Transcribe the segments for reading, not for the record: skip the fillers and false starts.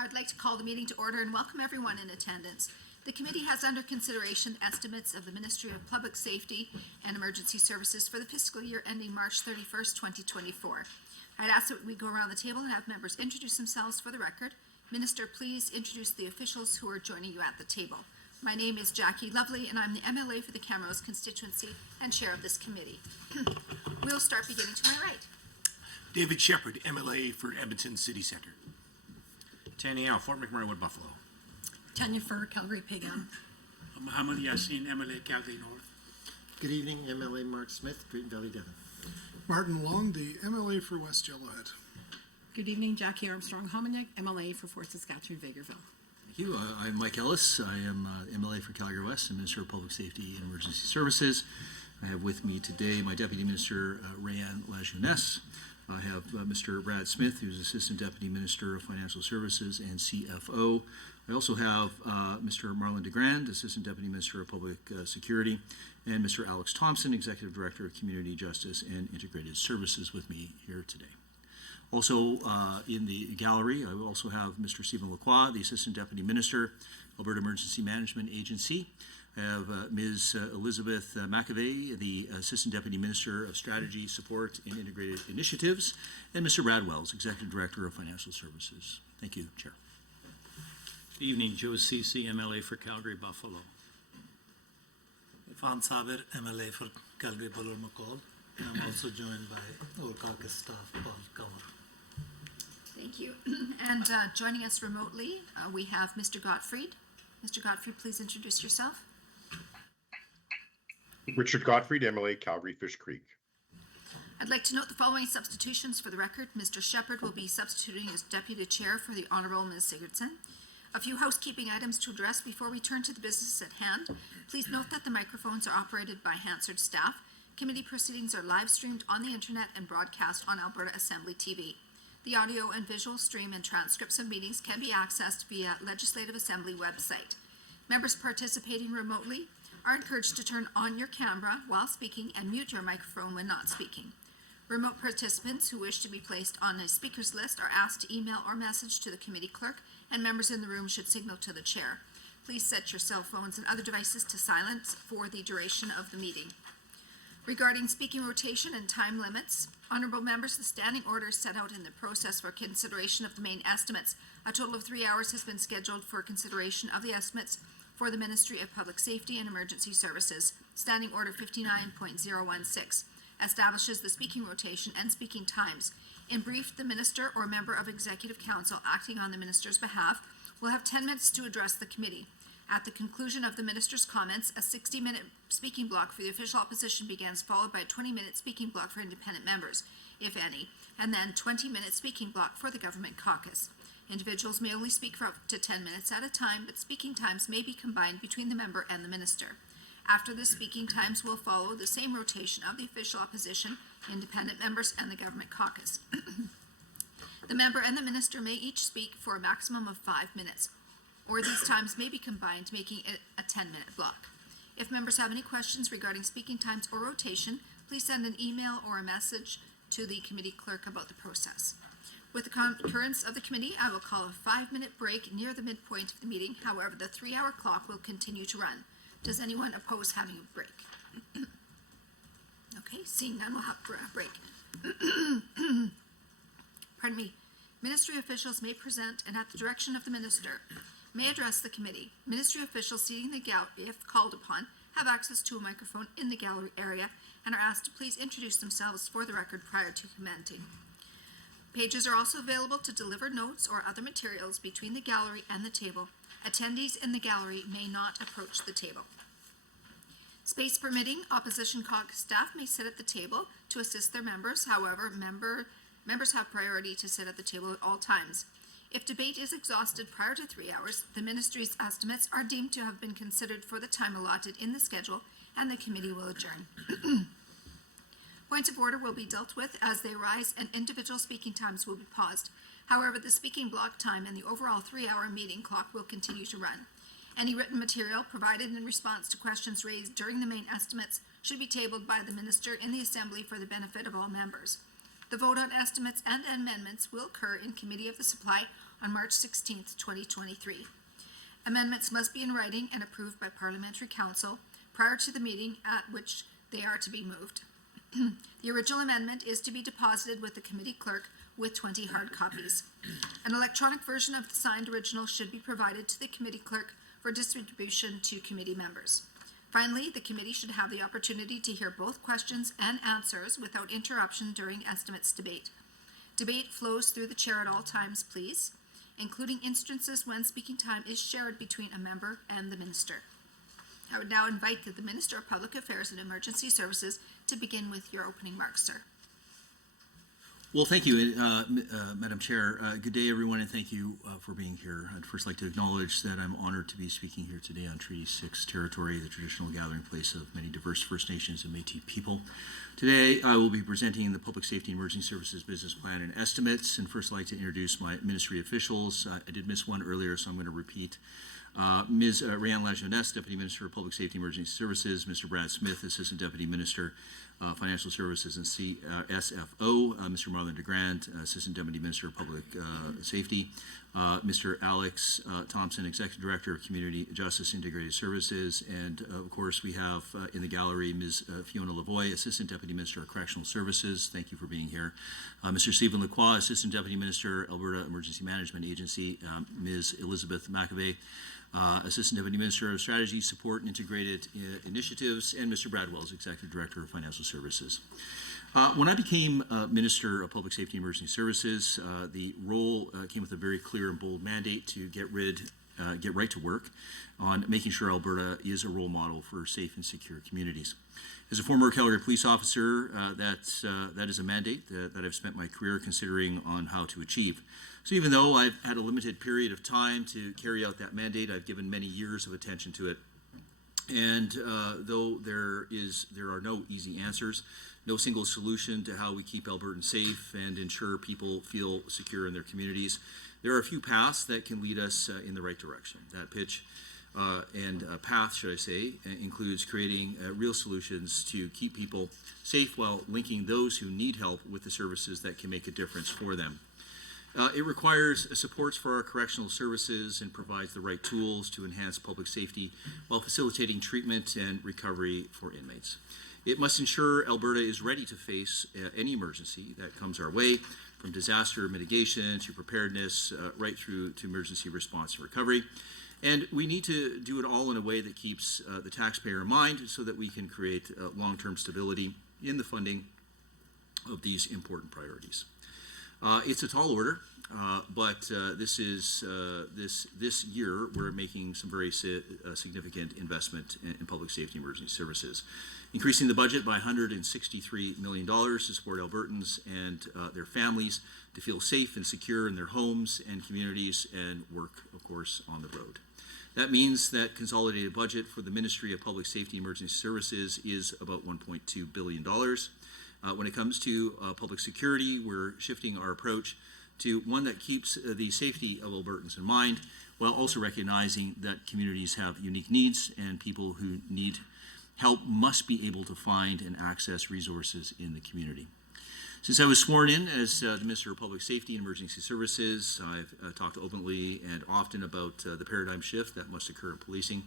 I would like to call the meeting to order and welcome everyone in attendance. The committee has under consideration estimates of the Ministry of Public Safety and Emergency Services for the fiscal year ending March 31st, 2024. I'd ask that we go around the table and have members introduce themselves for the record. Minister, please introduce the officials who are joining you at the table. My name is Jackie Lovely, and I'm the MLA for the Camrose constituency and chair of this committee. We'll start beginning to my right. David Shepherd, MLA for Edmonton City Centre. Tanny Al, Fort McMurray Wood Buffalo. Tanya Fur, Calgary Pigam. Muhammad Yassin, MLA Calgary North. Good evening, MLA Mark Smith, Green Valley, Devon. Martin Long, the MLA for West Yellowhead. Good evening, Jackie Armstrong Hominick, MLA for Fort Saskatchewan, Vegreville. Thank you. I'm Mike Ellis. I am MLA for Calgary West and Minister of Public Safety and Emergency Services. I have with me today my Deputy Minister, Rayanne Lajeunesse. I have Mr. Brad Smith, who's Assistant Deputy Minister of Financial Services and CFO. I also have Mr. Marlon DeGrand, Assistant Deputy Minister of Public Security, and Mr. Alex Thompson, Executive Director of Community Justice and Integrated Services with me here today. Also in the gallery, I will also have Mr. Stephen Lacroix, the Assistant Deputy Minister, Alberta Emergency Management Agency. I have Ms. Elizabeth McAvey, the Assistant Deputy Minister of Strategy, Support, and Integrated Initiatives, and Mr. Brad Wells, Executive Director of Financial Services. Thank you, Chair. Good evening, Joe Ceci, MLA for Calgary Buffalo. Irfan Sabir, MLA for Calgary Buller McCall. And I'm also joined by our caucus staff, Paul Comer. Thank you. And joining us remotely, we have Mr. Gottfried. Mr. Gottfried, please introduce yourself. Richard Gottfried, MLA, Calgary Fish Creek. I'd like to note the following substitutions for the record. Mr. Shepherd will be substituting as Deputy Chair for the Honourable Ms. Sigurdsson. A few housekeeping items to address before we turn to the business at hand. Please note that the microphones are operated by Hansard staff. Committee proceedings are live streamed on the internet and broadcast on Alberta Assembly TV. The audio and visual stream and transcripts of meetings can be accessed via Legislative Assembly website. Members participating remotely are encouraged to turn on your camera while speaking and mute your microphone when not speaking. Remote participants who wish to be placed on a speakers list are asked to email or message to the committee clerk, and members in the room should signal to the chair. Please set your cell phones and other devices to silent for the duration of the meeting. Regarding speaking rotation and time limits, honourable members, the standing order set out in the process for consideration of the main estimates. A total of 3 hours has been scheduled for consideration of the estimates for the Ministry of Public Safety and Emergency Services. Standing Order 59.016 establishes the speaking rotation and speaking times. In brief, the Minister or member of Executive Council acting on the Minister's behalf will have 10 minutes to address the committee. At the conclusion of the Minister's comments, a 60-minute speaking block for the official opposition begins, followed by a 20-minute speaking block for independent members, if any, and then 20-minute speaking block for the government caucus. Individuals may only speak for up to 10 minutes at a time, but speaking times may be combined between the member and the minister. After the speaking times will follow the same rotation of the official opposition, independent members, and the government caucus. The member and the minister may each speak for a maximum of 5 minutes, or these times may be combined, making it a 10-minute block. If members have any questions regarding speaking times or rotation, please send an email or a message to the committee clerk about the process. With the concurrence of the committee, I will call a 5-minute break near the midpoint of the meeting. However, the 3-hour clock will continue to run. Does anyone oppose having a break? Okay, seeing none, we'll have a break. Pardon me. Ministry officials may present and at the direction of the minister may address the committee. Ministry officials seating the gallery, if called upon, have access to a microphone in the gallery area and are asked to please introduce themselves for the record prior to commenting. Pages are also available to deliver notes or other materials between the gallery and the table. Attendees in the gallery may not approach the table. Space permitting, opposition caucus staff may sit at the table to assist their members. However, members have priority to sit at the table at all times. If debate is exhausted prior to 3 hours, the ministry's estimates are deemed to have been considered for the time allotted in the schedule, and the committee will adjourn. Points of order will be dealt with as they arise, and individual speaking times will be paused. However, the speaking block time and the overall 3-hour meeting clock will continue to run. Any written material provided in response to questions raised during the main estimates should be tabled by the minister in the Assembly for the benefit of all members. The vote on estimates and amendments will occur in Committee of the Supply on March 16th, 2023. Amendments must be in writing and approved by Parliamentary Council prior to the meeting at which they are to be moved. The original amendment is to be deposited with the committee clerk with 20 hard copies. An electronic version of the signed original should be provided to the committee clerk for distribution to committee members. Finally, the committee should have the opportunity to hear both questions and answers without interruption during estimates debate. Debate flows through the chair at all times, please, including instances when speaking time is shared between a member and the minister. I would now invite the Minister of Public Affairs and Emergency Services to begin with your opening remarks, sir. Well, thank you, Madam Chair. Good day, everyone, and thank you for being here. I'd first like to acknowledge that I'm honored to be speaking here today on Treaty 6 territory, the traditional gathering place of many diverse First Nations and Métis people. Today, I will be presenting the Public Safety and Emergency Services Business Plan and Estimates, and first I'd like to introduce my ministry officials. I did miss one earlier, so I'm going to repeat. Ms. Rayanne Lajeunesse, Deputy Minister of Public Safety and Emergency Services, Mr. Brad Smith, Assistant Deputy Minister, Financial Services and CSFO, Mr. Marlon DeGrand, Assistant Deputy Minister of Public Safety, Mr. Alex Thompson, Executive Director of Community Justice Integrated Services, and of course we have in the gallery Ms. Fiona Lavoie, Assistant Deputy Minister of Correctional Services. Thank you for being here. Mr. Stephen Lacroix, Assistant Deputy Minister, Alberta Emergency Management Agency, Ms. Elizabeth McAvey, Assistant Deputy Minister of Strategy, Support and Integrated Initiatives, and Mr. Brad Wells, Executive Director of Financial Services. When I became Minister of Public Safety and Emergency Services, the role came with a very clear and bold mandate to get right to work on making sure Alberta is a role model for safe and secure communities. As a former Calgary police officer, that is a mandate that I've spent my career considering on how to achieve. So even though I've had a limited period of time to carry out that mandate, I've given many years of attention to it. And though there are no easy answers, no single solution to how we keep Albertans safe and ensure people feel secure in their communities, there are a few paths that can lead us in the right direction. That path, should I say, includes creating real solutions to keep people safe while linking those who need help with the services that can make a difference for them. It requires supports for our correctional services and provides the right tools to enhance public safety while facilitating treatment and recovery for inmates. It must ensure Alberta is ready to face any emergency that comes our way, from disaster mitigation to preparedness, right through to emergency response and recovery. And we need to do it all in a way that keeps the taxpayer in mind so that we can create long-term stability in the funding of these important priorities. It's a tall order, but this year we're making some very significant investment in public safety and emergency services, increasing the budget by $163 million to support Albertans and their families to feel safe and secure in their homes and communities and work, of course, on the road. That means that consolidated budget for the Ministry of Public Safety and Emergency Services is about $1.2 billion. When it comes to public security, we're shifting our approach to one that keeps the safety of Albertans in mind, while also recognizing that communities have unique needs and people who need help must be able to find and access resources in the community. Since I was sworn in as the Minister of Public Safety and Emergency Services, I've talked openly and often about the paradigm shift that must occur in policing.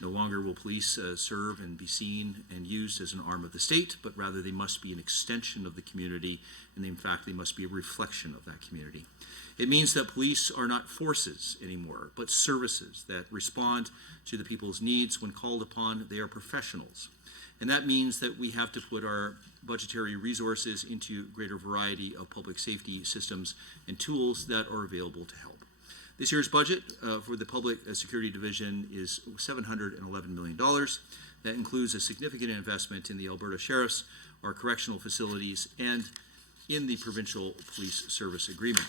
No longer will police serve and be seen and used as an arm of the state, but rather they must be an extension of the community, and in fact they must be a reflection of that community. It means that police are not forces anymore, but services that respond to the people's needs when called upon. They are professionals. And that means that we have to put our budgetary resources into greater variety of public safety systems and tools that are available to help. This year's budget for the Public Security Division is $711 million. That includes a significant investment in the Alberta Sheriffs, our correctional facilities, and in the Provincial Police Service Agreement.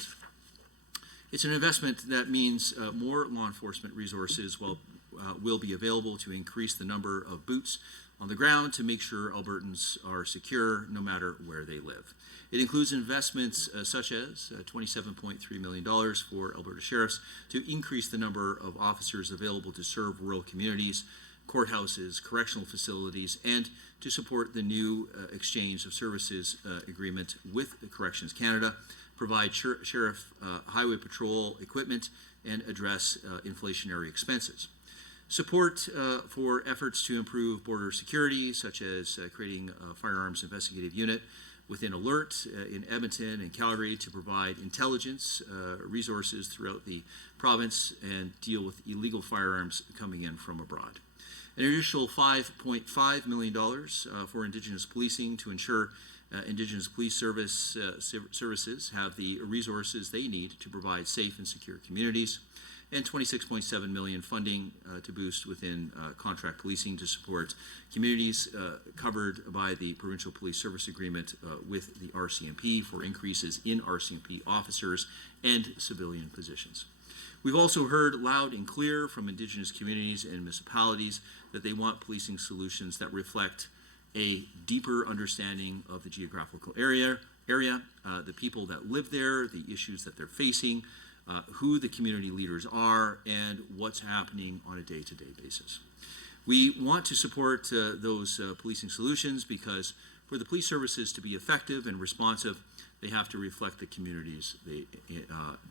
It's an investment that means more law enforcement resources will be available to increase the number of boots on the ground to make sure Albertans are secure no matter where they live. It includes investments such as $27.3 million for Alberta Sheriffs to increase the number of officers available to serve rural communities, courthouses, correctional facilities, and to support the new exchange of services agreement with Corrections Canada provide sheriff highway patrol equipment, and address inflationary expenses. Support for efforts to improve border security, such as creating a firearms investigative unit within Alert in Edmonton and Calgary to provide intelligence resources throughout the province and deal with illegal firearms coming in from abroad. An additional $5.5 million for Indigenous policing to ensure Indigenous police services have the resources they need to provide safe and secure communities, and $26.7 million funding to boost within contract policing to support communities covered by the Provincial Police Service Agreement with the RCMP for increases in RCMP officers and civilian positions. We've also heard loud and clear from Indigenous communities and municipalities that they want policing solutions that reflect a deeper understanding of the geographical area, the people that live there, the issues that they're facing, who the community leaders are, and what's happening on a day-to-day basis. We want to support those policing solutions because for the police services to be effective and responsive, they have to reflect the communities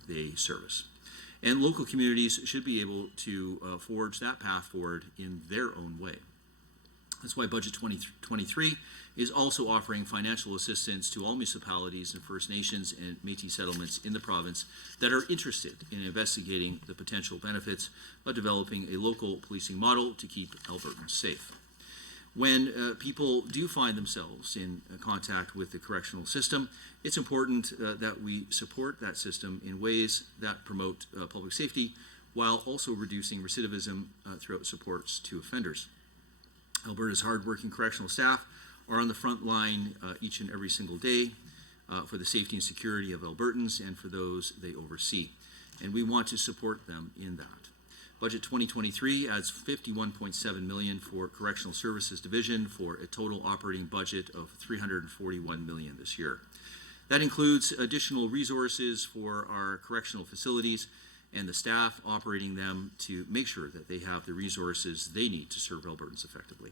they service. And local communities should be able to forge that path forward in their own way. That's why Budget 2023 is also offering financial assistance to all municipalities and First Nations and Métis settlements in the province that are interested in investigating the potential benefits of developing a local policing model to keep Albertans safe. When people do find themselves in contact with the correctional system, it's important that we support that system in ways that promote public safety while also reducing recidivism throughout supports to offenders. Alberta's hardworking correctional staff are on the front line each and every single day for the safety and security of Albertans and for those they oversee. And we want to support them in that. Budget 2023 adds $51.7 million for Correctional Services Division for a total operating budget of $341 million this year. That includes additional resources for our correctional facilities and the staff operating them to make sure that they have the resources they need to serve Albertans effectively.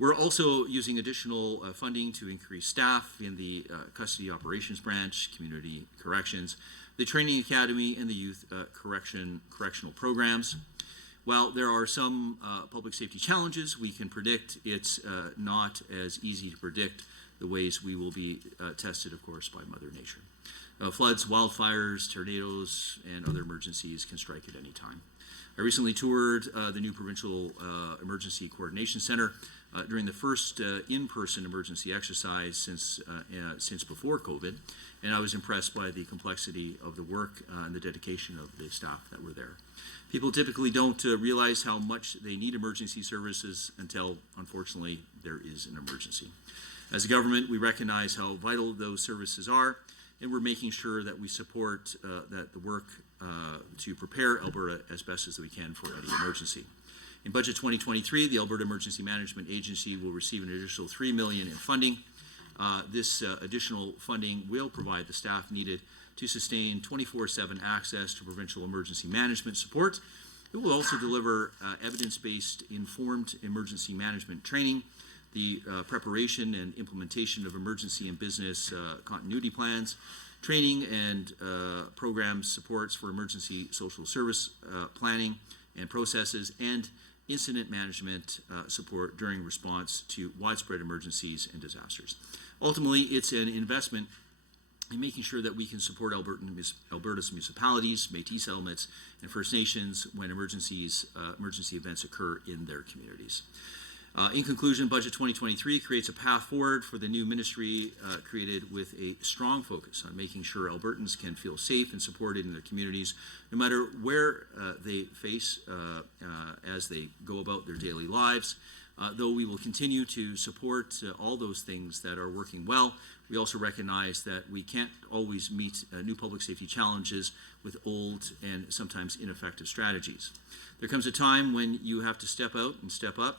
We're also using additional funding to increase staff in the Custody Operations Branch, Community Corrections, the Training Academy, and the Youth Correctional Programs. While there are some public safety challenges we can predict, it's not as easy to predict the ways we will be tested, of course, by Mother Nature. Floods, wildfires, tornadoes, and other emergencies can strike at any time. I recently toured the new Provincial Emergency Coordination Center during the first in-person emergency exercise since before COVID, and I was impressed by the complexity of the work and the dedication of the staff that were there. People typically don't realize how much they need emergency services until, unfortunately, there is an emergency. As a government, we recognize how vital those services are, and we're making sure that we support that the work to prepare Alberta as best as we can for any emergency. In Budget 2023, the Alberta Emergency Management Agency will receive an additional $3 million in funding. This additional funding will provide the staff needed to sustain 24/7 access to provincial emergency management support. It will also deliver evidence-based informed emergency management training, the preparation and implementation of emergency and business continuity plans, training and program supports for emergency social service planning and processes, and incident management support during response to widespread emergencies and disasters. Ultimately, it's an investment in making sure that we can support Alberta's municipalities, Métis settlements, and First Nations when emergency events occur in their communities. In conclusion, Budget 2023 creates a path forward for the new ministry created with a strong focus on making sure Albertans can feel safe and supported in their communities, no matter where they face as they go about their daily lives. Though we will continue to support all those things that are working well, we also recognize that we can't always meet new public safety challenges with old and sometimes ineffective strategies. There comes a time when you have to step out and step up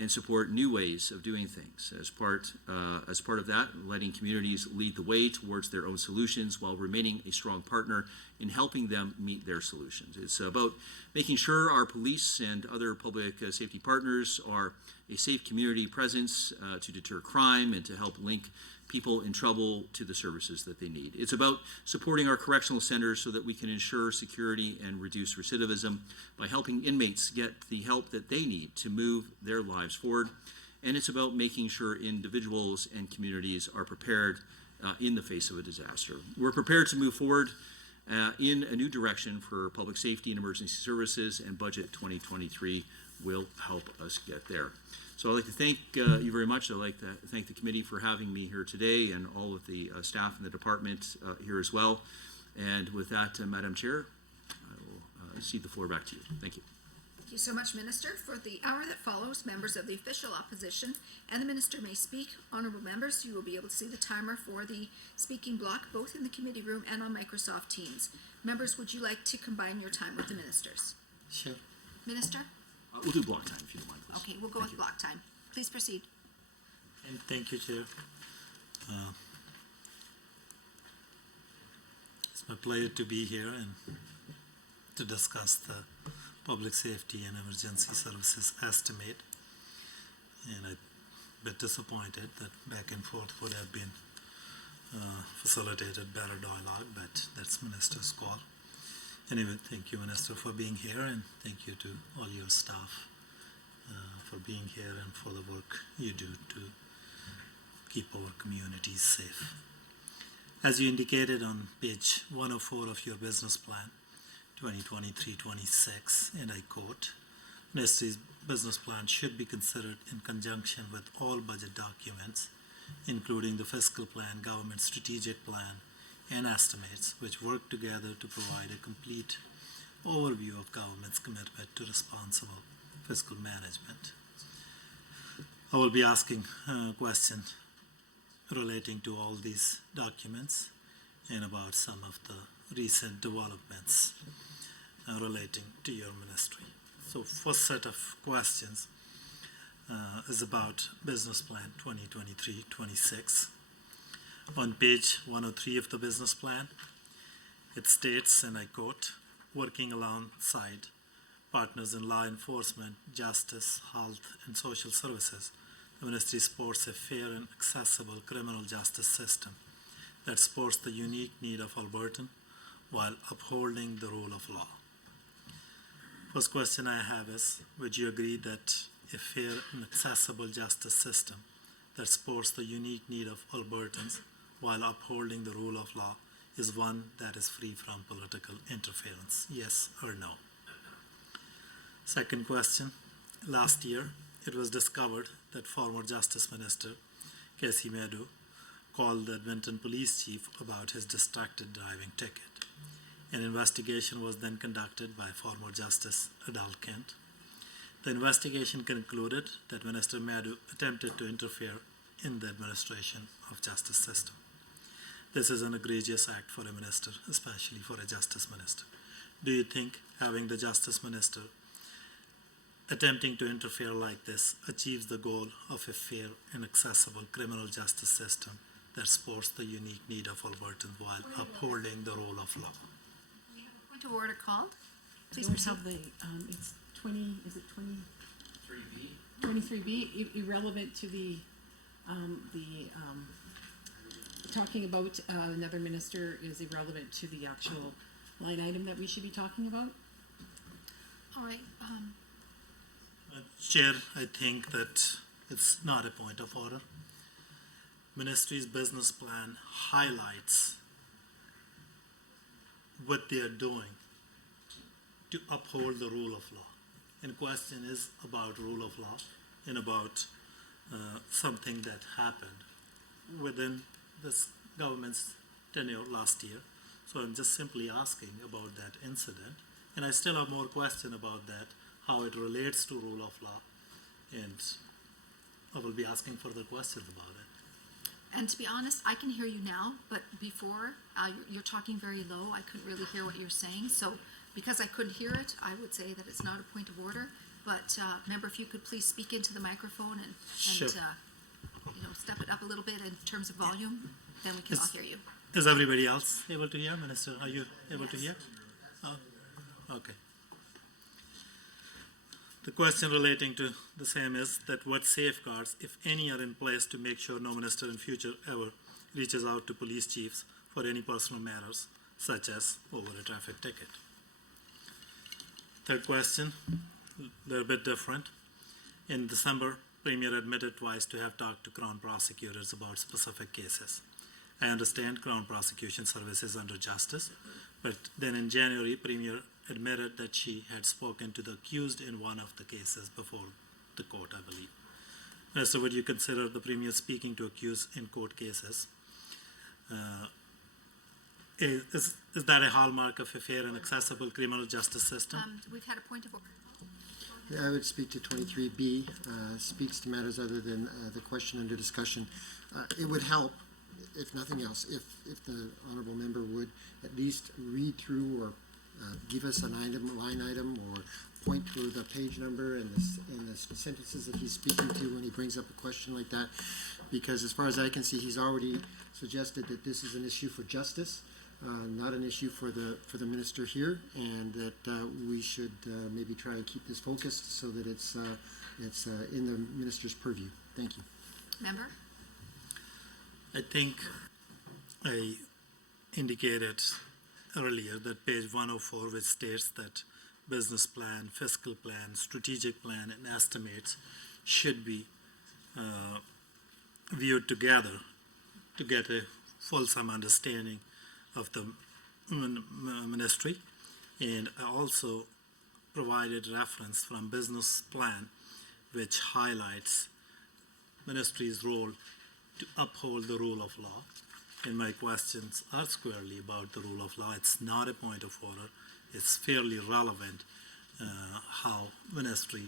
and support new ways of doing things. As part of that, letting communities lead the way towards their own solutions while remaining a strong partner in helping them meet their solutions. It's about making sure our police and other public safety partners are a safe community presence to deter crime and to help link people in trouble to the services that they need. It's about supporting our correctional centers so that we can ensure security and reduce recidivism by helping inmates get the help that they need to move their lives forward. And it's about making sure individuals and communities are prepared in the face of a disaster. We're prepared to move forward in a new direction for public safety and emergency services, and Budget 2023 will help us get there. So I'd like to thank you very much. I'd like to thank the committee for having me here today and all of the staff in the department here as well. And with that, Madam Chair, I will cede the floor back to you. Thank you. Thank you so much, Minister. For the hour that follows, members of the official opposition and the Minister may speak. Honourable members, you will be able to see the timer for the speaking block, both in the committee room and on Microsoft Teams. Members, would you like to combine your time with the Ministers? Sure. Minister? We'll do block time if you don't mind, please. Okay, we'll go with block time. Please proceed. And thank you, Chair. It's my pleasure to be here and to discuss the Public Safety and Emergency Services estimate. And I'm a bit disappointed that back and forth would have been facilitated better dialogue, but that's Minister's call. Anyway, thank you, Minister, for being here, and thank you to all your staff for being here and for the work you do to keep our communities safe. As you indicated on page 104 of your business plan, 2023-26, and I quote, Ministry's business plan should be considered in conjunction with all budget documents, including the fiscal plan, government strategic plan, and estimates, which work together to provide a complete overview of government's commitment to responsible fiscal management. I will be asking questions relating to all these documents and about some of the recent developments relating to your ministry. So first set of questions is about business plan 2023-26. On page 103 of the business plan, it states, and I quote, working alongside partners in law enforcement, justice, health, and social services, the ministry supports a fair and accessible criminal justice system that supports the unique need of Albertan while upholding the rule of law. First question I have is, would you agree that a fair and accessible justice system that supports the unique need of Albertans while upholding the rule of law is one that is free from political interference? Yes or no? Second question, last year it was discovered that former Justice Minister Casey Meadow called the Edmonton police chief about his distracted driving ticket. An investigation was then conducted by former Justice Adele Kent. The investigation concluded that Minister Meadow attempted to interfere in the administration of justice system. This is an egregious act for a minister, especially for a justice minister. Do you think having the justice minister attempting to interfere like this achieves the goal of a fair and accessible criminal justice system that supports the unique need of Albertans while upholding the rule of law? We have a point of order called. Please Don't proceed. have the, it's 20, is it 20? 23B, irrelevant to the talking about another minister is irrelevant to the actual line item that we should be talking about? All right, Chair, I think that it's not a point of order. Ministry's business plan highlights what they are doing to uphold the rule of law. And question is about rule of law and about something that happened within this government's tenure last year. So I'm just simply asking about that incident. And I still have more question about that, how it relates to rule of law. And I will be asking further questions about it. and to be honest, I can hear you now, but before, you're talking very low. I couldn't really hear what you're saying. So because I couldn't hear it, I would say that it's not a point of order. But member, if you could please speak into the microphone and Sure. Step it up a little bit in terms of volume, then we can all hear you. Is everybody else able to hear, Minister? Are you able to hear? Oh, okay. The question relating to the same is that what safeguards, if any, are in place to make sure no minister in future ever reaches out to police chiefs for any personal matters, such as over a traffic ticket. Third question, a little bit different. In December, Premier admitted twice to have talked to Crown prosecutors about specific cases. I understand Crown Prosecution Service is under justice, but then in January, Premier admitted that she had spoken to the accused in one of the cases before the court, I believe. So would you consider the Premier speaking to accused in court cases? Is that a hallmark of a fair and accessible criminal justice system? We've had a point of order. Yeah, I would speak to 23B, speaks to matters other than the question under discussion. It would help, if nothing else, if the honorable member would at least read through or give us an item, line item, or point to the page number and the sentences that he's speaking to when he brings up a question like that. Because as far as I can see, he's already suggested that this is an issue for justice, not an issue for the minister here, and that we should maybe try and keep this focused so that it's in the minister's purview. Thank you. Member? I think I indicated earlier that page 104, which states that business plan, fiscal plan, strategic plan, and estimates should be viewed together to get a fulsome understanding of the ministry. And I also provided reference from business plan, which highlights ministry's role to uphold the rule of law. And my questions are squarely about the rule of law. It's not a point of order. It's fairly relevant how ministry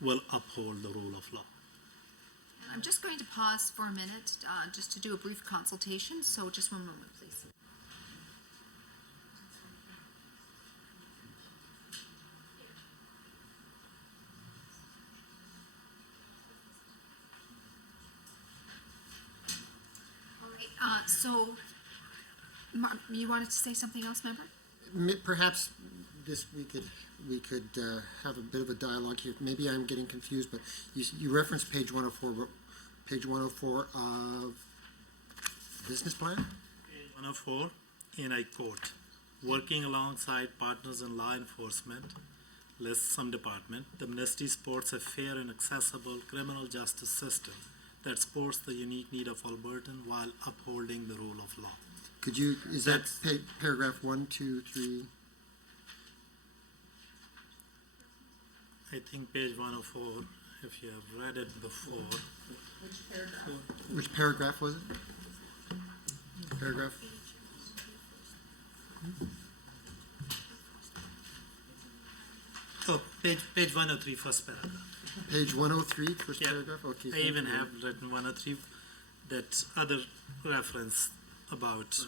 will uphold the rule of law. I'm just going to pause for a minute just to do a brief consultation, so just one moment, please. All right, so you wanted to say something else, member? Perhaps this we could have a bit of a dialogue here. Maybe I'm getting confused, but you referenced page 104. Page 104 of business plan? Page 104, and I quote, working alongside partners in law enforcement, lists some department, the ministry supports a fair and accessible criminal justice system that supports the unique need of Albertan while upholding the rule of law. Could you, is that paragraph 1, 2, 3? I think page 104, if you have read it before. Which paragraph was it? Paragraph? Oh, page 103, first paragraph. Page 103, first Yeah. paragraph? Okay. I thank even you. have written 103, that other reference about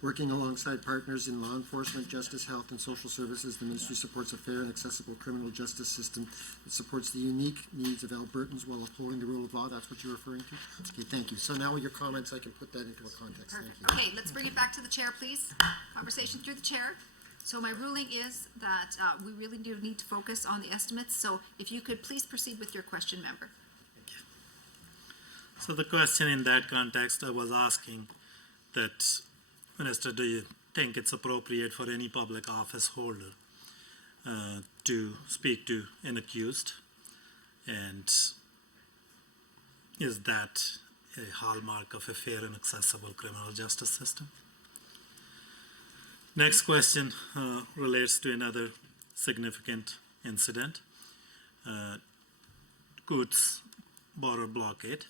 Working alongside partners in law enforcement, justice, health, and social services, the ministry supports a fair and accessible criminal justice system that supports the unique needs of Albertans while upholding the rule of law. That's what you're referring to? Okay, thank you. So now with your comments, I can put that into a context. Thank Perfect. you. Okay, let's bring it back to the chair, please. Conversation through the chair. So my ruling is that we really do need to focus on the estimates. So if you could please proceed with your question, member. So the question in that context, I was asking that, Minister, do you think it's appropriate for any public office holder to speak to an accused? And is that a hallmark of a fair and accessible criminal justice system? Next question relates to another significant incident, Coutts border blockade.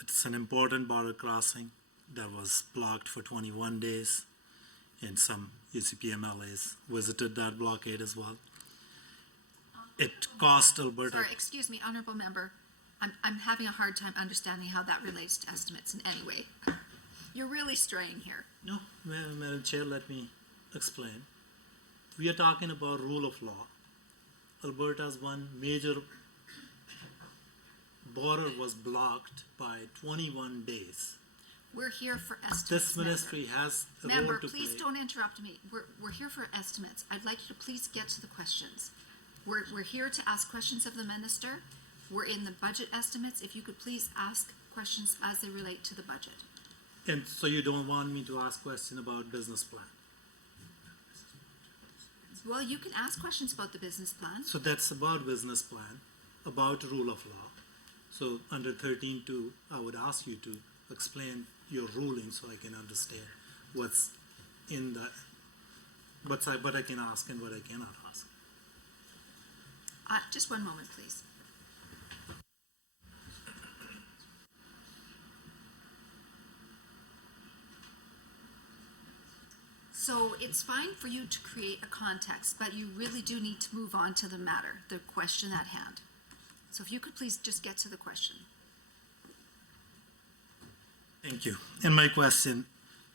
It's an important border crossing that was blocked for 21 days, and some UCP MLAs visited that blockade as well. It cost Alberta. Sorry, excuse me, honorable member. I'm having a hard time understanding how that relates to estimates in any way. You're really straying here. No, Madam Chair, let me explain. We are talking about rule of law. Alberta's one major border was blocked by 21 days. We're here for estimates. This member. ministry has a role Member, to please play. don't interrupt me. We're here for estimates. I'd like you to please get to the questions. We're here to ask questions of the minister. We're in the budget estimates. If you could please ask questions as they relate to the budget. And so you don't want me to ask question about business plan? Well, you can ask questions about the business plan. So that's about business plan, about rule of law. So under 13.2, I would ask you to explain your ruling so I can understand what's in the, what I can ask and what I cannot ask. Just one moment, please. So it's fine for you to create a context, but you really do need to move on to the matter, the question at hand. So if you could please just get to the question. Thank you. And my question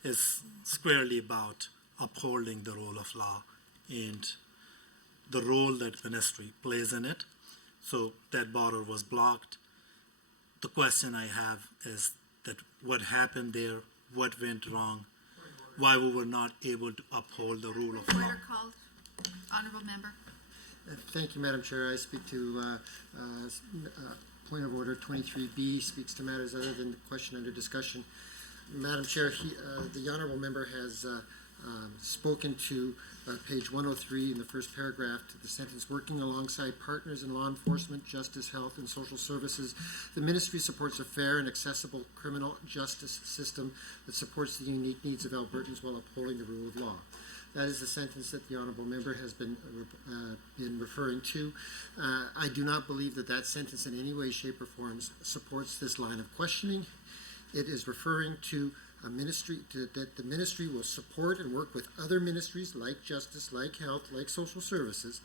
is squarely about upholding the rule of law and the role that ministry plays in it. So that border was blocked. The question I have is that what happened there, what went wrong, why we were not able to uphold the rule of law. Order called. Honorable member. Thank you, Madam Chair. I speak to point of order 23B, speaks to matters other than the question under discussion. Madam Chair, the honorable member has spoken to page 103 in the first paragraph to the sentence, working alongside partners in law enforcement, justice, health, and social services. The ministry supports a fair and accessible criminal justice system that supports the unique needs of Albertans while upholding the rule of law. That is the sentence that the honourable member has been referring to. I do not believe that that sentence in any way, shape, or form supports this line of questioning. It is referring to a ministry that the ministry will support and work with other ministries like justice, like health, like social services,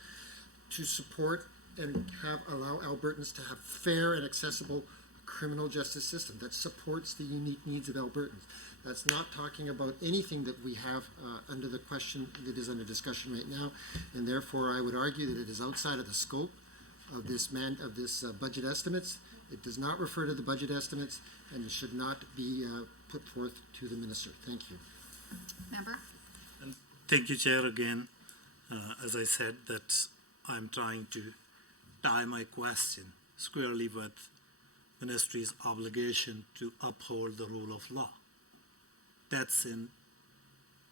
to support and allow Albertans to have fair and accessible criminal justice system that supports the unique needs of Albertans. That's not talking about anything that we have under the question that is under discussion right now, and therefore I would argue that it is outside of the scope of this budget estimates. It does not refer to the budget estimates, and it should not be put forth to the minister. Thank you. Member. Thank you, Chair, again. As I said, that I'm trying to tie my question squarely with ministry's obligation to uphold the rule of law. That's in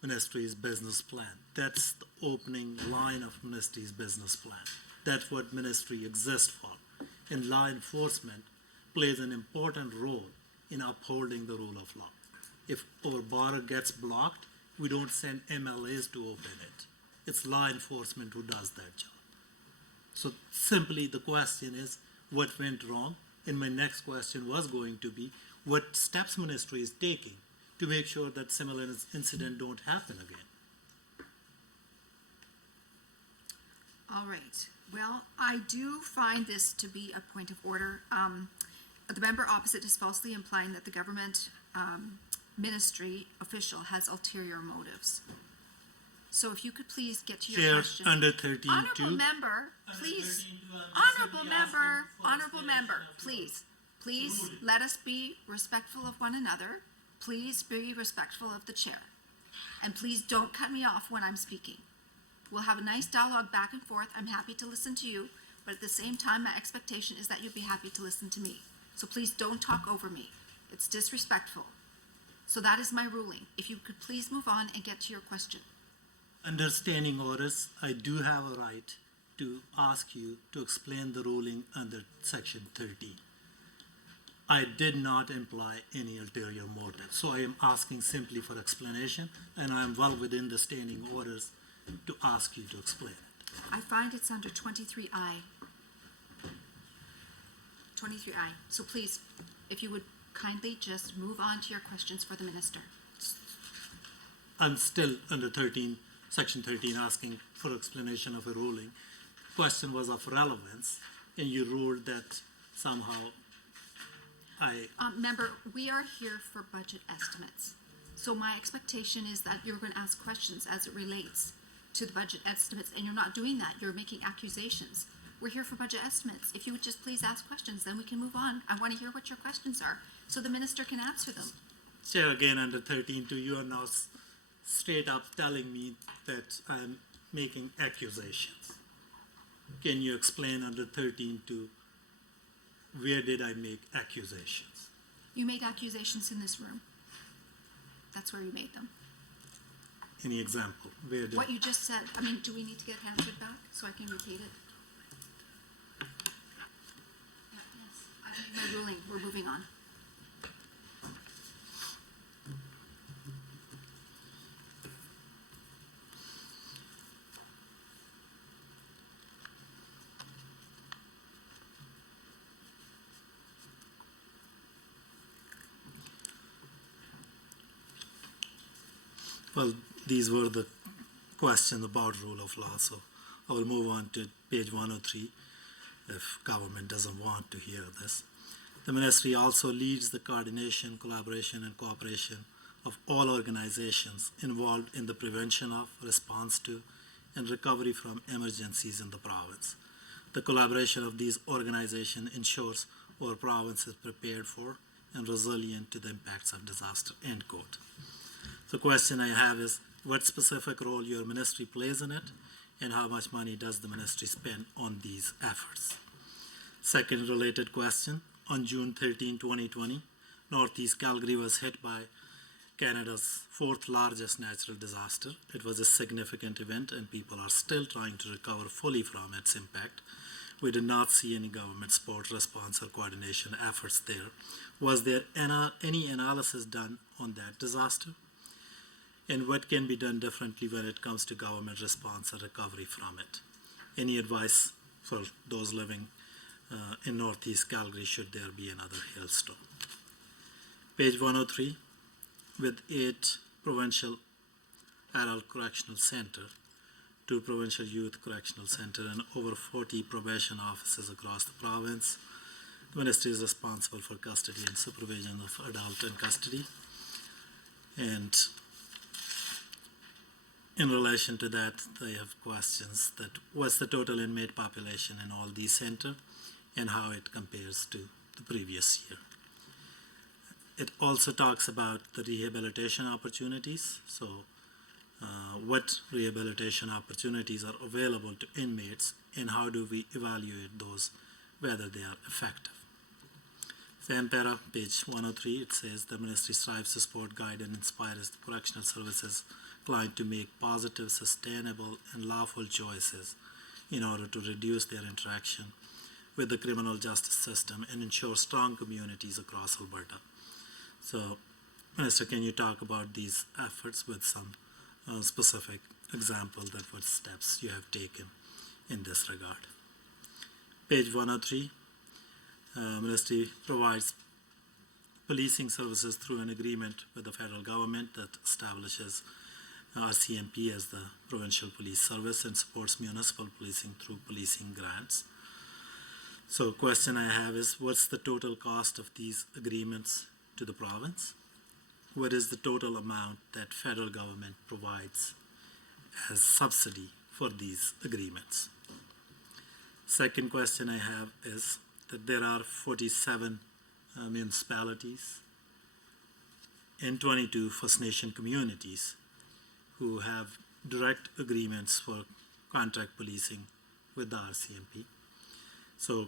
ministry's business plan. That's the opening line of ministry's business plan. That's what ministry exists for. And law enforcement plays an important role in upholding the rule of law. If our border gets blocked, we don't send MLAs to open it. It's law enforcement who does that job. So simply the question is, what went wrong? And my next question was going to be, what steps ministry is taking to make sure that similar incidents don't happen again? All right. Well, I do find this to be a point of order. The member opposite is falsely implying that the government ministry official has ulterior motives. So if you could please get to your Chair, question. under 13.2. Honorable member, please. Honorable member, please. Please let us be respectful of one another. Please be respectful of the chair. And please don't cut me off when I'm speaking. We'll have a nice dialogue back and forth. I'm happy to listen to you, but at the same time, my expectation is that you'll be happy to listen to me. So please don't talk over me. It's disrespectful. So that is my ruling. If you could please move on and get to your question. Under standing orders, I do have a right to ask you to explain the ruling under section 13. I did not imply any ulterior motive, so I am asking simply for explanation, and I am well within the standing orders to ask you to explain it. I find it's under 23I. 23I. So please, if you would kindly just move on to your questions for the minister. I'm still under section 13, asking for explanation of a ruling. Question was of relevance, and you ruled that somehow Member, we are here for budget estimates. So my expectation is that you're going to ask questions as it relates to the budget estimates, and you're not doing that. You're making accusations. We're here for budget estimates. If you would just please ask questions, then we can move on. I want to hear what your questions are so the minister can answer them. Chair, again, under 13.2, you are now straight up telling me that I'm making accusations. Can you explain under 13.2, where did I make accusations? You made accusations in this room. That's where you made them. Any example? Where did? What you just said, I mean, do we need to get Hansard back so I can repeat it? Yes, I made my ruling, we're moving on. Well, these were the questions about rule of law, so I will move on to page 103 if government doesn't want to hear this. The ministry also leads the coordination, collaboration, and cooperation of all organizations involved in the prevention of, response to, and recovery from emergencies in the province. The collaboration of these organizations ensures our province is prepared for and resilient to the impacts of disaster, end quote. The question I have is, what specific role your ministry plays in it, and how much money does the ministry spend on these efforts? Second related question, on June 13, 2020, Northeast Calgary was hit by Canada's fourth largest natural disaster. It was a significant event and people are still trying to recover fully from its impact. We did not see any government support, response, or coordination efforts there. Was there any analysis done on that disaster? And what can be done differently when it comes to government response and recovery from it? Any advice for those living in Northeast Calgary should there be another hailstorm? Page 103, with 8 provincial adult correctional center, 2 provincial youth correctional center, and over 40 probation offices across the province, the ministry is responsible for custody and supervision of adult in custody. And in relation to that, I have questions that what's the total inmate population in all these centers and how it compares to the previous year. It also talks about the rehabilitation opportunities. So what rehabilitation opportunities are available to inmates and how do we evaluate those, whether they are effective. Same para, page 103, it says the ministry strives to support, guide, and inspire the correctional services client to make positive, sustainable, and lawful choices in order to reduce their interaction with the criminal justice system and ensure strong communities across Alberta. So, Minister, can you talk about these efforts with some specific examples that what steps you have taken in this regard? Page 103, Ministry provides policing services through an agreement with the federal government that establishes RCMP as the provincial police service and supports municipal policing through policing grants. So question I have is, what's the total cost of these agreements to the province? What is the total amount that federal government provides as subsidy for these agreements? Second question I have is that there are 47 municipalities and 22 First Nation communities who have direct agreements for contract policing with the RCMP. So,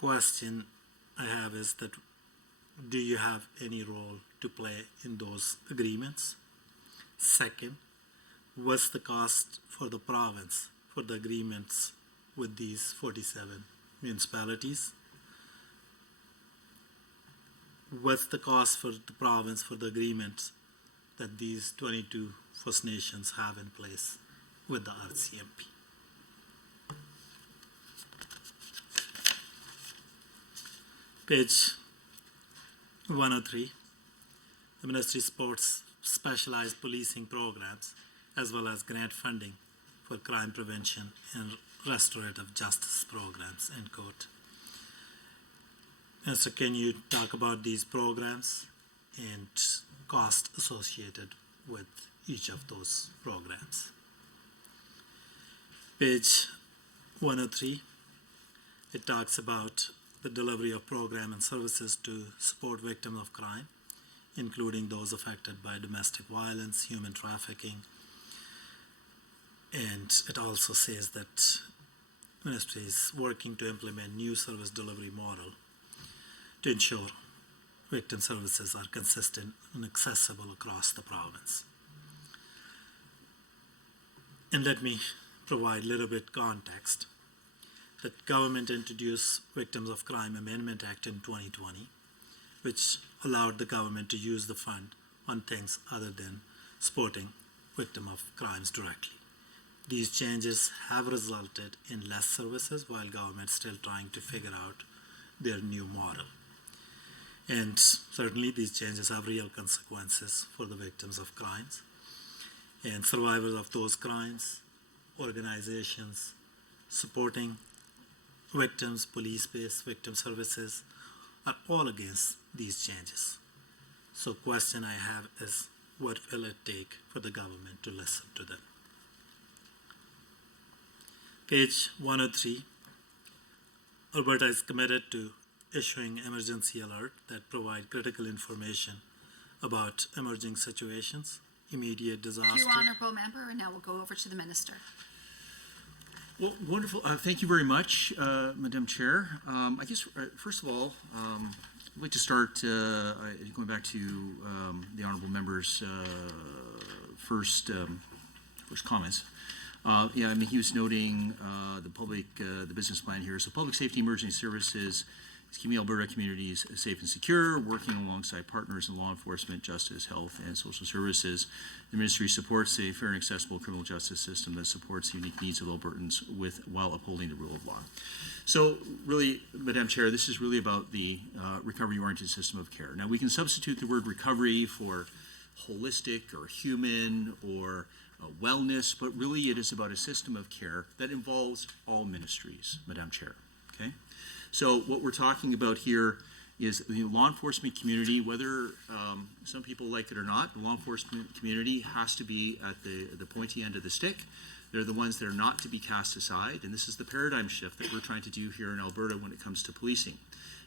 question I have is that do you have any role to play in those agreements? Second, what's the cost for the province for the agreements with these 47 municipalities? What's the cost for the province for the agreements that these 22 First Nations have in place with the RCMP? Page 103, the ministry supports specialized policing programs as well as grant funding for crime prevention and restorative justice programs, end quote. Minister, can you talk about these programs and cost associated with each of those programs? Page 103, it talks about the delivery of program and services to support victims of crime including those affected by domestic violence, human trafficking. And it also says that ministry is working to implement new service delivery model to ensure victim services are consistent and accessible across the province. And let me provide a little bit context. The government introduced Victims of Crime Amendment Act in 2020, which allowed the government to use the fund on things other than supporting victim of crimes directly. These changes have resulted in less services while government is still trying to figure out their new model. And certainly these changes have real consequences for the victims of crimes and survivors of those crimes, organizations supporting victims, police-based victim services are all against these changes. So question I have is, what will it take for the government to listen to them? Page 103, Alberta is committed to issuing emergency alert that provide critical information about emerging situations, immediate disaster. Thank you, honourable member, and now we'll go over to the minister. Well, wonderful. Thank you very much, Madam Chair. I guess, first of all, I'd like to start going back to the honourable member's first comments. Yeah, I mean, he was noting the business plan here. So public safety emergency services is keeping Alberta communities safe and secure, working alongside partners in law enforcement, justice, health, and social services. The ministry supports a fair and accessible criminal justice system that supports the unique needs of Albertans while upholding the rule of law. So really, Madam Chair, this is really about the recovery-oriented system of care. Now, we can substitute the word recovery for holistic or human or wellness, but really it is about a system of care that involves all ministries, Madam Chair, okay? So what we're talking about here is the law enforcement community, whether some people like it or not, the law enforcement community has to be at the pointy end of the stick. They're the ones that are not to be cast aside, and this is the paradigm shift that we're trying to do here in Alberta when it comes to policing.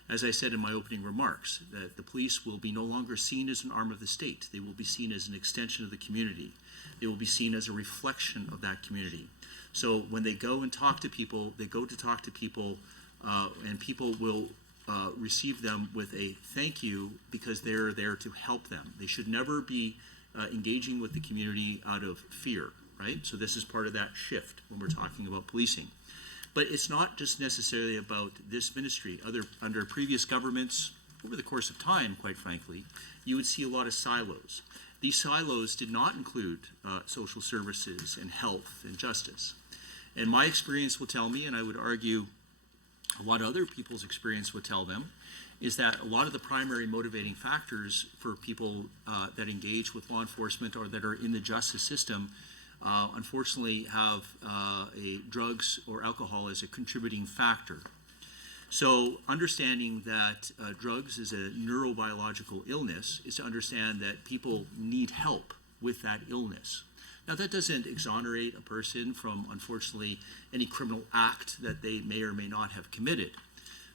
As I said in my opening remarks, that the police will be no longer seen as an arm of the state. They will be seen as an extension of the community. They will be seen as a reflection of that community. So when they go and talk to people, they go to talk to people, and people will receive them with a thank you because they're there to help them. They should never be engaging with the community out of fear, right? So this is part of that shift when we're talking about policing. But it's not just necessarily about this ministry. Under previous governments, over the course of time, quite frankly, you would see a lot of silos. These silos did not include social services and health and justice. And my experience will tell me, and I would argue a lot of other people's experience would tell them, is that a lot of the primary motivating factors for people that engage with law enforcement or that are in the justice system unfortunately have drugs or alcohol as a contributing factor. So understanding that drugs is a neurobiological illness is to understand that people need help with that illness. Now, that doesn't exonerate a person from, unfortunately, any criminal act that they may or may not have committed.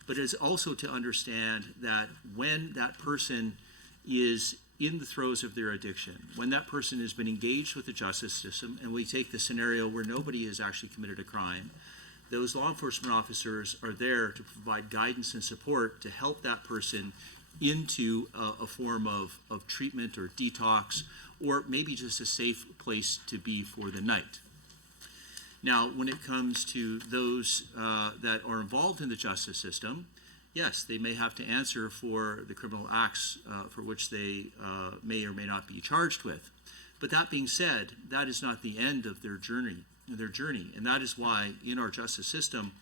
But it's also to understand that when that person is in the throes of their addiction, when that person has been engaged with the justice system, and we take the scenario where nobody has actually committed a crime, those law enforcement officers are there to provide guidance and support to help that person into a form of treatment or detox, or maybe just a safe place to be for the night. Now, when it comes to those that are involved in the justice system, yes, they may have to answer for the criminal acts for which they may or may not be charged with. But that being said, that is not the end of their journey. And that is why in our justice system,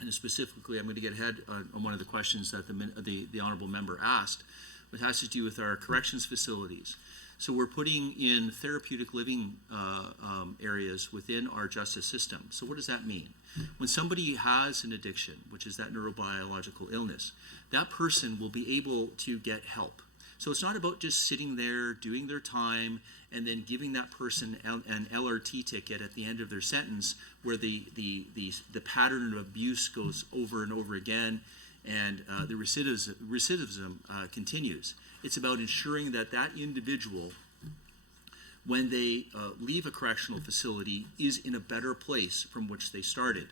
and specifically I'm going to get ahead on one of the questions that the honourable member asked, which has to do with our corrections facilities. So we're putting in therapeutic living areas within our justice system. So what does that mean? When somebody has an addiction, which is that neurobiological illness, that person will be able to get help. So it's not about just sitting there doing their time and then giving that person an LRT ticket at the end of their sentence where the pattern of abuse goes over and over again. and the recidivism continues. It's about ensuring that that individual, when they leave a correctional facility, is in a better place from which they started.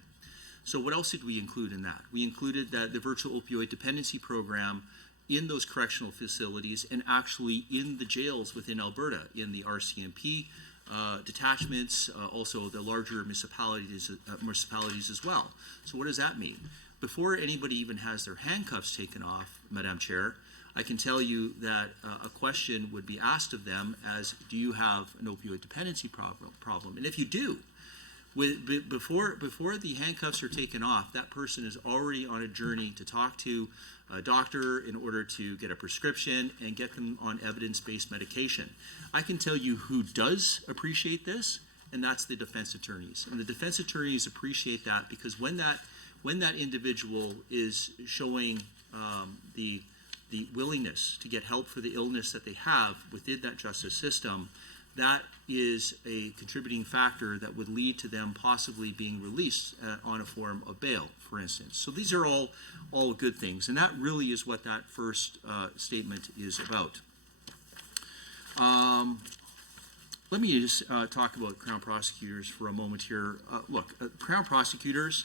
So what else did we include in that? We included that the virtual opioid dependency program in those correctional facilities and actually in the jails within Alberta, in the RCMP detachments, also the larger municipalities as well. So what does that mean? Before anybody even has their handcuffs taken off, Madam Chair, I can tell you that a question would be asked of them as, do you have an opioid dependency problem? And if you do, before the handcuffs are taken off, that person is already on a journey to talk to a doctor in order to get a prescription and get them on evidence-based medication. I can tell you who does appreciate this, and that's the defense attorneys. And the defense attorneys appreciate that because when that individual is showing the willingness to get help for the illness that they have within that justice system, that is a contributing factor that would lead to them possibly being released on a form of bail, for instance. So these are all good things, and that really is what that first statement is about. Let me just talk about Crown prosecutors for a moment here. Look, Crown prosecutors,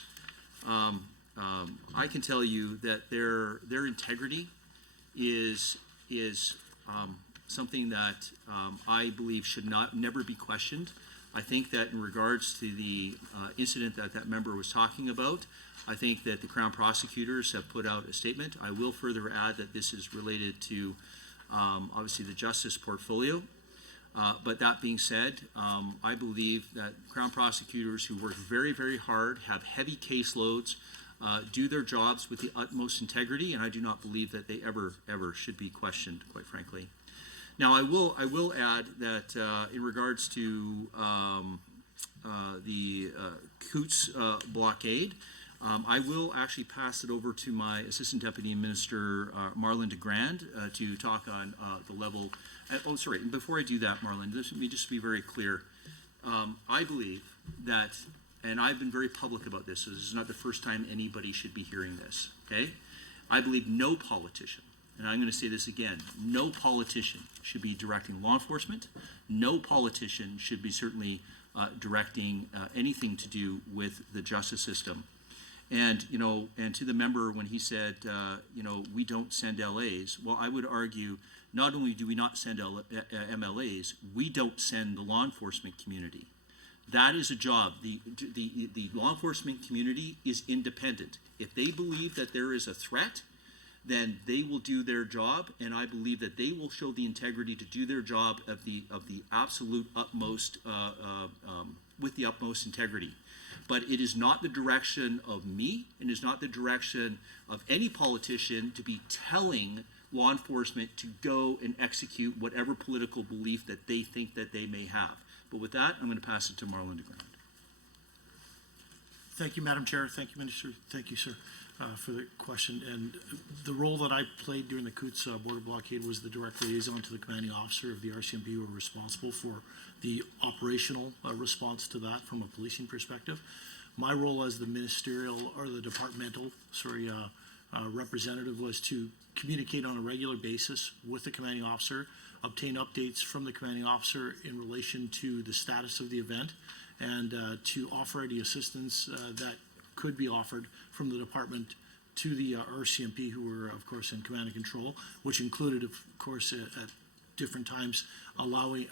I can tell you that their integrity is something that I believe should never be questioned. I think that in regards to the incident that member was talking about, I think that the Crown prosecutors have put out a statement. I will further add that this is related to obviously the justice portfolio. But that being said, I believe that Crown prosecutors who work very, very hard, have heavy caseloads, do their jobs with the utmost integrity, and I do not believe that they ever should be questioned, quite frankly. Now, I will add that in regards to the Coutts blockade, I will actually pass it over to my Assistant Deputy Minister, Marlon DeGrand, to talk on the level. Oh, sorry. And before I do that, Marlon, let me just be very clear. I believe that, and I've been very public about this, so this is not the first time anybody should be hearing this, okay? I believe no politician, and I'm going to say this again, no politician should be directing law enforcement. No politician should be certainly directing anything to do with the justice system. And, you know, and to the member when he said, you know, we don't send LAs, well, I would argue not only do we not send MLAs, we don't send the law enforcement community. That is a job. The law enforcement community is independent. If they believe that there is a threat, then they will do their job, and I believe that they will show the integrity to do their job of the absolute utmost, with the utmost integrity. But it is not the direction of me, and it is not the direction of any politician to be telling law enforcement to go and execute whatever political belief that they think that they may have. But with that, I'm going to pass it to Marlon DeGrand. Thank you, Madam Chair. Thank you, Minister. Thank you, sir, for the question. And the role that I played during the Coutts border blockade was the direct liaison to the commanding officer of the RCMP who were responsible for the operational response to that from a policing perspective. My role as the ministerial or the departmental, representative was to communicate on a regular basis with the commanding officer, obtain updates from the commanding officer in relation to the status of the event, and to offer any assistance that could be offered from the department to the RCMP, who were, of course, in command and control, which included, of course, at different times allowing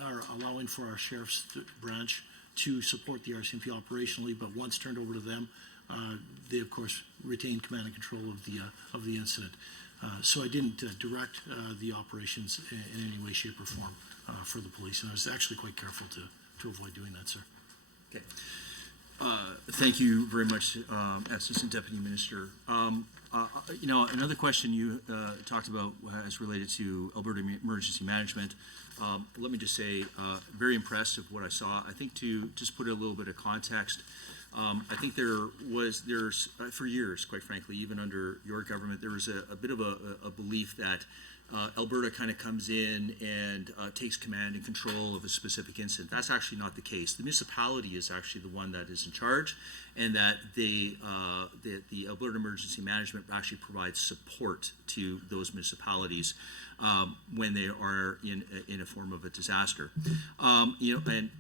for our sheriff's branch to support the RCMP operationally. But once turned over to them, they, of course, retained command and control of the incident. So I didn't direct the operations in any way, shape, or form for the police, and I was actually quite careful to avoid doing that, sir. Okay. Thank you very much, Assistant Deputy Minister. You know, another question you talked about is related to Alberta Emergency Management. Let me just say, very impressed with what I saw. I think to just put a little bit of context, I think there's for years, quite frankly, even under your government, there was a bit of a belief that Alberta kind of comes in and takes command and control of a specific incident. That's actually not the case. The municipality is actually the one that is in charge, and that the Alberta Emergency Management actually provides support to those municipalities when they are in a form of a disaster. And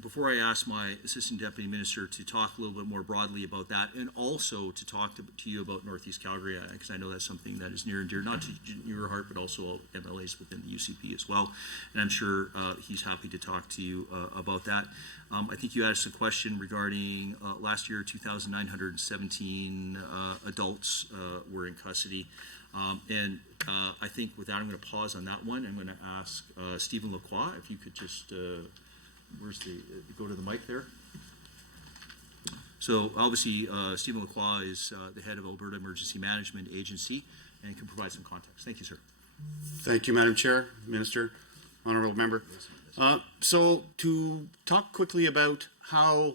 before I ask my Assistant Deputy Minister to talk a little bit more broadly about that, and also to talk to you about Northeast Calgary, because I know that's something that is near and dear, not to your heart, but also MLAs within the UCP as well. And I'm sure he's happy to talk to you about that. I think you asked a question regarding last year, 2,917 adults were in custody. I think with that, I'm going to pause on that one. I'm going to ask Stephen Lacroix, if you could just, go to the mic there. So obviously, Stephen Lacroix is the head of Alberta Emergency Management Agency and can provide some context. Thank you, sir. Thank you, Madam Chair, Minister, Honorable Member. So to talk quickly about how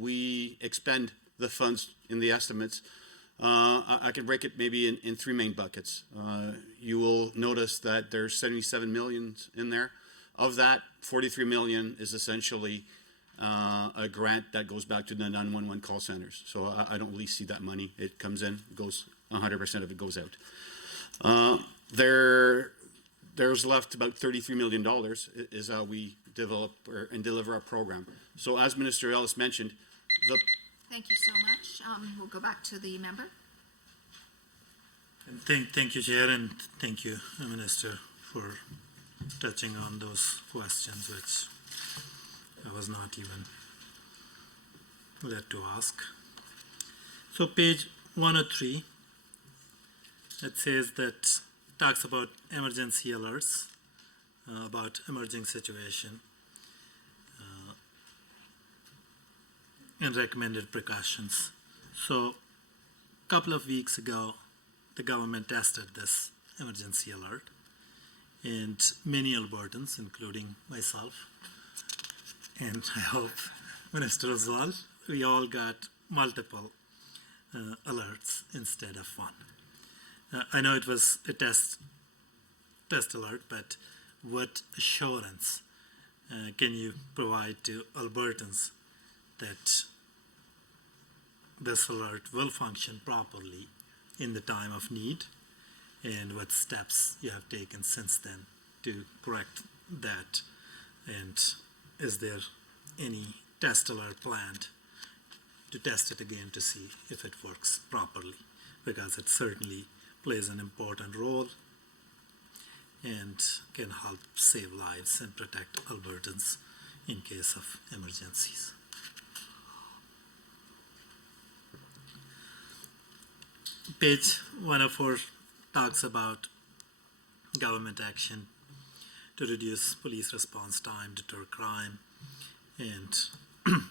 we expend the funds in the estimates, I can break it maybe in three main buckets. You will notice that there's 77 million in there. Of that, 43 million is essentially a grant that goes back to the 911 call centers. So I don't really see that money. It comes in, goes 100% of it goes out. There's left about $33 million is how we develop and deliver our program. So as Minister Ellis mentioned, Thank you so much. We'll go back to the member. And thank you, Chair, and thank you, Minister, for touching on those questions which I was not even led to ask. So page 103, it says that talks about emergency alerts, about emerging situation, and recommended precautions. So a couple of weeks ago, the government tested this emergency alert, and many Albertans, including myself, and I hope Minister as well, we all got multiple alerts instead of one. I know it was a test alert, but what assurance can you provide to Albertans that this alert will function properly in the time of need, and what steps you have taken since then to correct that, and is there any test alert planned to test it again to see if it works properly, because it certainly plays an important role and can help save lives and protect Albertans in case of emergencies. Page 104 talks about government action to reduce police response time, deter crime, and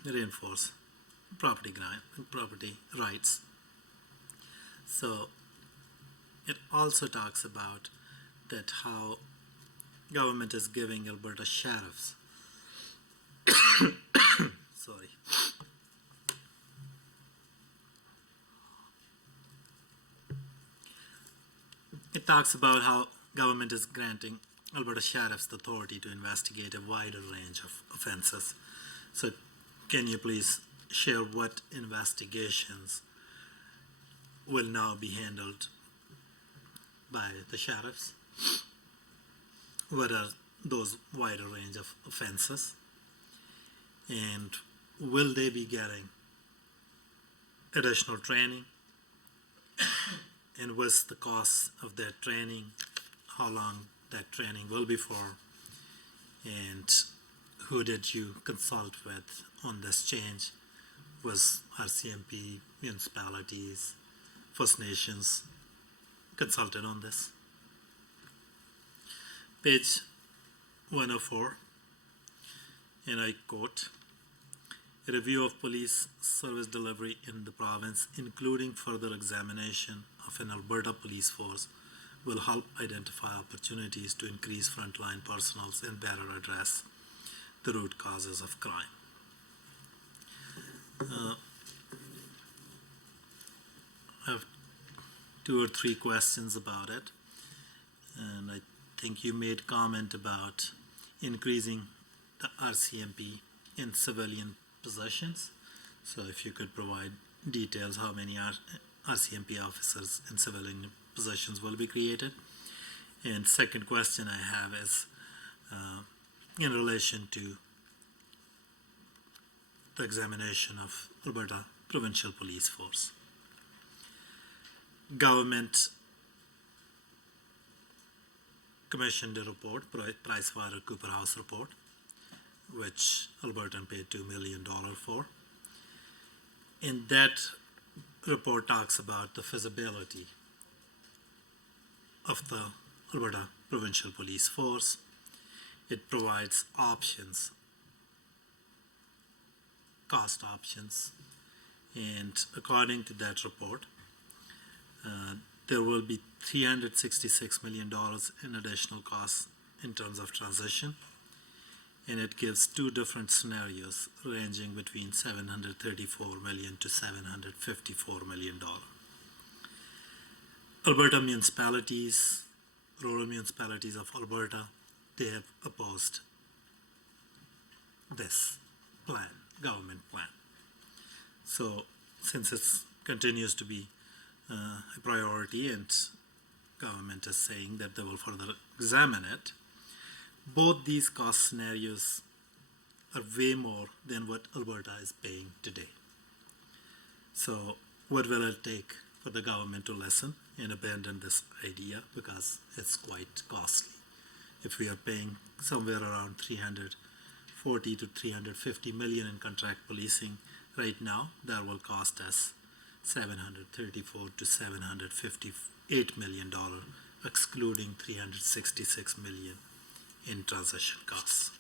reinforce property rights. So it also talks about that how government is giving Alberta sheriffs sorry. It talks about how government is granting Alberta sheriffs the authority to investigate a wider range of offences. So can you please share what investigations will now be handled by the sheriffs? What are those wider range of offences? And will they be getting additional training? And what's the cost of that training? How long that training will be for? And who did you consult with on this change? Was RCMP, municipalities, First Nations consulted on this? Page 104, and I quote, "A review of police service delivery in the province, including further examination of an Alberta police force, will help identify opportunities to increase frontline personnel and better address the root causes of crime." I have 2 or 3 questions about it. And I think you made comment about increasing the RCMP in civilian positions. So if you could provide details how many RCMP officers in civilian positions will be created. And second question I have is in relation to the examination of Alberta Provincial Police Force. Government commissioned a report, PricewaterhouseCoopers report, which Albertan paid $2 million for. And that report talks about the feasibility of the Alberta Provincial Police Force. It provides options, cost options, and according to that report, there will be $366 million in additional costs in terms of transition, and it gives two different scenarios ranging between $734 million to $754 million. Alberta municipalities, rural municipalities of Alberta, they have opposed this plan, government plan. So since it continues to be a priority and government is saying that they will further examine it, both these cost scenarios are way more than what Alberta is paying today. So what will it take for the government to listen and abandon this idea, because it's quite costly? If we are paying somewhere around $340 to $350 million in contract policing right now, that will cost us $734 to $758 million, excluding $366 million in transition costs.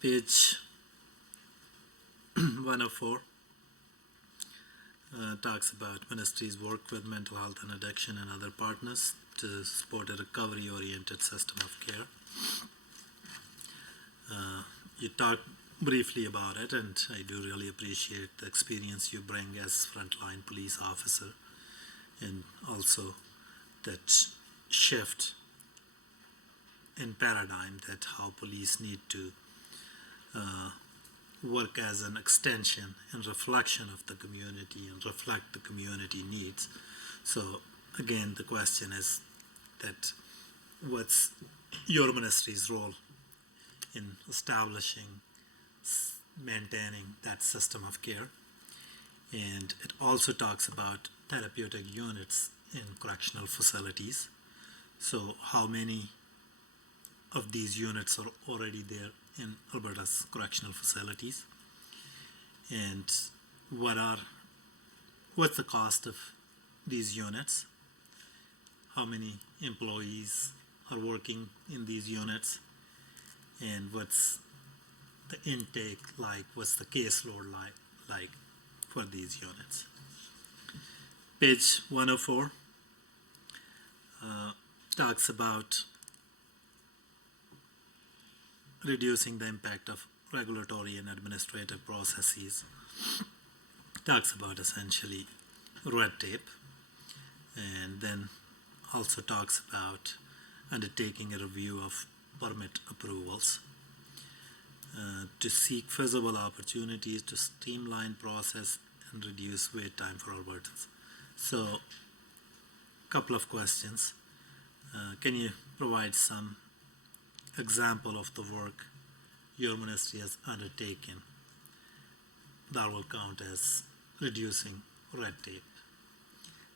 Page 104 talks about ministry's work with mental health and addiction and other partners to support a recovery-oriented system of care. You talked briefly about it, and I do really appreciate the experience you bring as frontline police officer, and also that shift in paradigm that how police need to work as an extension and reflection of the community and reflect the community needs. So again, the question is that what's your ministry's role in establishing, maintaining that system of care? And it also talks about therapeutic units in correctional facilities. So how many of these units are already there in Alberta's correctional facilities? And what's the cost of these units? How many employees are working in these units? And what's the intake like? What's the caseload like for these units? Page 104 talks about reducing the impact of regulatory and administrative processes. Talks about essentially red tape, and then also talks about undertaking a review of permit approvals to seek feasible opportunities to streamline process and reduce wait time for Albertans. So, couple of questions. Can you provide some example of the work your ministry has undertaken that will count as reducing red tape?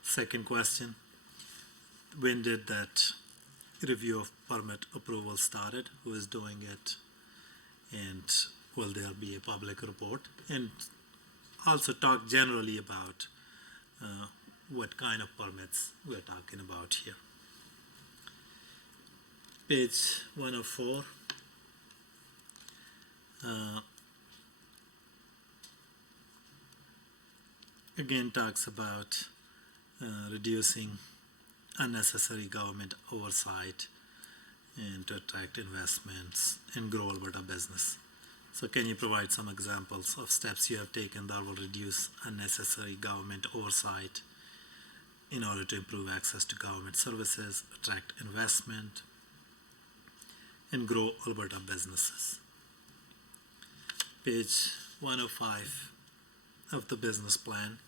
Second question, when did that review of permit approval started? Who is doing it? And will there be a public report? And also talk generally about what kind of permits we're talking about here. Page 104. Again talks about reducing unnecessary government oversight and to attract investments and grow Alberta business. So can you provide some examples of steps you have taken that will reduce unnecessary government oversight in order to improve access to government services, attract investment, and grow Alberta businesses? Page 105 of the business plan,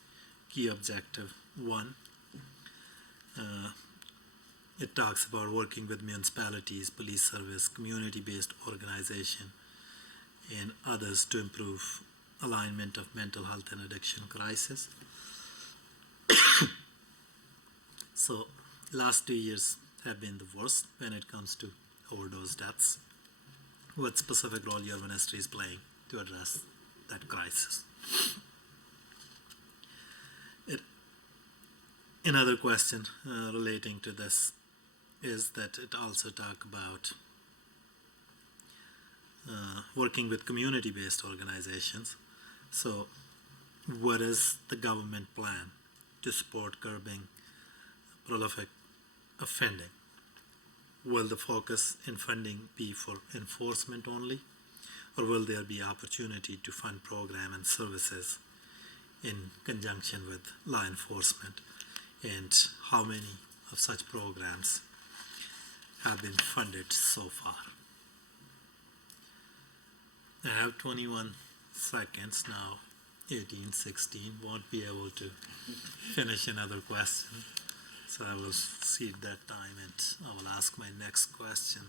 key objective 1. It talks about working with municipalities, police service, community-based organization, and others to improve alignment of mental health and addiction crisis. So, last 2 years have been the worst when it comes to overdose deaths. What specific role your ministry is playing to address that crisis? Another question relating to this is that it also talk about working with community-based organizations. So what is the government plan to support curbing prolific offending? Will the focus in funding be for enforcement only, or will there be opportunity to fund program and services in conjunction with law enforcement? And how many of such programs have been funded so far? I have 21 seconds now, 18, 16, won't be able to finish another question. So I will cede that time and I will ask my next question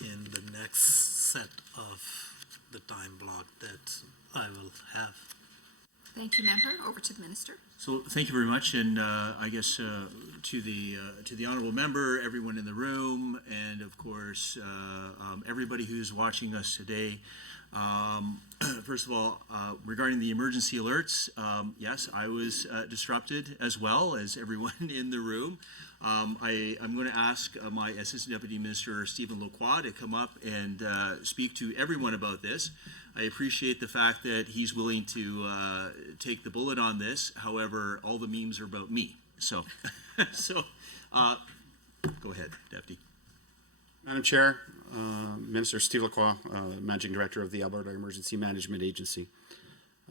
in the next set of the time block that I will have. Thank you, member. Over to the minister. So thank you very much, and I guess to the honorable member, everyone in the room, and of course everybody who's watching us today. First of all, regarding the emergency alerts, yes, I was disrupted as well as everyone in the room. I'm going to ask my Assistant Deputy Minister, Stephen Lacroix, to come up and speak to everyone about this. I appreciate the fact that he's willing to take the bullet on this. However, all the memes are about me. So, go ahead, Deputy. Madam Chair, Minister Steve Lacroix, Managing Director of the Alberta Emergency Management Agency.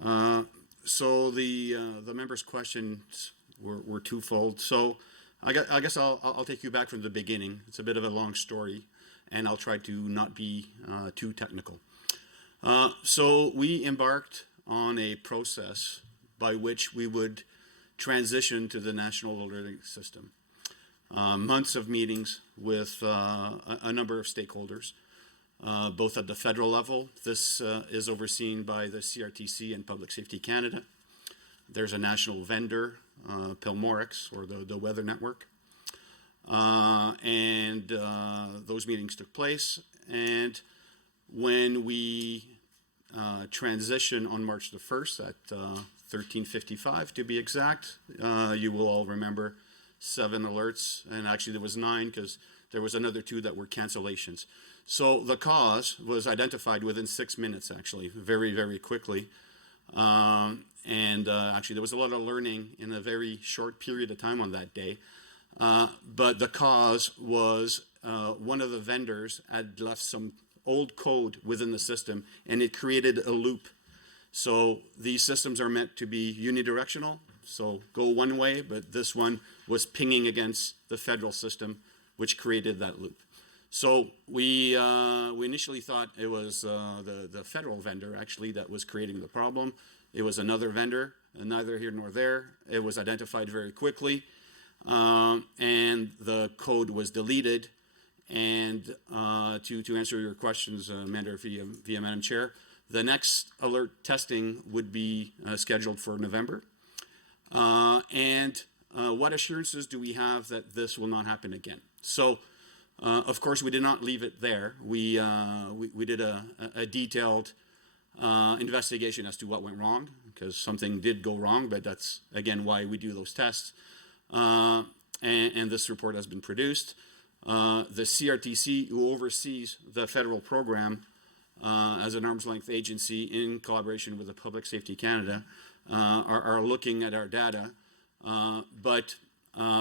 So the member's questions were twofold. So I guess I'll take you back from the beginning. It's a bit of a long story, and I'll try to not be too technical. So we embarked on a process by which we would transition to the national alerting system. Months of meetings with a number of stakeholders, both at the federal level. This is overseen by the CRTC and Public Safety Canada. There's a national vendor, Pilmorix, or the Weather Network. And those meetings took place. And when we transitioned on March the 1st at 13:55 to be exact, you will all remember 7 alerts, and actually there was 9 because there was another 2 that were cancellations. So the cause was identified within 6 minutes, actually, very, very quickly. Actually there was a lot of learning in a very short period of time on that day. But the cause was one of the vendors had left some old code within the system, and it created a loop. So these systems are meant to be unidirectional, so go one way, but this one was pinging against the federal system, which created that loop. So we initially thought it was the federal vendor, actually, that was creating the problem. It was another vendor, and neither here nor there. It was identified very quickly, and the code was deleted. And to answer your questions, Amanda, via Madam Chair, the next alert testing would be scheduled for November. What assurances do we have that this will not happen again? So, of course, we did not leave it there. We did a detailed investigation as to what went wrong, because something did go wrong, but that's, again, why we do those tests. And this report has been produced. The CRTC, who oversees the federal program as an arm's length agency in collaboration with the Public Safety Canada, are looking at our data. But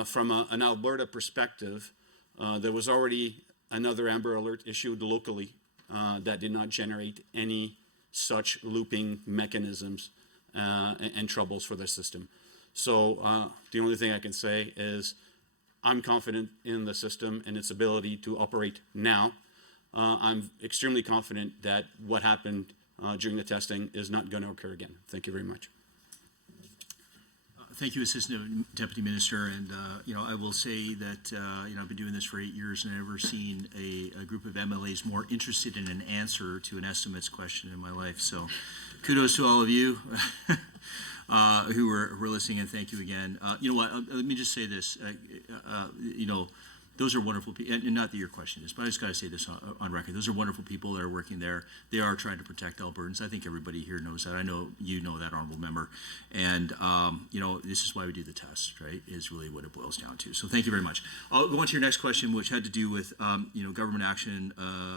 from an Alberta perspective, there was already another Amber Alert issued locally that did not generate any such looping mechanisms and troubles for the system. So the only thing I can say is I'm confident in the system and its ability to operate now. I'm extremely confident that what happened during the testing is not going to occur again. Thank you very much. Thank you, Assistant Deputy Minister. And, I will say that, I've been doing this for 8 years and I've never seen a group of MLAs more interested in an answer to an estimates question in my life. So kudos to all of you who were listening, and thank you again. You know what, let me just say this. Those are wonderful people, and not that your question is, but I just got to say this on record. Those are wonderful people that are working there. They are trying to protect Albertans. I think everybody here knows that. I know you know that, Honorable Member. And, this is why we do the test, right, is really what it boils down to. So thank you very much. I'll go on to your next question, which had to do with, government action,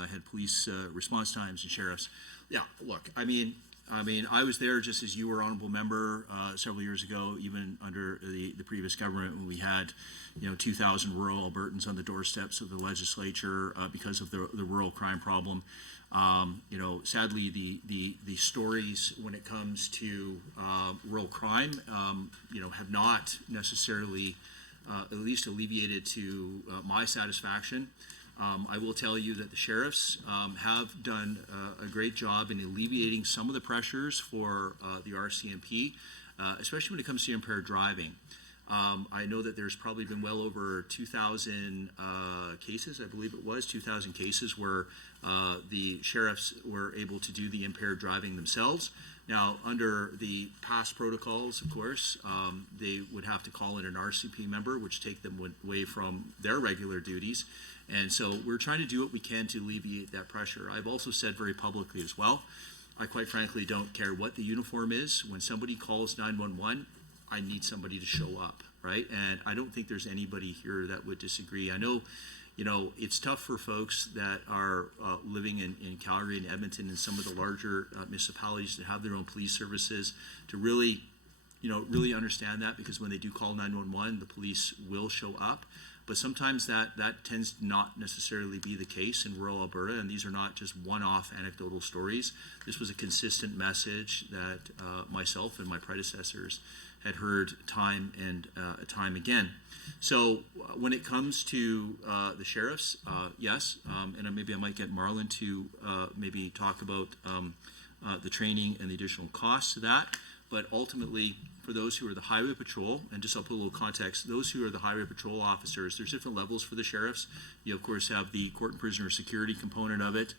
had police response times and sheriffs. Yeah, look, I mean, I was there just as you were, Honorable Member, several years ago, even under the previous government, when we had, 2,000 rural Albertans on the doorsteps of the legislature because of the rural crime problem. Sadly, the stories when it comes to rural crime, have not necessarily at least alleviated to my satisfaction. I will tell you that the sheriffs have done a great job in alleviating some of the pressures for the RCMP, especially when it comes to impaired driving. I know that there's probably been well over 2,000 cases, I believe it was, 2,000 cases where the sheriffs were able to do the impaired driving themselves. Now, under the past protocols, of course, they would have to call in an RCMP member, which take them away from their regular duties. And so we're trying to do what we can to alleviate that pressure. I've also said very publicly as well, I quite frankly don't care what the uniform is. When somebody calls 911, I need somebody to show up, right? And I don't think there's anybody here that would disagree. I know, it's tough for folks that are living in Calgary and Edmonton and some of the larger municipalities that have their own police services to really understand that, because when they do call 911, the police will show up. But sometimes that tends to not necessarily be the case in rural Alberta, and these are not just one-off anecdotal stories. This was a consistent message that myself and my predecessors had heard time and time again. So when it comes to the sheriffs, yes, and maybe I might get Marlon to maybe talk about the training and the additional costs to that. But ultimately, for those who are the highway patrol, and just I'll put a little context, those who are the highway patrol officers, there's different levels for the sheriffs. You, of course, have the court and prisoner security component of it.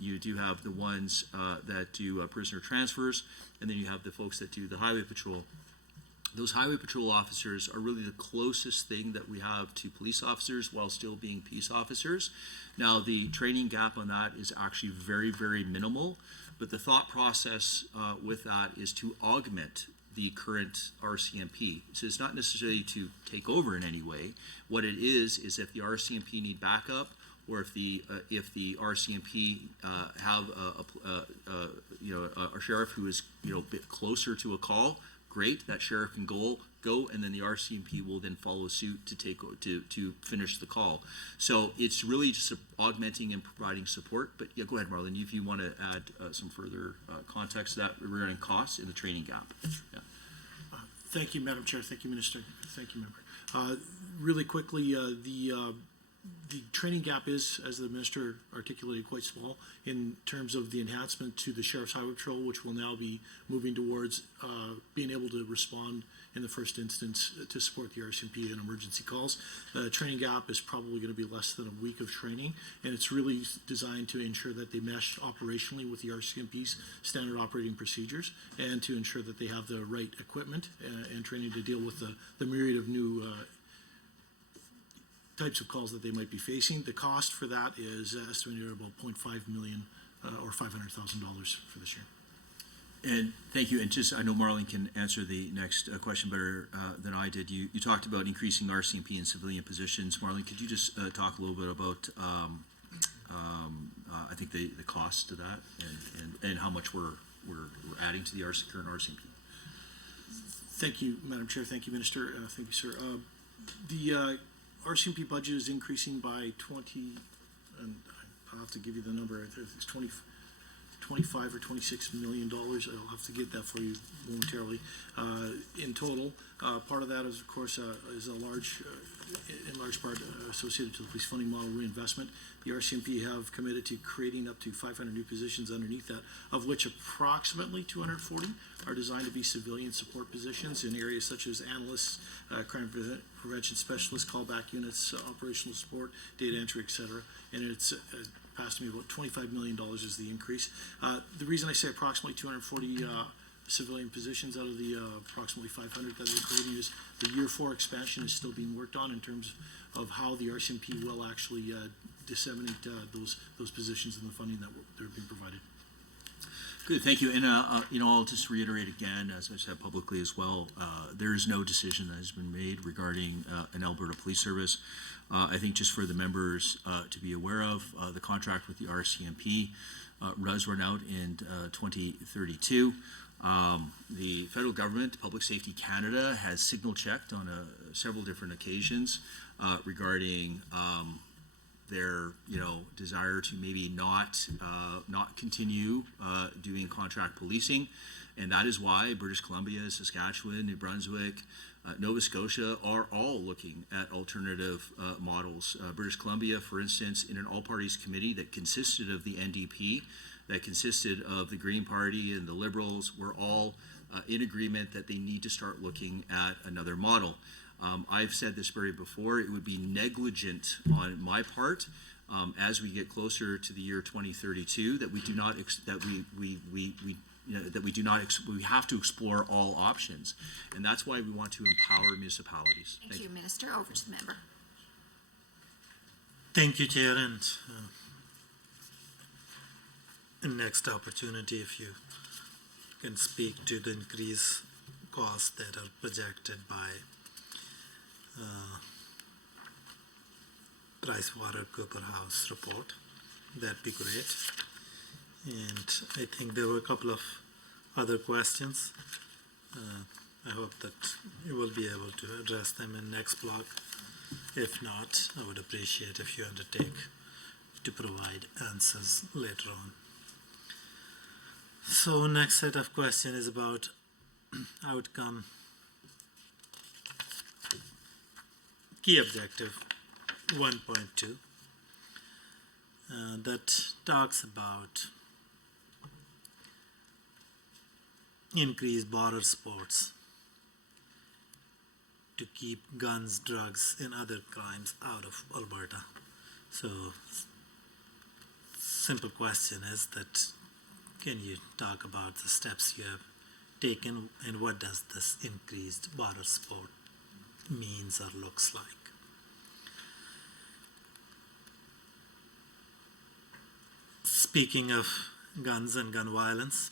You do have the ones that do prisoner transfers, and then you have the folks that do the highway patrol. Those highway patrol officers are really the closest thing that we have to police officers while still being peace officers. Now, the training gap on that is actually very, very minimal, but the thought process with that is to augment the current RCMP. So it's not necessarily to take over in any way. What it is if the RCMP need backup, or if the RCMP have a sheriff who is a bit closer to a call, great. That sheriff can go, and then the RCMP will then follow suit to finish the call. So it's really just augmenting and providing support. But yeah, go ahead, Marlon, if you want to add some further context to that regarding costs and the training gap. Yeah. Thank you, Madam Chair. Thank you, Minister. Thank you, Member. Really quickly, the training gap is, as the Minister articulated, quite small in terms of the enhancement to the Sheriff's Highway Patrol, which will now be moving towards being able to respond in the first instance to support the RCMP in emergency calls. Training gap is probably going to be less than a week of training, and it's really designed to ensure that they mesh operationally with the RCMP's standard operating procedures, and to ensure that they have the right equipment and training to deal with the myriad of new types of calls that they might be facing. The cost for that is estimated at about $0.5 million or $500,000 for this year. And thank you. And just, I know Marlon can answer the next question better than I did. You talked about increasing RCMP in civilian positions. Marlon, could you just talk a little bit about, I think the cost to that and how much we're adding to the current RCMP? Thank you, Madam Chair. Thank you, Minister. Thank you, sir. The RCMP budget is increasing by 20, and I'll have to give you the number. It's $25 or $26 million. I'll have to get that for you momentarily. In total, part of that is, of course, is in large part associated to the police funding model reinvestment. The RCMP have committed to creating up to 500 new positions underneath that, of which approximately 240 are designed to be civilian support positions in areas such as analysts, crime prevention specialists, callback units, operational support, data entry, et cetera. And it's passed me about $25 million is the increase. The reason I say approximately 240 civilian positions out of the approximately 500 that we're creating is the year 4 expansion is still being worked on in terms of how the RCMP will actually disseminate those positions and the funding that they're being provided. Good, thank you. And, I'll just reiterate again, as I said publicly as well, there is no decision that has been made regarding an Alberta Police Service. I think just for the members to be aware of, the contract with the RCMP does run out in 2032. The federal government, Public Safety Canada, has signal checked on several different occasions regarding their desire to maybe not continue doing contract policing, and that is why British Columbia, Saskatchewan, New Brunswick, Nova Scotia are all looking at alternative models. British Columbia, for instance, in an all-parties committee that consisted of the NDP, that consisted of the Green Party and the Liberals, were all in agreement that they need to start looking at another model. I've said this before, it would be negligent on my part as we get closer to the year 2032 that we do not we have to explore all options, and that's why we want to empower municipalities. Thank you, Minister. Over to the member. Thank you, Chair, and next opportunity, if you can speak to the increased costs that are projected by PricewaterhouseCoopers report, that'd be great. And I think there were a couple of other questions. I hope that you will be able to address them in next block. If not, I would appreciate if you undertake to provide answers later on. So next set of questions is about outcome. Key objective 1.2 that talks about increased border sports to keep guns, drugs, and other crimes out of Alberta. So, simple question is that, can you talk about the steps you have taken and what does this increased border sport means or looks like? Speaking of guns and gun violence,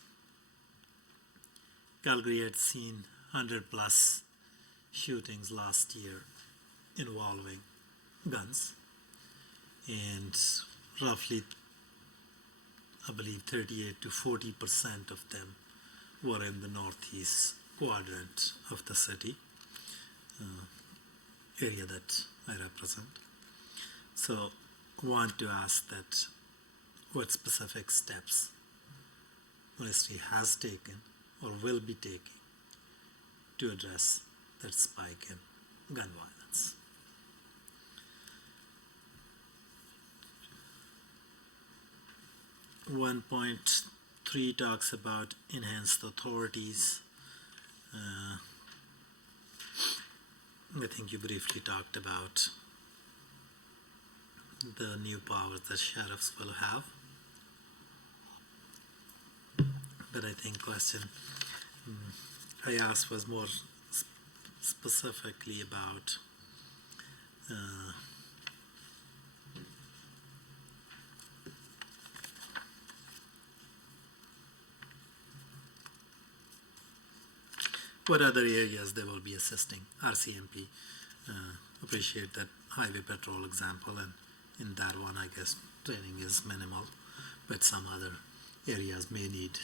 Calgary had seen 100 plus shootings last year involving guns, and roughly, I believe 38 to 40% of them were in the northeast quadrant of the city, area that I represent. So want to ask that what specific steps Ministry has taken or will be taking to address that spike in gun violence. One 1.3 talks about enhanced authorities. I think you briefly talked about the new powers that sheriffs will have. But I think question I asked was more specifically about what other areas they will be assisting RCMP. Appreciate that highway patrol example, and in that one I guess training is minimal, but some other areas may need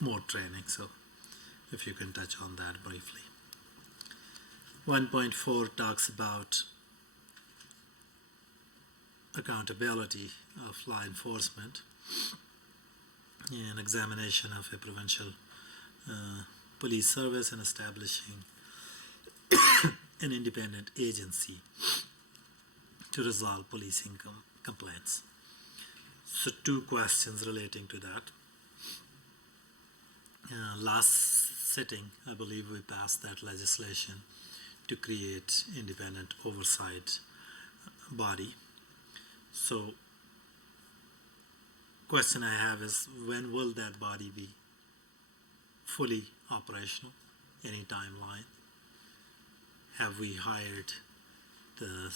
more training, so if you can touch on that briefly. 1.4 talks about accountability of law enforcement. an examination of a provincial police service and establishing an independent agency to resolve policing complaints. So 2 questions relating to that. Last sitting, I believe we passed that legislation to create independent oversight body. So question I have is, when will that body be fully operational? Any timeline? Have we hired the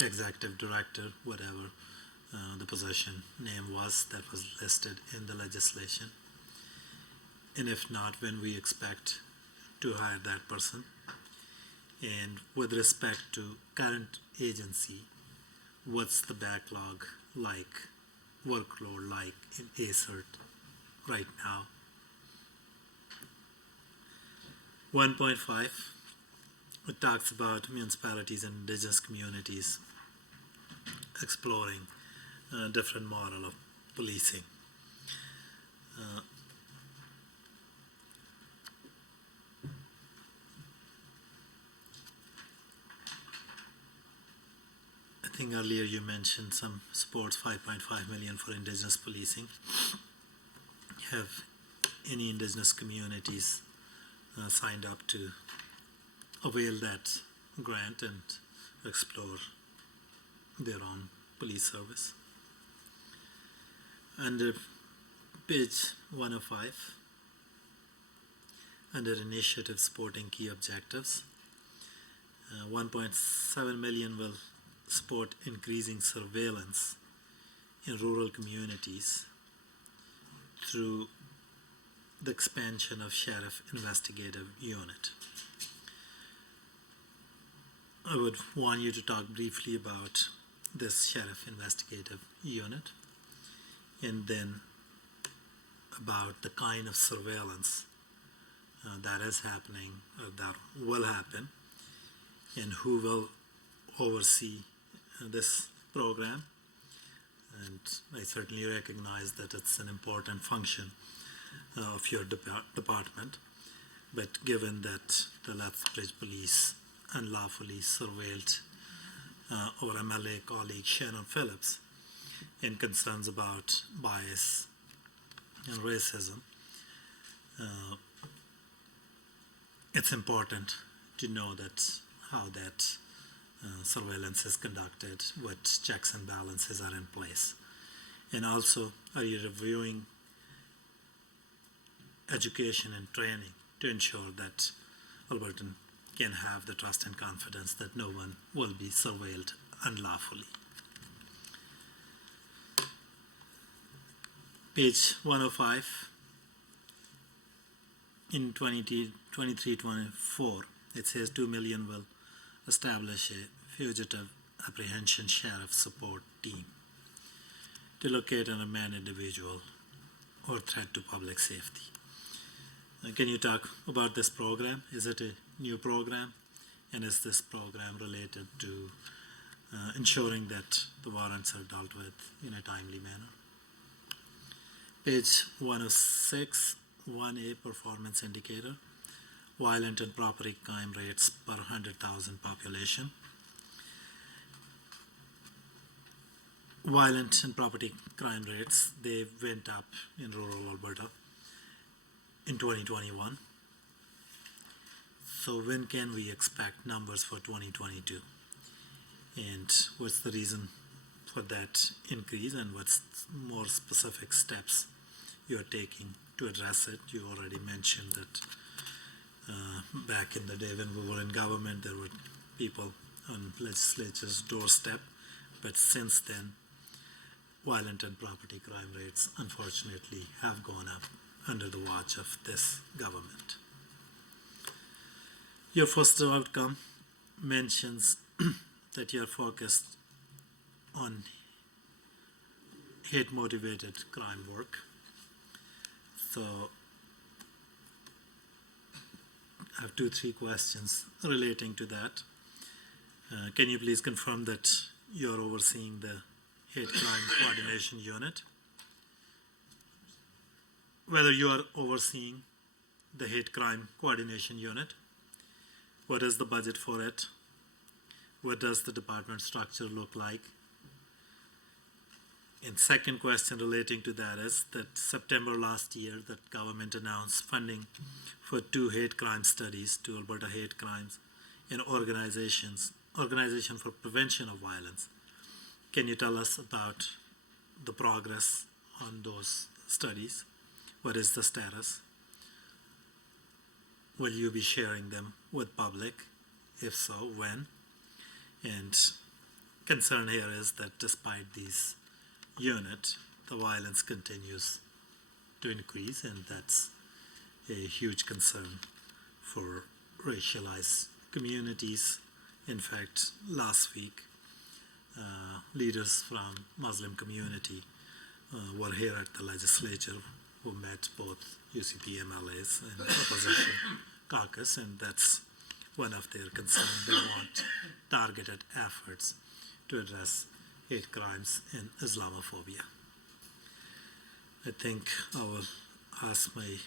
executive director, whatever the position name was that was listed in the legislation? And if not, when we expect to hire that person? And with respect to current agency, what's the backlog like, workload like in ACERT right now? 1.5, it talks about municipalities and indigenous communities exploring a different model of policing. I think earlier you mentioned some supports 5.5 million for indigenous policing. Have any indigenous communities signed up to avail that grant and explore their own police service? Under page 105, under initiative supporting key objectives, 1.7 million will support increasing surveillance in rural communities through the expansion of Sheriff Investigative Unit. I would want you to talk briefly about this Sheriff Investigative Unit, and then about the kind of surveillance that is happening, or that will happen, and who will oversee this program. And I certainly recognize that it's an important function of your department, but given that the Lethbridge Police unlawfully surveilled our MLA colleague Shannon Phillips, and concerns about bias and racism, it's important to know that how that surveillance is conducted, what checks and balances are in place. And also, are you reviewing education and training to ensure that Albertan can have the trust and confidence that no one will be surveilled unlawfully? Page 105, in 23-24, it says 2 million will establish a fugitive apprehension sheriff support team to locate and remand individual or threat to public safety. Can you talk about this program? Is it a new program? And is this program related to ensuring that the warrants are dealt with in a timely manner? Page 106, 1A performance indicator, violent and property crime rates per 100,000 population. Violent and property crime rates, they went up in rural Alberta in 2021. So when can we expect numbers for 2022? And what's the reason for that increase, and what's more specific steps you're taking to address it? You already mentioned that back in the day when we were in government, there were people on legislature's doorstep, but since then, violent and property crime rates unfortunately have gone up under the watch of this government. Your first outcome mentions that you're focused on hate-motivated crime work. So I have 2-3 questions relating to that. Can you please confirm that you're overseeing the Hate Crime Coordination Unit? whether you are overseeing the hate crime coordination unit. What is the budget for it? What does the department structure look like? And second question relating to that is that September last year, that government announced funding for 2 hate crime studies, 2 Alberta hate crimes, and Organization for Prevention of Violence. Can you tell us about the progress on those studies? What is the status? Will you be sharing them with public? If so, when? And concern here is that despite these unit, the violence continues to increase, and that's a huge concern for racialized communities. In fact, last week, leaders from Muslim community were here at the legislature who met both UCP MLAs and opposition caucus, and that's one of their concerns. They want targeted efforts to address hate crimes and Islamophobia. I think I will ask my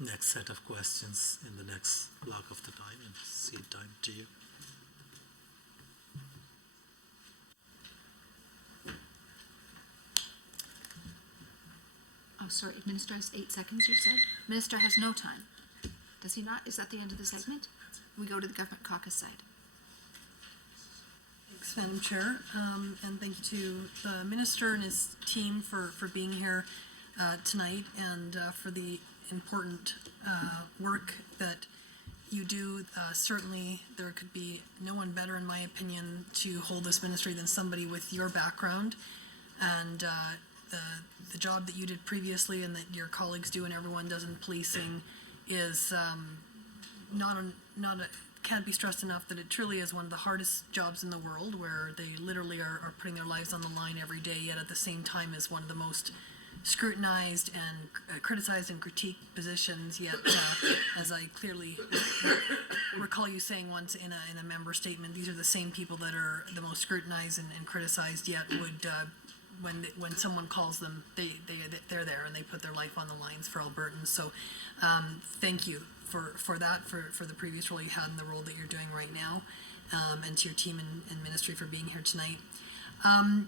next set of questions in the next block of the time and cede time to you. Oh, sorry, Minister has 8 seconds, you said? Minister has no time. Does he not? Is that the end of the segment? We go to the government caucus side. Thanks, Madam Chair, and thank you to the Minister and his team for being here tonight, and for the important work that you do. Certainly, there could be no one better, in my opinion, to hold this ministry than somebody with your background, and the job that you did previously and that your colleagues do and everyone does in policing is can't be stressed enough that it truly is one of the hardest jobs in the world, where they literally are putting their lives on the line every day, yet at the same time is one of the most scrutinized and criticized and critiqued positions. Yet, as I clearly recall you saying once in a member statement, these are the same people that are the most scrutinized and criticized, yet would when someone calls them, they're there and they put their life on the lines for Albertans. So thank you for that, for the previous role you had and the role that you're doing right now, and to your team and ministry for being here tonight.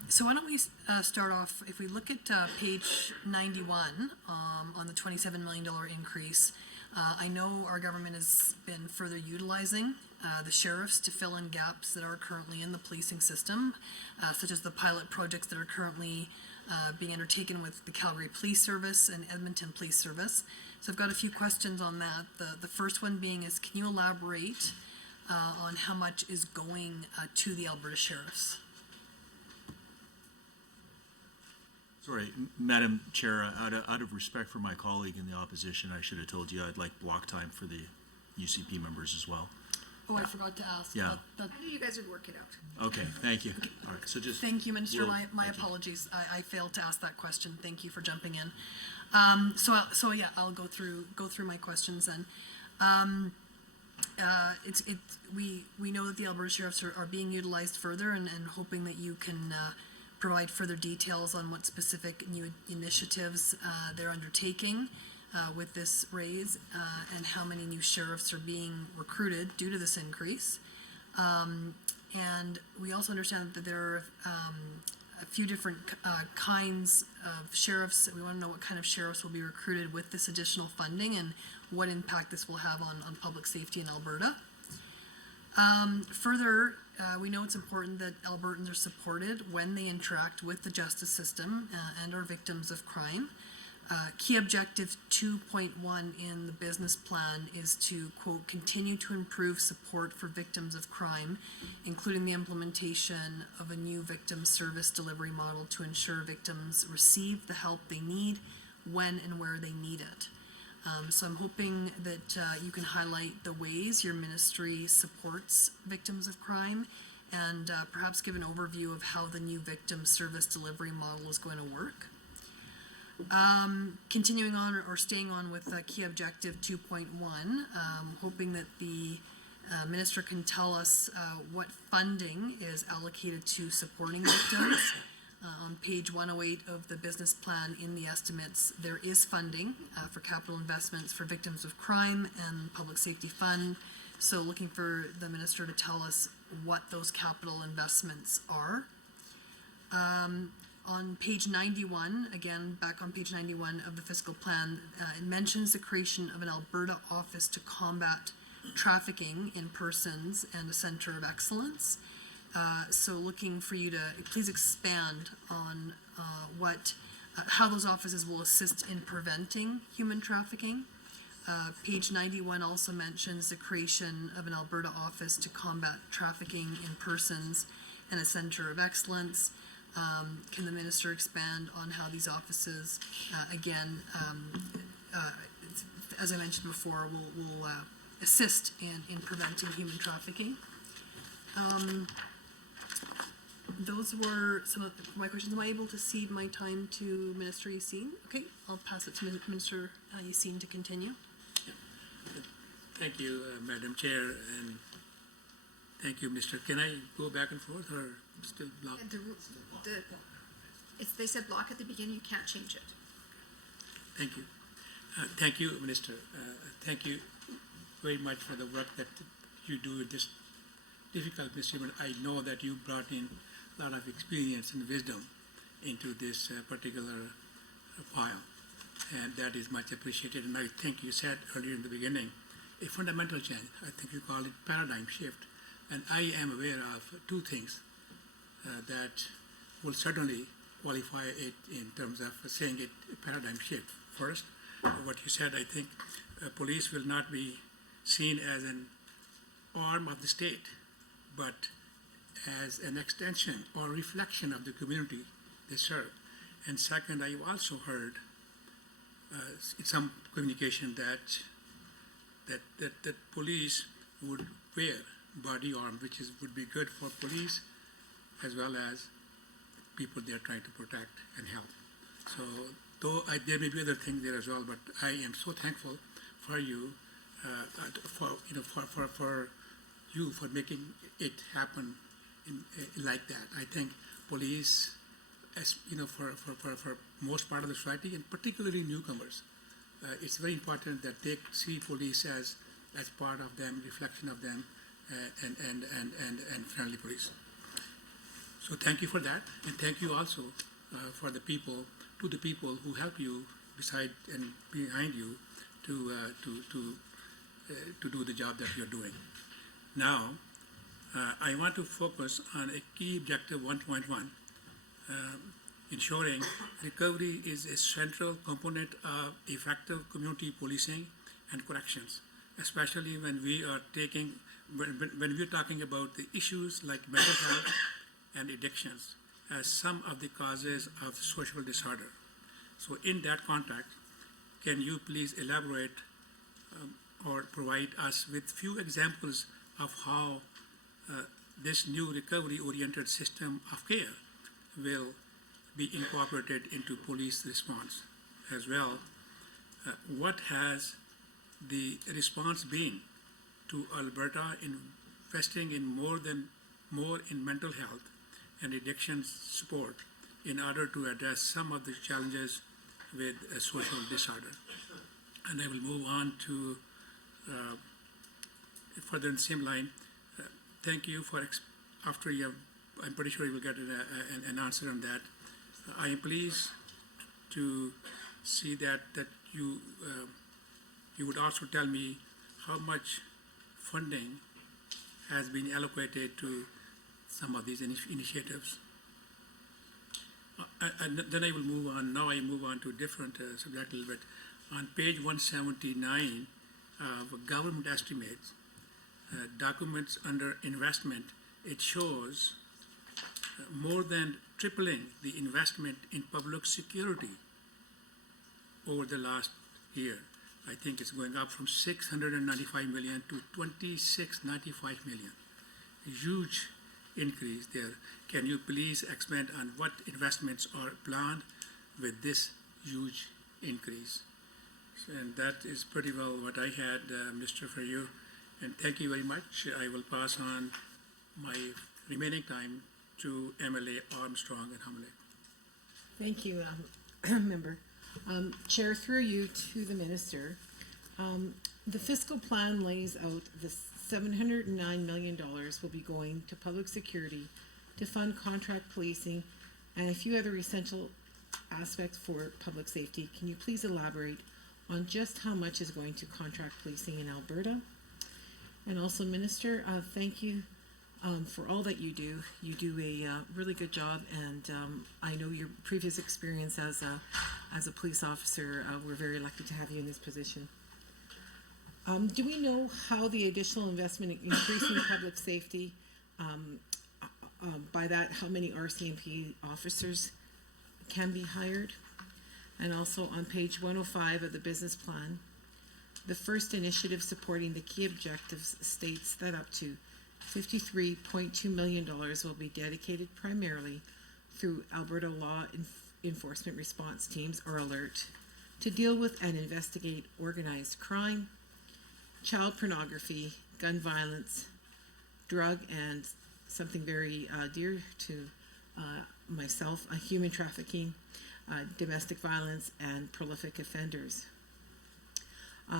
So why don't we start off, if we look at page 91 on the $27 million increase. I know our government has been further utilizing the sheriffs to fill in gaps that are currently in the policing system, such as the pilot projects that are currently being undertaken with the Calgary Police Service and Edmonton Police Service. So I've got a few questions on that. The first one being is, can you elaborate on how much is going to the Alberta Sheriffs? Sorry, Madam Chair, out of respect for my colleague in the opposition, I should have told you I'd like block time for the UCP members as well. Oh, I forgot to ask. Yeah. I knew you guys would work it out. Okay, thank you. All right, so just. Thank you, Minister. My thank you. apologies. I failed to ask that question. Thank you for jumping in. So yeah, I'll go through my questions then. We know that the Alberta Sheriffs are being utilized further, and hoping that you can provide further details on what specific new initiatives they're undertaking with this raise, and how many new sheriffs are being recruited due to this increase. And we also understand that there are a few different kinds of sheriffs. We want to know what kind of sheriffs will be recruited with this additional funding and what impact this will have on public safety in Alberta. Further, we know it's important that Albertans are supported when they interact with the justice system and are victims of crime. Key objective 2.1 in the business plan is to, quote, continue to improve support for victims of crime, including the implementation of a new victim service delivery model to ensure victims receive the help they need when and where they need it. So I'm hoping that you can highlight the ways your ministry supports victims of crime, and perhaps give an overview of how the new victim service delivery model is going to work. Continuing on or staying on with key objective 2.1, hoping that the minister can tell us what funding is allocated to supporting victims, On page 108 of the business plan in the estimates, there is funding for capital investments for victims of crime and public safety fund. So looking for the minister to tell us what those capital investments are. On page 91, again, back on page 91 of the fiscal plan, it mentions the creation of an Alberta office to combat trafficking in persons and a center of excellence. So looking for you to please expand on how those offices will assist in preventing human trafficking. Page 91 also mentions the creation of an Alberta office to combat trafficking in persons and a center of excellence. Can the minister expand on how these offices, again, as I mentioned before, will assist in preventing human trafficking? Those were some of my questions. Am I able to cede my time to Minister Yassine? Okay, I'll pass it to Minister Yassine to continue. Thank you, Madam Chair, and thank you, Minister. Can I go back and forth or still block? They said block at the beginning, you can't change it. Thank you. Thank you, Minister. Thank you very much for the work that you do in this difficult mission. I know that you brought in a lot of experience and wisdom into this particular file, and that is much appreciated. And I think you said earlier in the beginning, a fundamental change. I think you call it paradigm shift. And I am aware of two things that will certainly qualify it in terms of saying it a paradigm shift. First, what you said, I think police will not be seen as an arm of the state, but as an extension or reflection of the community they serve. And second, I also heard in some communication that police would wear body armor, which would be good for police as well as people they are trying to protect and help. So, though there may be other things there as well, but I am so thankful for you, for you for making it happen like that. I think police, as for most part of the society, and particularly newcomers, it's very important that they see police as part of them, reflection of them, and friendly police. So thank you for that, and thank you also for the people who help you beside and behind you to do the job that you're doing. Now, I want to focus on a key objective 1.1. Ensuring recovery is a central component of effective community policing and corrections, especially when we are when we're talking about the issues like mental health and addictions as some of the causes of social disorder. So in that context, can you please elaborate or provide us with few examples of how this new recovery-oriented system of care will be incorporated into police response as well? What has the response been to Alberta investing in more in mental health and addiction support in order to address some of the challenges with social disorder? And I will move on to further in the same line. Thank you for after you have, I'm pretty sure you will get an answer on that. I am pleased to see that you would also tell me how much funding has been allocated to some of these initiatives. And then I will move on. Now I move on to a different subject a little bit. On page 179 of government estimates, documents under investment, it shows more than tripling the investment in public security over the last year. I think it's going up from 695 million to 2695 million. A huge increase there. Can you please expand on what investments are planned with this huge increase? And that is pretty well what I had, Mr. for you. And thank you very much. I will pass on my remaining time to MLA Armstrong and Hamlet. Thank you, Member. Chair, through you to the Minister. The fiscal plan lays out the $709 million will be going to public security to fund contract policing and a few other essential aspects for public safety. Can you please elaborate on just how much is going to contract policing in Alberta? And also, Minister, thank you for all that you do. You do a really good job, and I know your previous experience as a police officer. We're very lucky to have you in this position. Do we know how the additional investment in increasing public safety, by that, how many RCMP officers can be hired? And also on page 105 of the business plan, the first initiative supporting the key objectives states that up to $53.2 million will be dedicated primarily through Alberta Law Enforcement Response Teams, or ALERT, to deal with and investigate organized crime, child pornography, gun violence, drug, and something very dear to myself, human trafficking, domestic violence, and prolific offenders.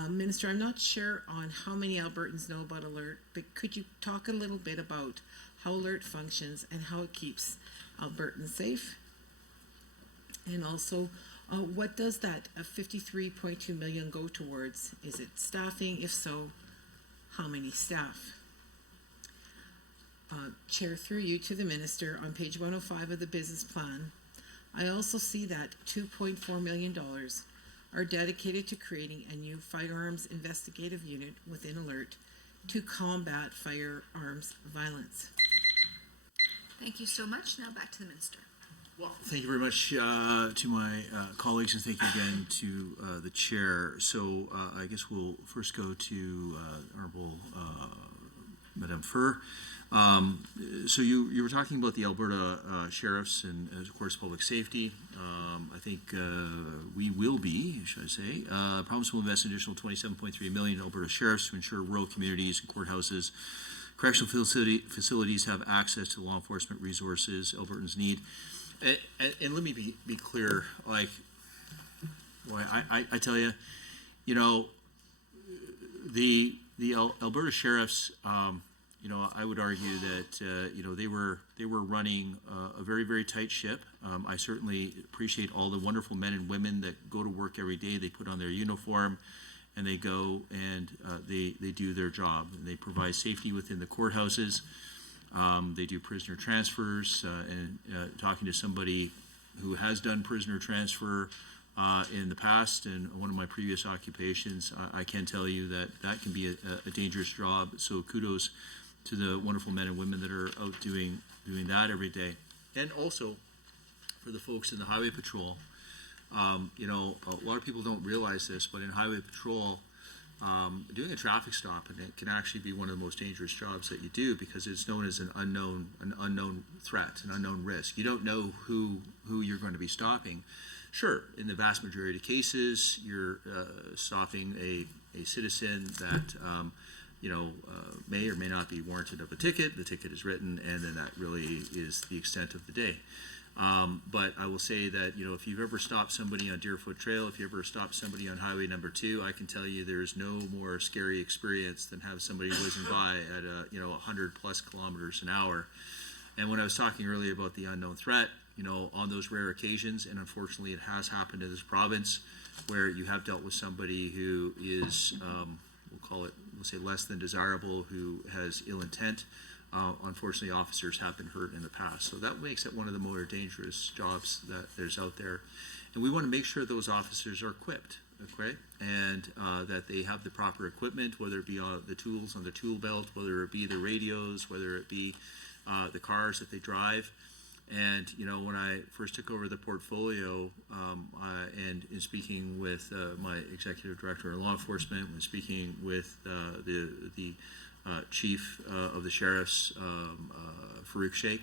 Minister, I'm not sure on how many Albertans know about ALERT, but could you talk a little bit about how ALERT functions and how it keeps Albertans safe? And also, what does that $53.2 million go towards? Is it staffing? If so, how many staff? Chair, through you to the Minister, on page 105 of the business plan, I also see that $2.4 million are dedicated to creating a new firearms investigative unit within ALERT to combat firearms violence. Thank you so much. Now back to the Minister. Well, thank you very much to my colleagues, and thank you again to the chair. So I guess we'll first go to Honorable Madame Fur. So you were talking about the Alberta sheriffs and, of course, public safety. I think we will be, should I say, Province will invest an additional $27.3 million in Alberta sheriffs to ensure rural communities and courthouses, correctional facilities have access to law enforcement resources Albertans need. And let me be clear, like, boy, I tell you, you know, the Alberta sheriffs, you know, I would argue that you know, they were running a very, very tight ship. I certainly appreciate all the wonderful men and women that go to work every day. They put on their uniform and they go and they do their job, and they provide safety within the courthouses. They do prisoner transfers, and talking to somebody who has done prisoner transfer in the past and one of my previous occupations, I can tell you that that can be a dangerous job. So kudos to the wonderful men and women that are out doing that every day. And also for the folks in the highway patrol, you know, a lot of people don't realize this, but in highway patrol, doing a traffic stop, and it can actually be one of the most dangerous jobs that you do, because it's known as an unknown threat, an unknown risk. You don't know who you're going to be stopping. Sure, in the vast majority of cases, you're stopping a citizen that you know, may or may not be warranted of a ticket. The ticket is written, and then that really is the extent of the day. But I will say that, you know, if you've ever stopped somebody on Deerfoot Trail, if you ever stopped somebody on Highway number 2, I can tell you there's no more scary experience than have somebody whizzing by at you know, 100+ kilometers an hour. And when I was talking earlier about the unknown threat, you know, on those rare occasions, and unfortunately it has happened in this province, where you have dealt with somebody who is, we'll say less than desirable, who has ill intent. Unfortunately, officers have been hurt in the past. So that makes it one of the more dangerous jobs that there's out there. And we want to make sure those officers are equipped, okay? And that they have the proper equipment, whether it be the tools on the tool belt, whether it be the radios, whether it be the cars that they drive. And, you know, when I first took over the portfolio, and in speaking with my executive director of law enforcement, when speaking with the chief of the sheriffs, Farouk Sheikh,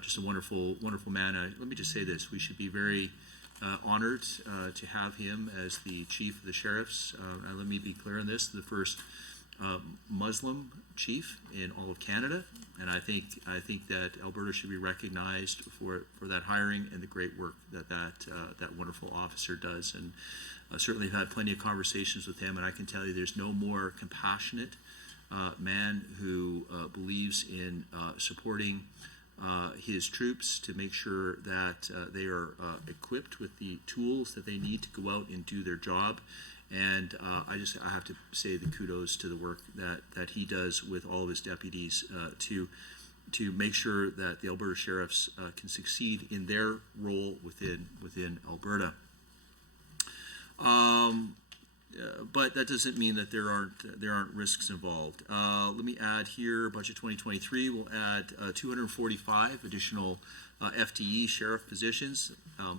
just a wonderful man. Let me just say this: we should be very honored to have him as the chief of the sheriffs. Let me be clear on this: the first Muslim chief in all of Canada, and I think that Alberta should be recognized for that hiring and the great work that wonderful officer does. And certainly have had plenty of conversations with him, and I can tell you there's no more compassionate man who believes in supporting his troops to make sure that they are equipped with the tools that they need to go out and do their job. And I have to say the kudos to the work that he does with all of his deputies to make sure that the Alberta Sheriffs can succeed in their role within Alberta. But that doesn't mean that there aren't risks involved. Let me add here, budget 2023 will add 245 additional FTE sheriff positions.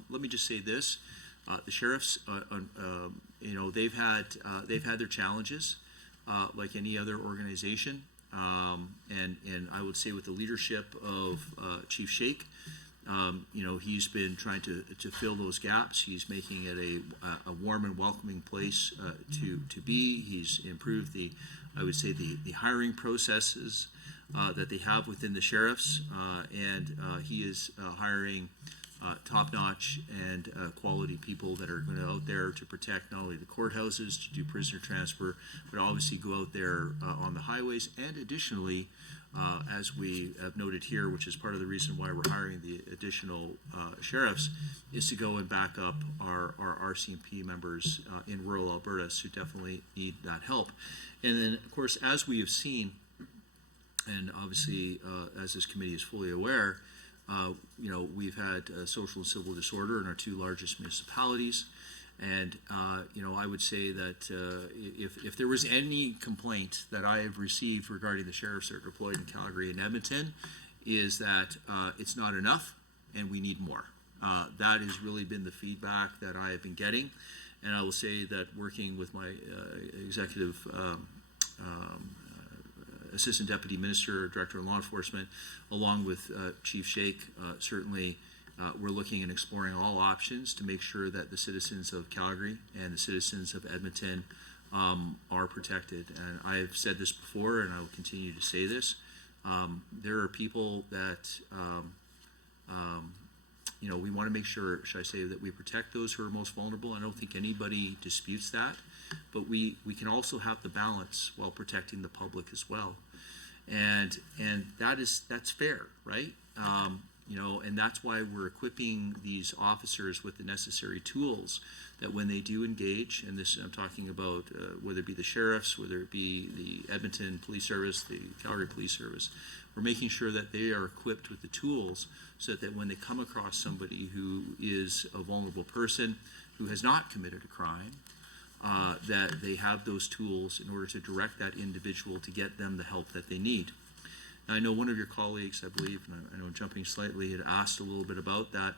Let me just say this: the sheriffs, they've had their challenges, like any other organization, and I would say with the leadership of Chief Sheikh. He's been trying to fill those gaps. He's making it a warm and welcoming place to be. He's improved the hiring processes that they have within the sheriffs, and he is hiring top-notch and quality people that are going to out there to protect not only the courthouses, to do prisoner transfer, but obviously go out there on the highways, and additionally, as we have noted here, which is part of the reason why we're hiring the additional sheriffs, is to go and back up our RCMP members in rural Alberta, who definitely need that help. And then, of course, as we have seen, and obviously as this committee is fully aware, we've had social and civil disorder in our two largest municipalities. And, I would say that if there was any complaint that I have received regarding the sheriffs that are deployed in Calgary and Edmonton, is that it's not enough and we need more. That has really been the feedback that I have been getting. And I will say that working with my executive Assistant Deputy Minister, Director of Law Enforcement, along with Chief Sheikh, certainly we're looking and exploring all options to make sure that the citizens of Calgary and the citizens of Edmonton are protected. And I've said this before, and I will continue to say this. There are people that, we want to make sure, should I say, that we protect those who are most vulnerable. I don't think anybody disputes that. But we can also have the balance while protecting the public as well. And that's fair, right? And that's why we're equipping these officers with the necessary tools that when they do engage, and this I'm talking about whether it be the sheriffs, whether it be the Edmonton Police Service, the Calgary Police Service, we're making sure that they are equipped with the tools so that when they come across somebody who is a vulnerable person who has not committed a crime, that they have those tools in order to direct that individual to get them the help that they need. Now, I know one of your colleagues, I believe, and I know I'm jumping slightly, had asked a little bit about that.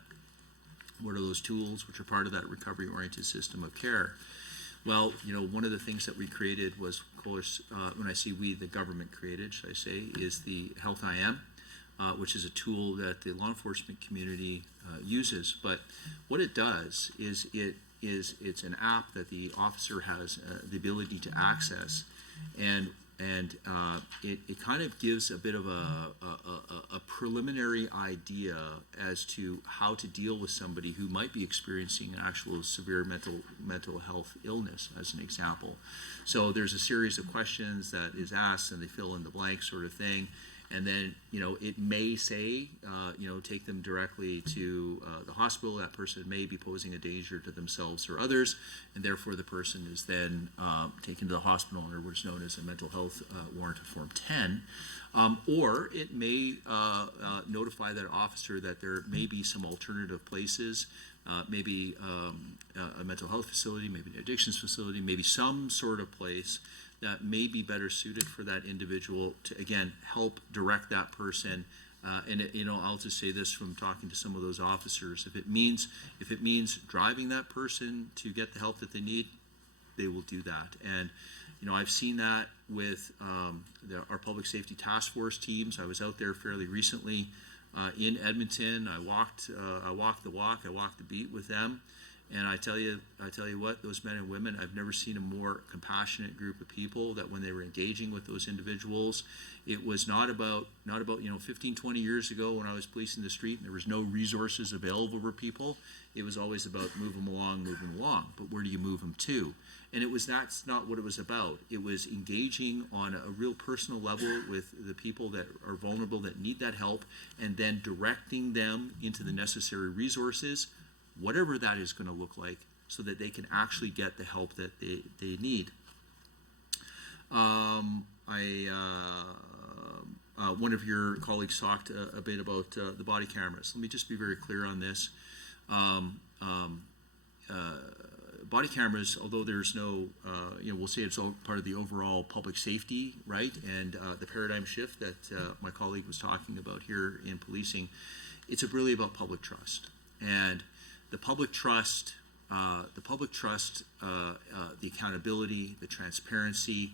What are those tools which are part of that recovery-oriented system of care? Well, one of the things that we created was, of course, when I say we, the government created, should I say, is the Health IM, which is a tool that the law enforcement community uses. But what it does is it's an app that the officer has the ability to access, and it kind of gives a bit of a preliminary idea as to how to deal with somebody who might be experiencing an actual severe mental health illness, as an example. So there's a series of questions that is asked, and they fill in the blank sort of thing. And then, it may say, take them directly to the hospital. That person may be posing a danger to themselves or others, and therefore the person is then taken to the hospital under what is known as a mental health warrant of Form 10. Or it may notify that officer that there may be some alternative places, maybe a mental health facility, maybe an addictions facility, maybe some sort of place that may be better suited for that individual to, again, help direct that person. I'll just say this from talking to some of those officers: if it means driving that person to get the help that they need, they will do that. And I've seen that with our public safety task force teams. I was out there fairly recently in Edmonton. I walked the walk, I walked the beat with them. And I tell you what, those men and women, I've never seen a more compassionate group of people that when they were engaging with those individuals, it was not about 15, 20 years ago when I was policing the street and there was no resources available for people. It was always about move them along. But where do you move them to? And that's not what it was about. It was engaging on a real personal level with the people that are vulnerable, that need that help, and then directing them into the necessary resources, whatever that is going to look like, so that they can actually get the help that they need. One of your colleagues talked a bit about the body cameras. Let me just be very clear on this. Body cameras, although there's no, we'll say it's all part of the overall public safety, right? And the paradigm shift that my colleague was talking about here in policing, it's really about public trust. And the public trust, the accountability, the transparency.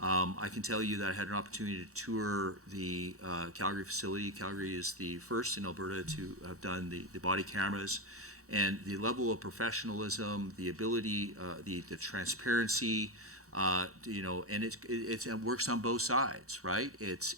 I can tell you that I had an opportunity to tour the Calgary facility. Calgary is the first in Alberta to have done the body cameras. And the level of professionalism, the ability, the transparency, and it works on both sides, right? It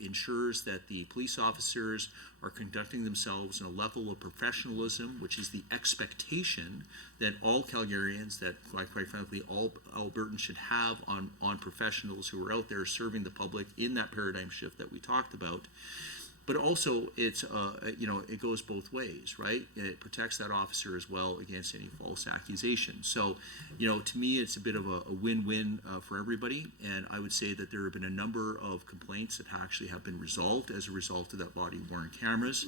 ensures that the police officers are conducting themselves in a level of professionalism, which is the expectation that all Calgarians, that quite frankly all Albertans should have on professionals who are out there serving the public in that paradigm shift that we talked about. But also, it goes both ways, right? It protects that officer as well against any false accusations. So, to me, it's a bit of a win-win for everybody. And I would say that there have been a number of complaints that actually have been resolved as a result of that body-worn cameras.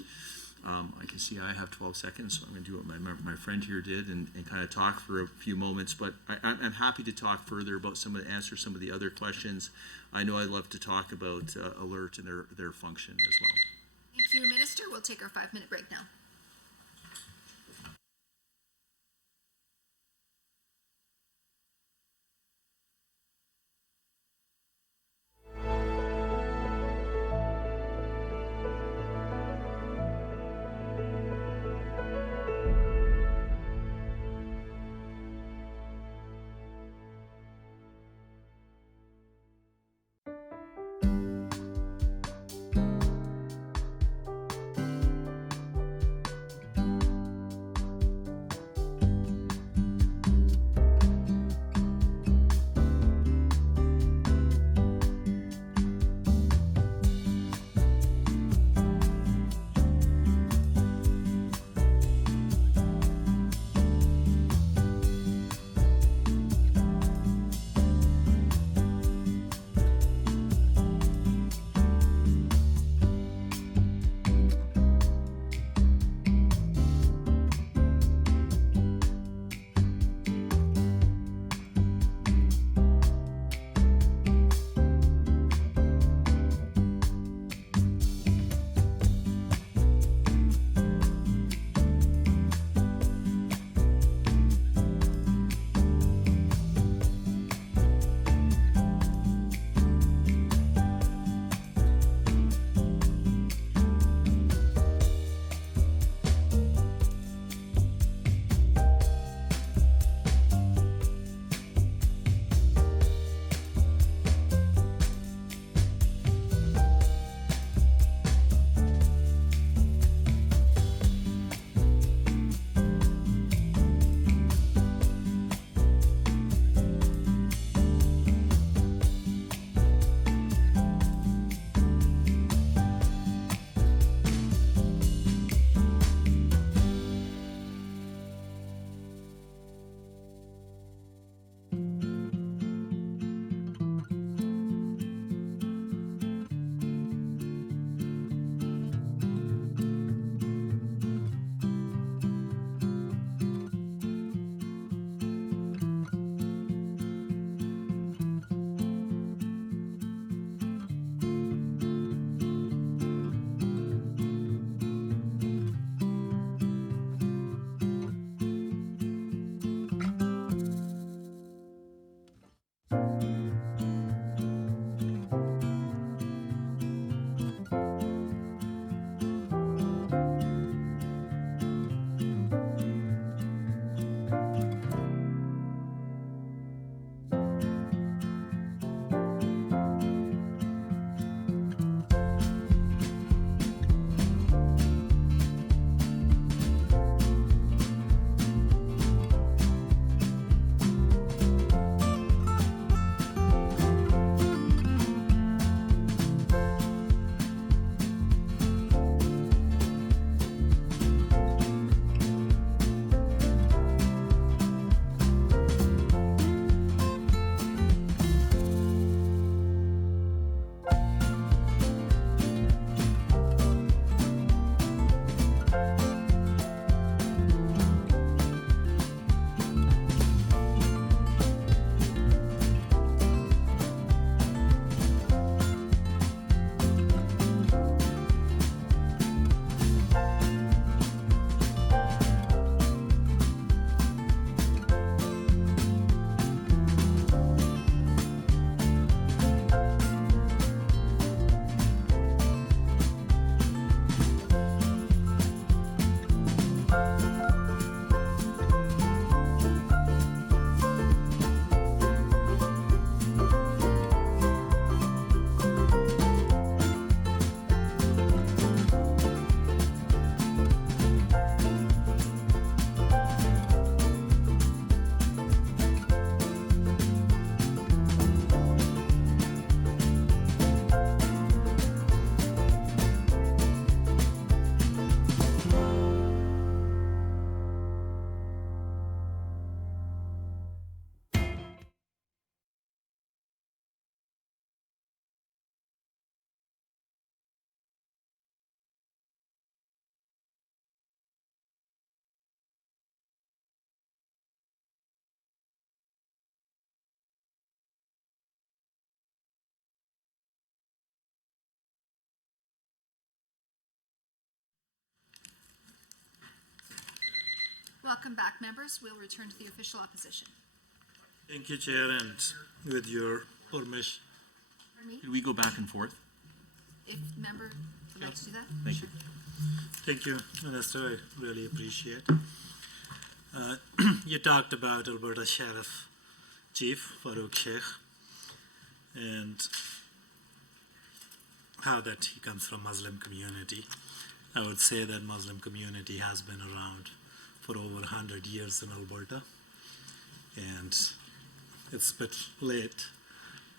I can see I have 12 seconds, so I'm going to do what my friend here did and kind of talk for a few moments. But I'm happy to talk further about answer some of the other questions. I know I'd love to talk about Alert and their function as well. Thank you, Minister. We'll take our 5-minute break now. Welcome back, members. We'll return to the official opposition. Thank you, Chair, and with your permission. Pardon me? Could we go back and forth? If member would like to do that? Thank you. Thank you, Minister. I really appreciate. You talked about Alberta Sheriff Chief Farouk Sheikh and how that he comes from Muslim community. I would say that Muslim community has been around for over 100 years in Alberta, and it's a bit late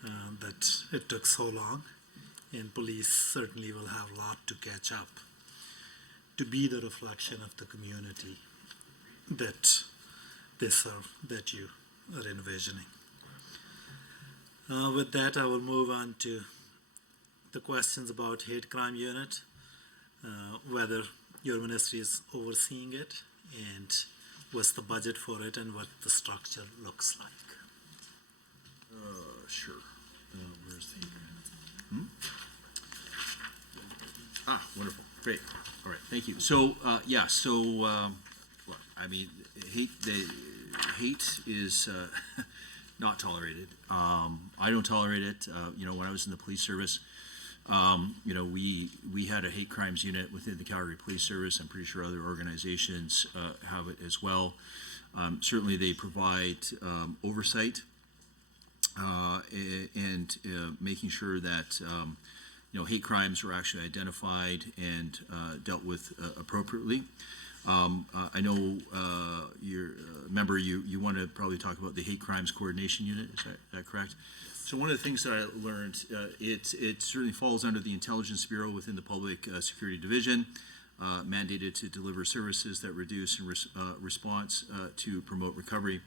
that it took so long, and police certainly will have a lot to catch up to be the reflection of the community that they serve, that you are envisioning. With that, I will move on to the questions about hate crime unit, whether your ministry is overseeing it, and what's the budget for it, and what the structure looks like. Sure. Where's the wonderful. Great. All right. Thank you. So, look, I mean, hate is not tolerated. I don't tolerate it. When I was in the police service, we had a hate crimes unit within the Calgary Police Service. I'm pretty sure other organizations have it as well. Certainly, they provide oversight and making sure that hate crimes are actually identified and dealt with appropriately. I know your member, you want to probably talk about the Hate Crimes Coordination Unit. Is that correct? So one of the things that I learned, it certainly falls under the Intelligence Bureau within the Public Security Division, mandated to deliver services that reduce and response to promote recovery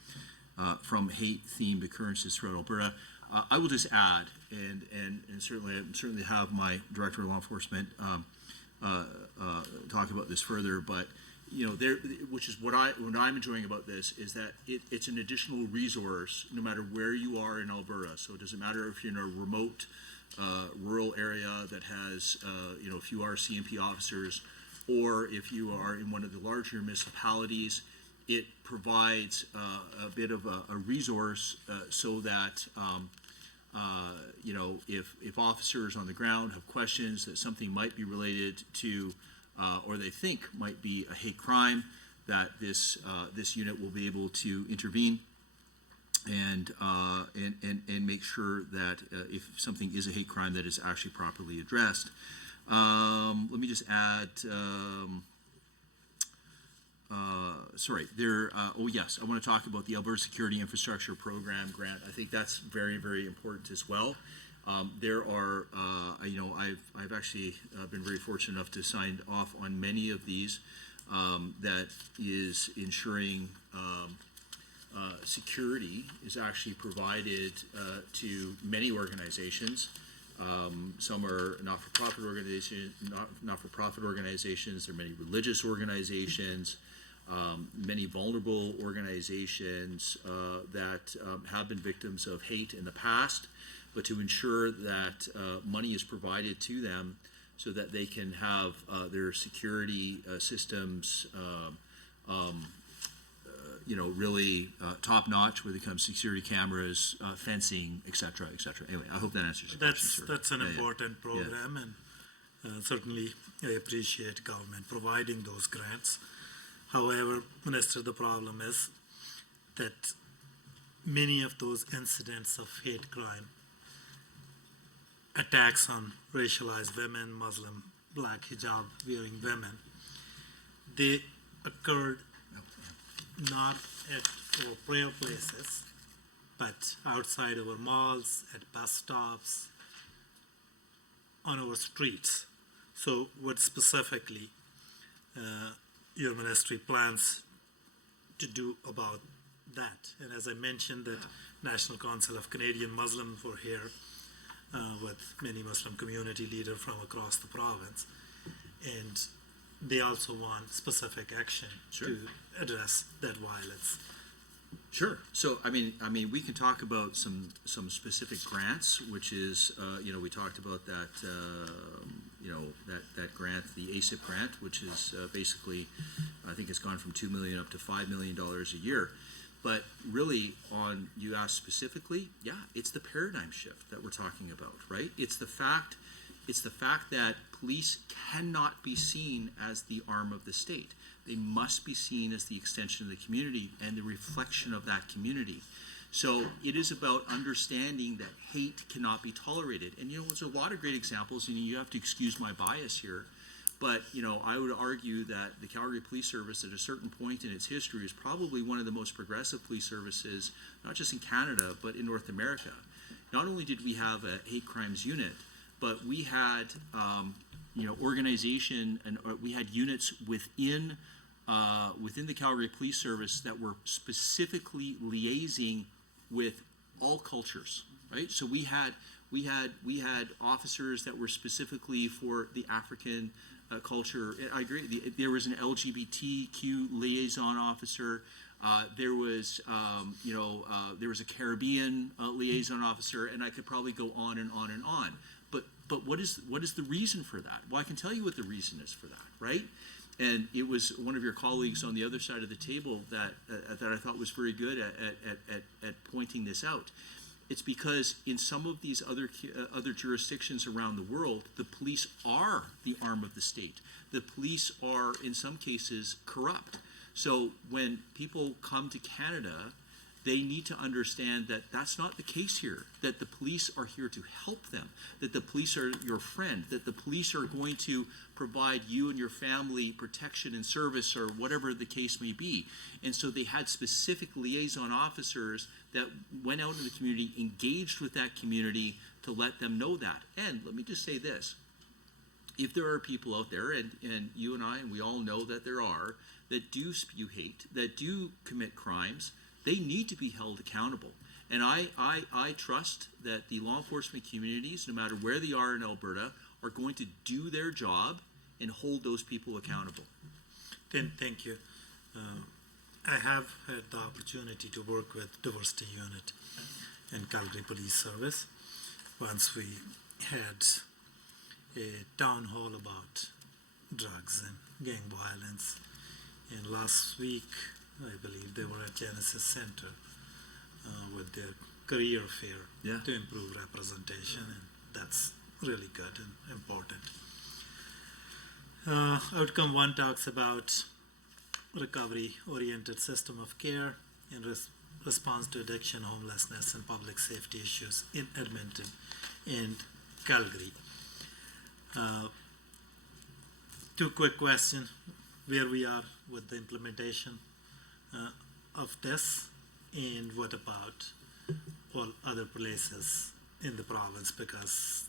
from hate-themed occurrences throughout Alberta. I will just add, and certainly have my Director of Law Enforcement talk about this further, but which is what I'm enjoying about this is that it's an additional resource no matter where you are in Alberta. So it doesn't matter if you're in a remote rural area that has a few RCMP officers, or if you are in one of the larger municipalities. It provides a bit of a resource so that if officers on the ground have questions that something might be related to or they think might be a hate crime, that this unit will be able to intervene and make sure that if something is a hate crime, that is actually properly addressed. Let me just add. Yes, I want to talk about the Alberta Security Infrastructure Program grant. I think that's very, very important as well. There are, I've actually been very fortunate enough to sign off on many of these that is ensuring security is actually provided to many organizations. Some are not-for-profit organizations. There are many religious organizations. Many vulnerable organizations that have been victims of hate in the past, but to ensure that money is provided to them so that they can have their security systems really top-notch when it comes to security cameras, fencing, et cetera, et cetera. Anyway, I hope that answers your question, sir. That's an important program, and certainly I appreciate government providing those grants. However, Minister, the problem is that many of those incidents of hate crime, attacks on racialized women, Muslim, black hijab wearing women, they occurred not at our prayer places, but outside our malls, at bus stops, on our streets. So what specifically your ministry plans to do about that? And as I mentioned, that National Council of Canadian Muslims were here with many Muslim community leaders from across the province, and they also want specific action to address that violence Sure. So, I mean, we can talk about some specific grants, which is, we talked about that, that grant, the ASIP grant, which is basically, I think it's gone from $2 million up to $5 million a year. But really, you asked specifically, yeah, it's the paradigm shift that we're talking about, right? It's the fact that police cannot be seen as the arm of the state. They must be seen as the extension of the community and the reflection of that community. So it is about understanding that hate cannot be tolerated. And there's a lot of great examples, and you have to excuse my bias here, but I would argue that the Calgary Police Service at a certain point in its history is probably one of the most progressive police services, not just in Canada, but in North America. Not only did we have a hate crimes unit, but we had organization, and we had units within the Calgary Police Service that were specifically liaising with all cultures, right? So we had officers that were specifically for the African culture. I agree. There was an LGBTQ liaison officer. There was a Caribbean liaison officer, and I could probably go on and on and on. But what is the reason for that? Well, I can tell you what the reason is for that, right? And it was one of your colleagues on the other side of the table that I thought was very good at pointing this out. It's because in some of these other jurisdictions around the world, the police are the arm of the state. The police are, in some cases, corrupt. So when people come to Canada, they need to understand that that's not the case here, that the police are here to help them, that the police are your friend, that the police are going to provide you and your family protection and service or whatever the case may be. And so they had specific liaison officers that went out in the community, engaged with that community to let them know that. And let me just say this. If there are people out there, and you and I, and we all know that there are, that do spew hate, that do commit crimes, they need to be held accountable. And I trust that the law enforcement communities, no matter where they are in Alberta, are going to do their job and hold those people accountable. Thank you. I have had the opportunity to work with Diversity Unit in Calgary Police Service. Once we had a town hall about drugs and gang violence. And last week, I believe they were at Genesis Center with their career fair to improve representation, and that's really good and important. Outcome 1 talks about recovery-oriented system of care in response to addiction, homelessness, and public safety issues in Edmonton and Calgary. 2 quick questions. Where we are with the implementation of this, and what about all other places in the province, because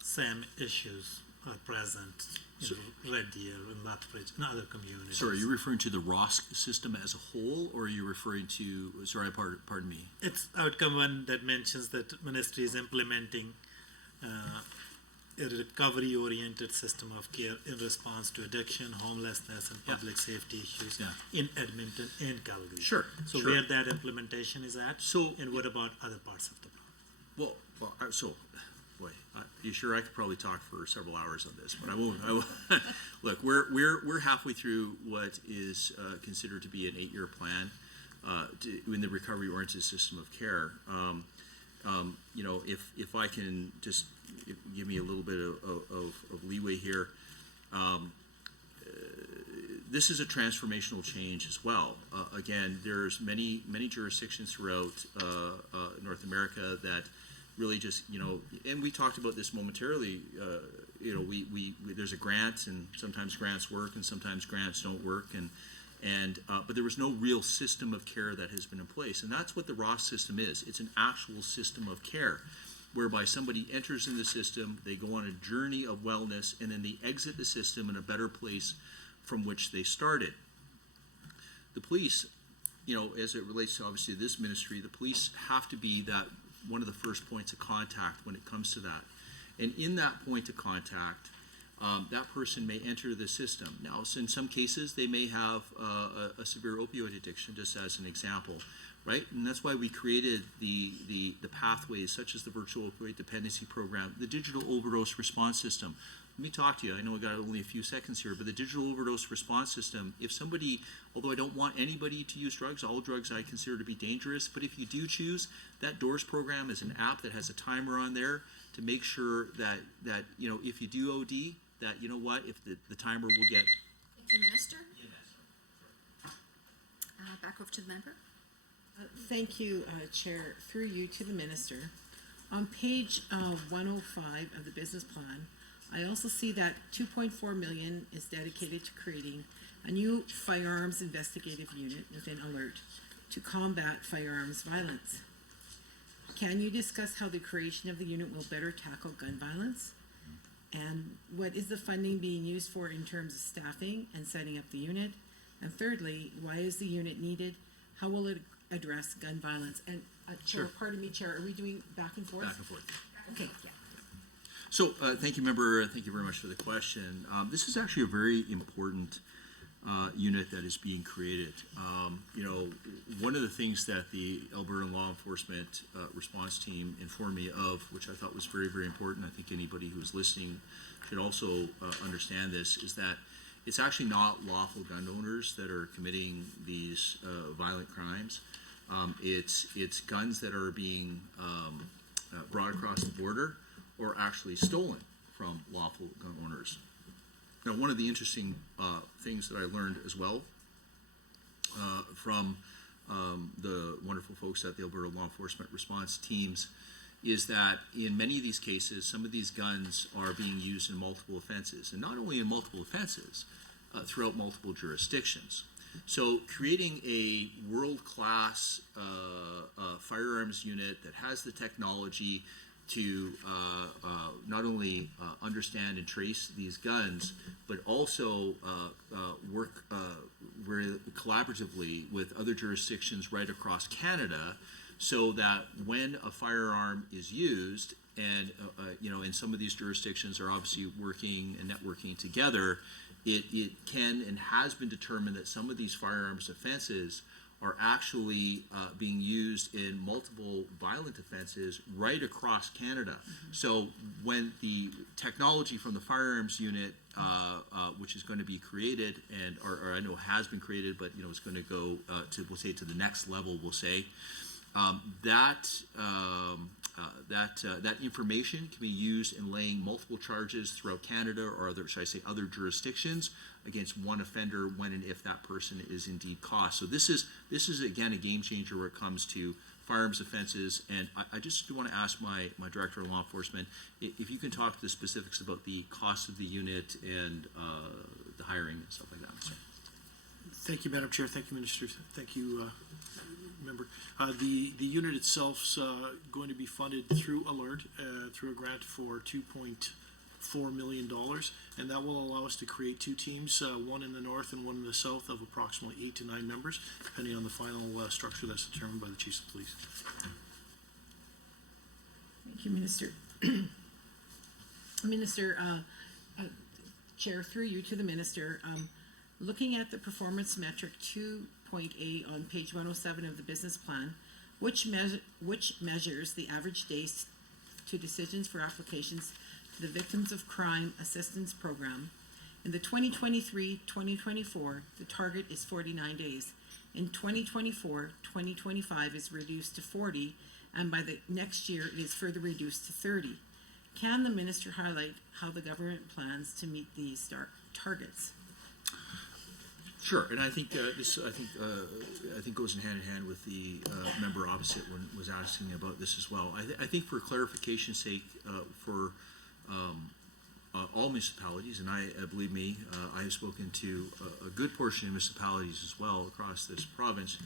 same issues are present in Red Deer and Lethbridge and other communities. So are you referring to the ROSC system as a whole, or are you referring to, pardon me? It's outcome 1 that mentions that ministry is implementing a recovery-oriented system of care in response to addiction, homelessness, and public safety issues in Edmonton and Calgary. Sure. So where that implementation is at, and what about other parts of the province? You sure I could probably talk for several hours on this, but I won't. Look, we're halfway through what is considered to be an 8-year plan in the recovery-oriented system of care. If I can just give me a little bit of leeway here. This is a transformational change as well. Again, there's many jurisdictions throughout North America that really just, and we talked about this momentarily, there's a grant, and sometimes grants work and sometimes grants don't work, but there was no real system of care that has been in place. And that's what the ROSC system is. It's an actual system of care, whereby somebody enters in the system, they go on a journey of wellness, and then they exit the system in a better place from which they started. The police, as it relates to obviously this ministry, the police have to be that one of the first points of contact when it comes to that. And in that point of contact, that person may enter the system. Now, so in some cases, they may have a severe opioid addiction, just as an example, right? And that's why we created the pathways, such as the virtual opioid dependency program, the digital overdose response system. Let me talk to you. I know we got only a few seconds here, but the digital overdose response system, if somebody, although I don't want anybody to use drugs, all drugs I consider to be dangerous, but if you do choose, that DOORS program is an app that has a timer on there to make sure that you know, if you do OD, that, you know what, if the timer will get. Thank you, Minister. Back over to the member. Thank you, Chair. Through you to the Minister. On page 105 of the business plan, I also see that 2.4 million is dedicated to creating a new firearms investigative unit within ALERT to combat firearms violence. Can you discuss how the creation of the unit will better tackle gun violence? And what is the funding being used for in terms of staffing and setting up the unit? And thirdly, why is the unit needed? How will it address gun violence? And Chair, pardon me, Chair, are we doing back and forth? Back and forth. Okay, yeah. So, thank you, member. Thank you very much for the question. This is actually a very important unit that is being created. You know, one of the things that the Alberta Law Enforcement Response Team informed me of, which I thought was very, very important, I think anybody who's listening should also understand this, is that it's actually not lawful gun owners that are committing these violent crimes. It's guns that are being brought across the border or actually stolen from lawful gun owners. Now, one of the interesting things that I learned as well from the wonderful folks at the Alberta Law Enforcement Response Teams is that in many of these cases, some of these guns are being used in multiple offenses, and not only in multiple offenses, throughout multiple jurisdictions. So creating a world-class firearms unit that has the technology to not only understand and trace these guns, but also work very collaboratively with other jurisdictions right across Canada, so that when a firearm is used, and you know, in some of these jurisdictions are obviously working and networking together, it can and has been determined that some of these firearms offenses are actually being used in multiple violent offenses right across Canada. Mm-hmm. So when the technology from the firearms unit, which is going to be created, and or I know has been created, but you know, it's going to go to, we'll say, to the next level, we'll say, that information can be used in laying multiple charges throughout Canada, or other, should I say, other jurisdictions against one offender when and if that person is indeed caught. So this is again a game changer when it comes to firearms offenses. And I just want to ask my Director of Law Enforcement if you can talk to the specifics about the cost of the unit and the hiring and stuff like that. So. Thank you, Madam Chair. Thank you, Minister. Thank you, Member. The unit itself is going to be funded through ALERT, through a grant for $2.4 million, and that will allow us to create two teams, one in the north and one in the south, of approximately 8 to 9 members, depending on the final structure that's determined by the Chiefs of Police. Thank you, Minister. Minister, Chair, through you to the Minister, looking at the performance metric 2.A on page 107 of the business plan, which measures the average days to decisions for applications to the Victims of Crime Assistance Program. In the 2023-2024, the target is 49 days. In 2024-2025 is reduced to 40, and by the next year it is further reduced to 30. Can the Minister highlight how the government plans to meet these targets? Sure, and I think this goes in hand with the member opposite when was asking about this as well. I think for clarification's sake, for all municipalities, and believe me, I have spoken to a good portion of municipalities as well across this province.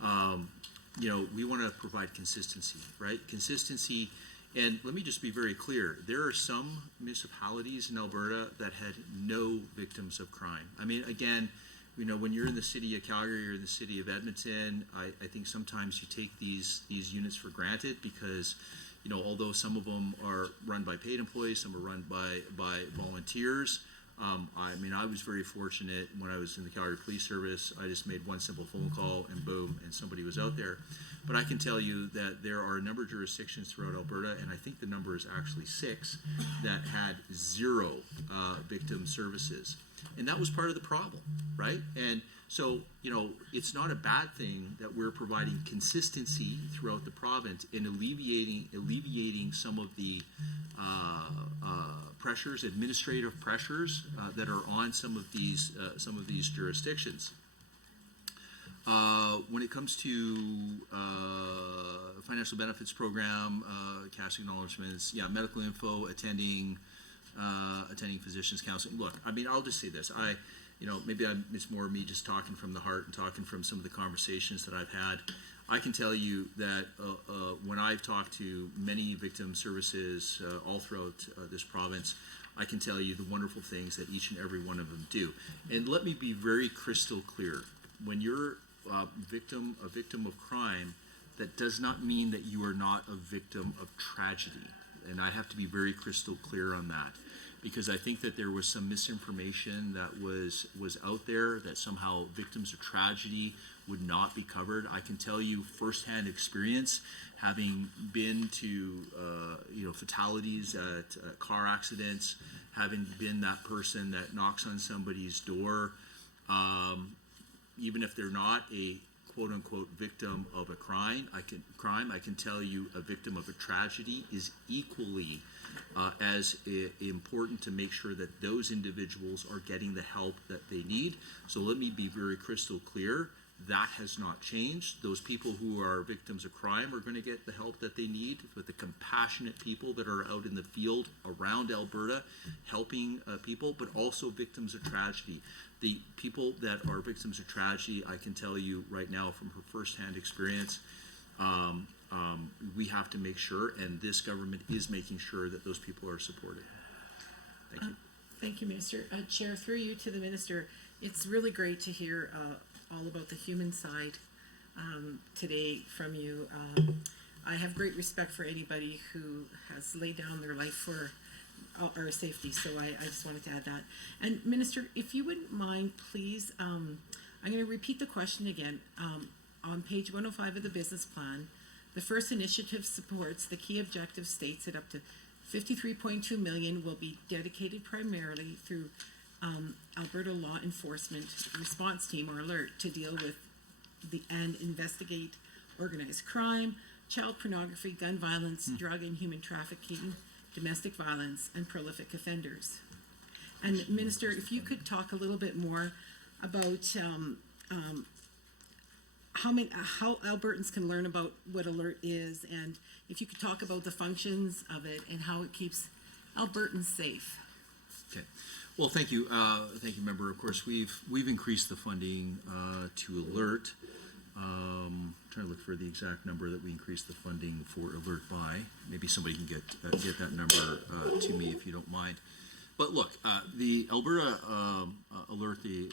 You know, we want to provide consistency, right? Consistency, and let me just be very clear. There are some municipalities in Alberta that had no victims of crime. I mean, again, you know, when you're in the city of Calgary or in the city of Edmonton, I think sometimes you take these units for granted because, you know, although some of them are run by paid employees, some are run by volunteers. I mean, I was very fortunate when I was in the Calgary Police Service. I just made one simple phone call and boom, and somebody was out there. But I can tell you that there are a number of jurisdictions throughout Alberta, and I think the number is actually 6, that had 0 victim services. And that was part of the problem, right? And so, you know, it's not a bad thing that we're providing consistency throughout the province in alleviating some of the pressures, administrative pressures that are on some of these jurisdictions. When it comes to financial benefits program, cash acknowledgements, yeah, medical info, attending physicians counseling. Look, I mean, I'll just say this. It's more me just talking from the heart and talking from some of the conversations that I've had. I can tell you that when I've talked to many victim services all throughout this province, I can tell you the wonderful things that each and every one of them do. And let me be very crystal clear. When you're a victim of crime, that does not mean that you are not a victim of tragedy. And I have to be very crystal clear on that, because I think that there was some misinformation that was out there that somehow victims of tragedy would not be covered. I can tell you firsthand experience, having been to fatalities at car accidents, having been that person that knocks on somebody's door, even if they're not a quote-unquote victim of a crime, I can tell you a victim of a tragedy is equally as important to make sure that those individuals are getting the help that they need. So let me be very crystal clear. That has not changed. Those people who are victims of crime are going to get the help that they need, with the compassionate people that are out in the field around Alberta helping people, but also victims of tragedy. The people that are victims of tragedy, I can tell you right now from her firsthand experience, we have to make sure, and this government is making sure, that those people are supported. Thank you. Thank you, Minister. Chair, through you to the Minister, it's really great to hear all about the human side today from you. I have great respect for anybody who has laid down their life for our safety, so I just wanted to add that. And Minister, if you wouldn't mind, please, I'm going to repeat the question again. On page 105 of the business plan, the first initiative supports the key objective states that up to 53.2 million will be dedicated primarily through Alberta Law Enforcement Response Team, or ALERT, to deal with and investigate organized crime, child pornography, gun violence, drug and human trafficking, domestic violence, and prolific offenders. And Minister, if you could talk a little bit more about how Albertans can learn about what ALERT is, and if you could talk about the functions of it and how it keeps Albertans safe. Okay. Well, thank you, Member. Of course, we've increased the funding to ALERT. Trying to look for the exact number that we increased the funding for ALERT by. Maybe somebody can get that number to me if you don't mind. But look, the Alberta ALERT, the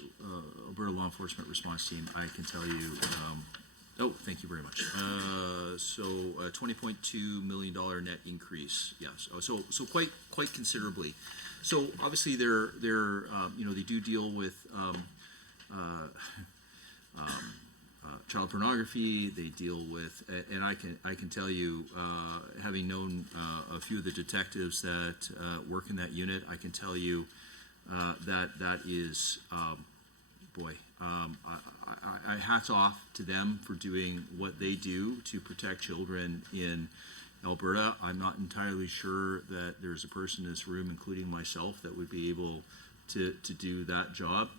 Alberta Law Enforcement Response Team, I can tell you. Thank you very much. So $20.2 million net increase. Yes. So quite considerably. So obviously they do deal with child pornography. They deal with, and I can tell you, having known a few of the detectives that work in that unit, I can tell you that is, I hats off to them for doing what they do to protect children in Alberta. I'm not entirely sure that there's a person in this room, including myself, that would be able to do that job.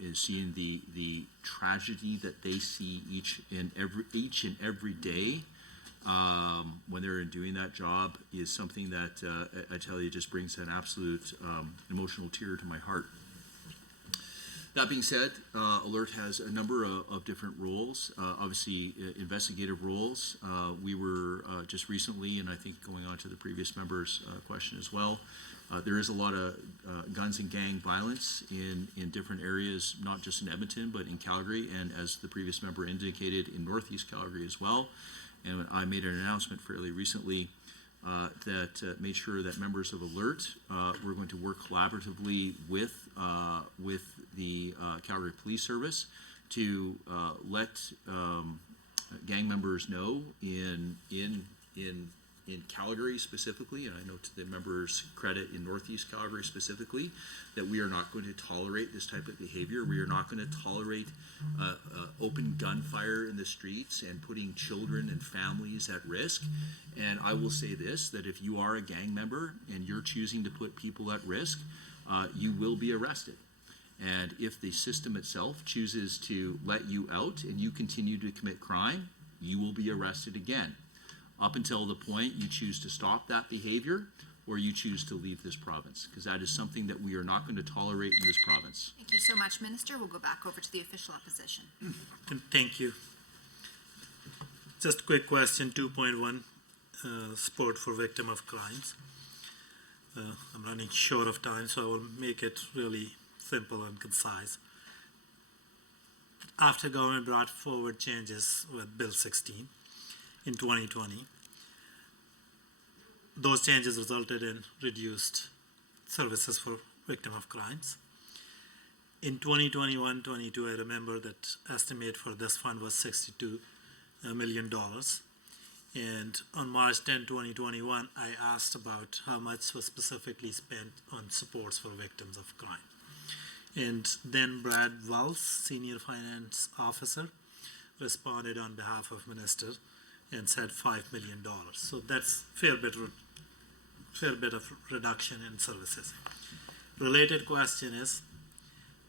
Is seeing the tragedy that they see each and every day when they're doing that job is something that I tell you just brings an absolute emotional tear to my heart. That being said, ALERT has a number of different roles, obviously investigative roles. We were just recently, and I think going on to the previous member's question as well, there is a lot of guns and gang violence in different areas, not just in Edmonton, but in Calgary, and as the previous member indicated, in Northeast Calgary as well. And I made an announcement fairly recently that made sure that members of Alert were going to work collaboratively with the Calgary Police Service to let gang members know in Calgary specifically, and I know to the members' credit in Northeast Calgary specifically, that we are not going to tolerate this type of behavior. We are not going to tolerate open gunfire in the streets and putting children and families at risk. And I will say this, that if you are a gang member and you're choosing to put people at risk, you will be arrested. And if the system itself chooses to let you out and you continue to commit crime, you will be arrested again, up until the point you choose to stop that behavior or you choose to leave this province, because that is something that we are not going to tolerate in this province. Thank you so much, Minister. We'll go back over to the official opposition. Thank you. Just a quick question, 2.1, support for victim of crimes. I'm running short of time, so I will make it really simple and concise. After government brought forward changes with Bill 16 in 2020, those changes resulted in reduced services for victim of crimes. In 2021-22, I remember that estimate for this fund was $62 million. And on March 10, 2021, I asked about how much was specifically spent on supports for victims of crime. And then Brad Wells, Senior Finance Officer, responded on behalf of Minister and said $5 million. So that's fair bit of reduction in services. Related question is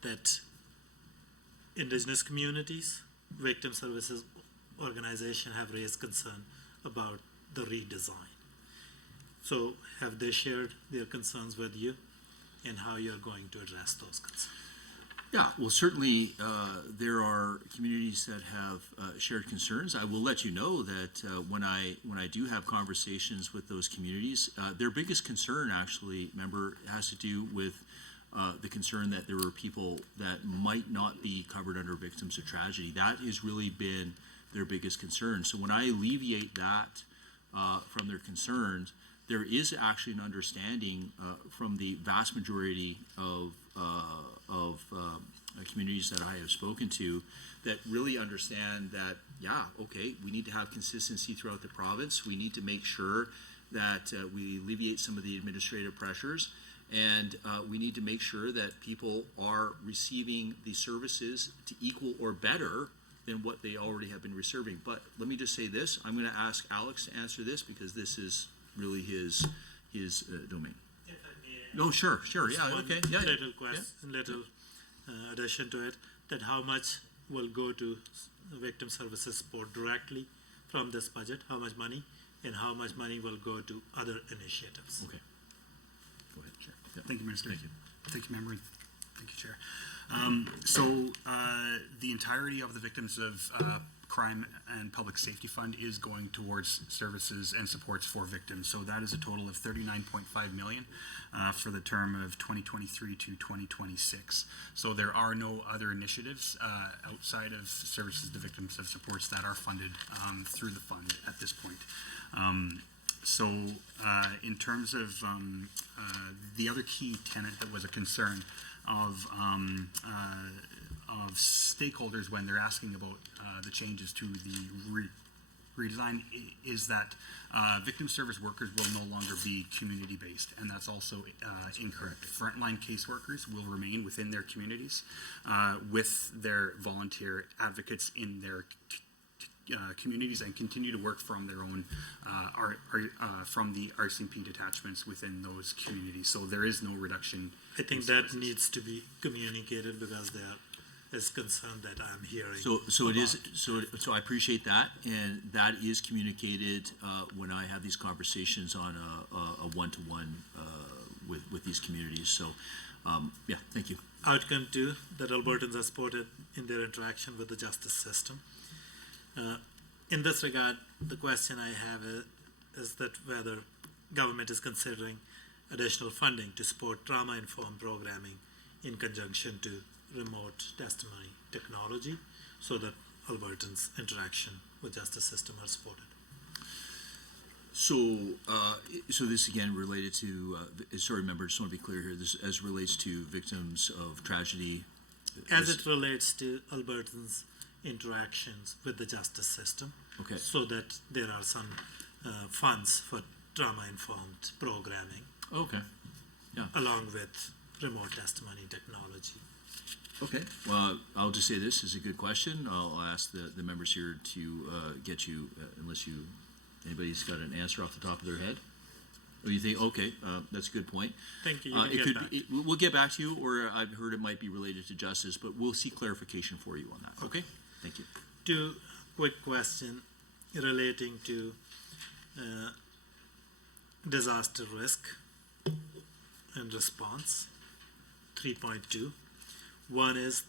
that Indigenous communities, victim services organization have raised concern about the redesign. So have they shared their concerns with you and how you're going to address those concerns? Yeah, well, certainly there are communities that have shared concerns. I will let you know that when I do have conversations with those communities, their biggest concern actually, member, has to do with the concern that there were people that might not be covered under victims of tragedy. That has really been their biggest concern. So when I alleviate that from their concerns, there is actually an understanding from the vast majority of communities that I have spoken to that really understand that, yeah, okay, we need to have consistency throughout the province. We need to make sure that we alleviate some of the administrative pressures, and we need to make sure that people are receiving the services to equal or better than what they already have been receiving. But let me just say this, I'm going to ask Alex to answer this because this is really his domain. If I may, Oh, sure, yeah, one okay, yeah. little question, little addition to it, that how much will go to victim services support directly from this budget, how much money, and how much money will go to other initiatives. Okay. Go ahead, Chair. Yeah. Thank you, Minister. Thank you. Thank you, Member. Thank you, Chair. The entirety of the Victims of Crime and Public Safety Fund is going towards services and supports for victims. So that is a total of $39.5 million for the term of 2023 to 2026. So there are no other initiatives outside of services to victims of supports that are funded through the fund at this point. In terms of the other key tenet that was a concern of stakeholders when they're asking about the changes to the redesign is that victim service workers will no longer be community-based, and that's also incorrect. Frontline caseworkers will remain within their communities with their volunteer advocates in their communities and continue to work from their own from the RCMP detachments within those communities. So there is no reduction. I think that needs to be communicated because there is concern that I'm hearing. So it is. So I appreciate that, and that is communicated when I have these conversations on a one-to-one with these communities. So yeah, thank you. Outcome two, that Albertans are supported in their interaction with the justice system. In this regard, the question I have is that whether government is considering additional funding to support trauma-informed programming in conjunction to remote testimony technology so that Albertans' interaction with justice system are supported. So this again related to, sorry, member, just want to be clear here, this as relates to victims of tragedy. As it relates to Albertans' interactions with the justice system. Okay. So that there are some funds for trauma-informed programming. Okay. Yeah. Along with remote testimony technology. Okay, well, I'll just say this is a good question. I'll ask the members here to get you, unless anybody's got an answer off the top of their head. Or you think, okay, that's a good point. Thank you. We'll get back to you, or I've heard it might be related to justice, but we'll seek clarification for you on that. Okay? Thank you. Two quick questions relating to disaster risk and response. 3.2. One is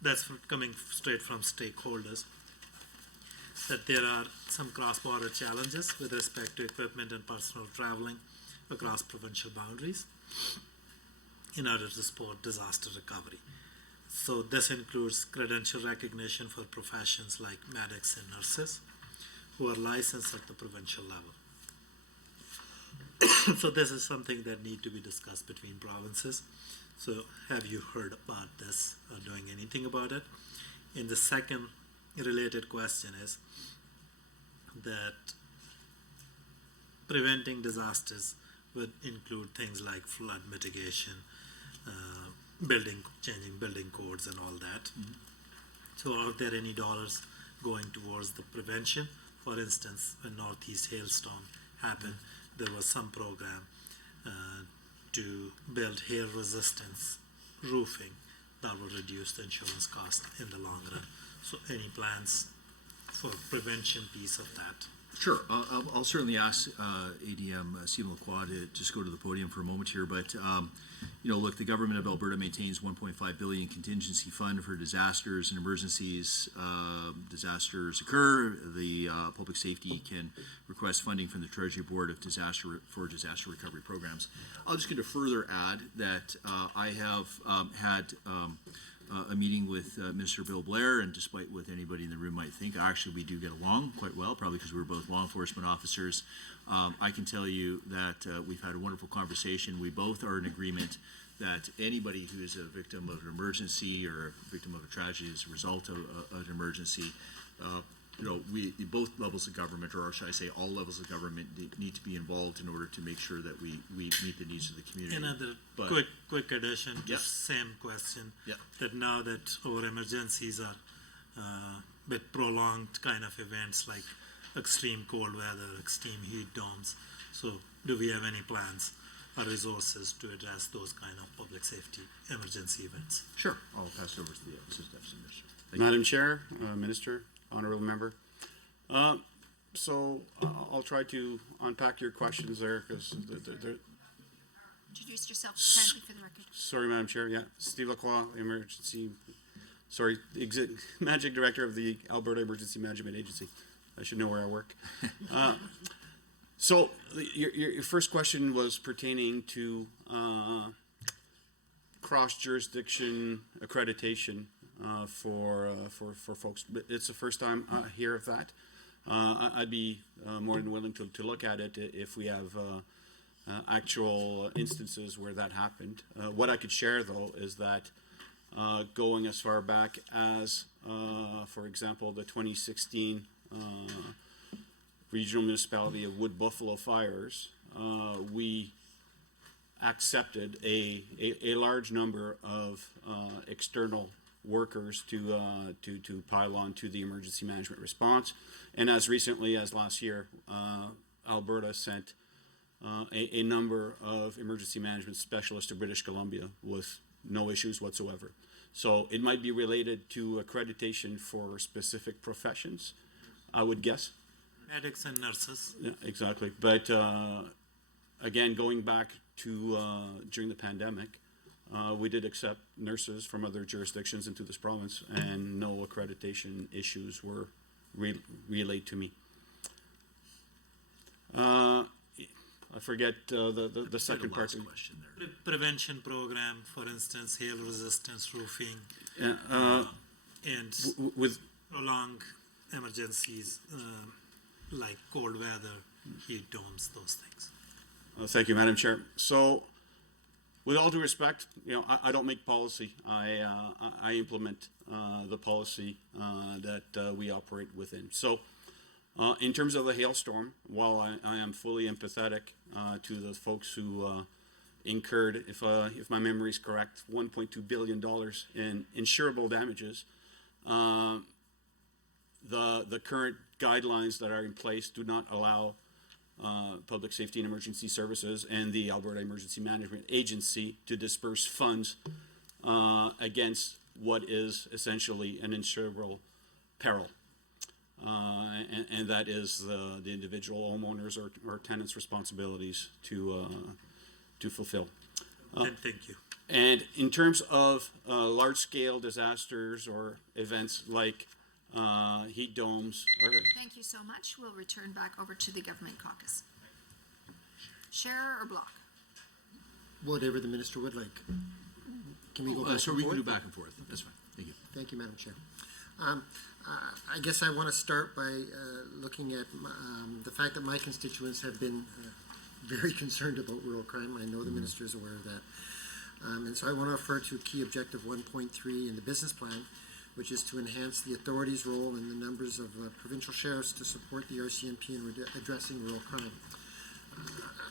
that's coming straight from stakeholders, that there are some cross-border challenges with respect to equipment and personal traveling across provincial boundaries in order to support disaster recovery. So this includes credential recognition for professions like medics and nurses who are licensed at the provincial level. So this is something that need to be discussed between provinces. So have you heard about this or doing anything about it? And the second related question is that preventing disasters would include things like flood mitigation, changing building codes and all that. So are there any dollars going towards the prevention? For instance, when Northeast hailstorm happened, there was some program to build hail resistance roofing that will reduce the insurance cost in the long run. So any plans for prevention piece of that? Sure. I'll certainly ask ADM Stephen Lacroix to just go to the podium for a moment here. But, look, the government of Alberta maintains $1.5 billion contingency fund for disasters and emergencies. Disasters occur. The public safety can request funding from the Treasury Board of disaster recovery programs. I'm just going to further add that I have had a meeting with Mr. Bill Blair, and despite what anybody in the room might think, actually we do get along quite well, probably because we're both law enforcement officers. I can tell you that we've had a wonderful conversation. We both are in agreement that anybody who is a victim of an emergency or a victim of a tragedy as a result of an emergency, we both levels of government, or should I say all levels of government, need to be involved in order to make sure that we meet the needs of the community. Another quick addition to Yep. same question. Yep. That now that our emergencies are bit prolonged kind of events like extreme cold weather, extreme heat domes. So do we have any plans or resources to address those kind of public safety emergency events? Sure. I'll pass it over to the Assistant Deputy Minister. Madam Chair, Minister, Honorable Member. So I'll try to unpack your questions there, because Introduce yourself kindly for the record. sorry, Madam Chair, yeah, Steve Lacroix, Managing Director of the Alberta Emergency Management Agency. I should know where I work. So your first question was pertaining to cross-jurisdiction accreditation for folks. But it's the first time I hear of that. I'd be more than willing to look at it if we have actual instances where that happened. What I could share, though, is that going as far back as, for example, the 2016 Regional Municipality of Wood Buffalo fires, we accepted a large number of external workers to pile on to the emergency management response. And as recently as last year, Alberta sent a number of emergency management specialists to British Columbia with no issues whatsoever. So it might be related to accreditation for specific professions, I would guess. Medics and nurses. Yeah, exactly. But again, going back to during the pandemic, we did accept nurses from other jurisdictions into this province, and no accreditation issues were relayed to me. I forget the second part. Question there. Prevention program, for instance, hail resistance roofing, and with prolonged emergencies like cold weather, heat domes, those things. Thank you, Madam Chair. So, with all due respect, I don't make policy. I implement the policy that we operate within. So, in terms of the hailstorm, while I am fully empathetic to the folks who incurred, if my memory is correct, $1.2 billion in insurable damages, the current guidelines that are in place do not allow Public Safety and Emergency Services and the Alberta Emergency Management Agency to disperse funds against what is essentially an insurable peril. And that is the individual homeowners or tenants' responsibilities to fulfill. Thank you. And in terms of large-scale disasters or events like heat domes or Thank you so much. We'll return back over to the Government Caucus. Share or block? Whatever the minister would like. Can we go back So and we can forth? do back and forth. That's fine. Thank you. Thank you, Madam Chair. I guess I want to start by looking at the fact that my constituents have been very concerned about rural crime. I know the minister is aware of that. And so I want to refer to key objective 1.3 in the business plan, which is to enhance the authority's role and the numbers of provincial sheriffs to support the RCMP in addressing rural crime.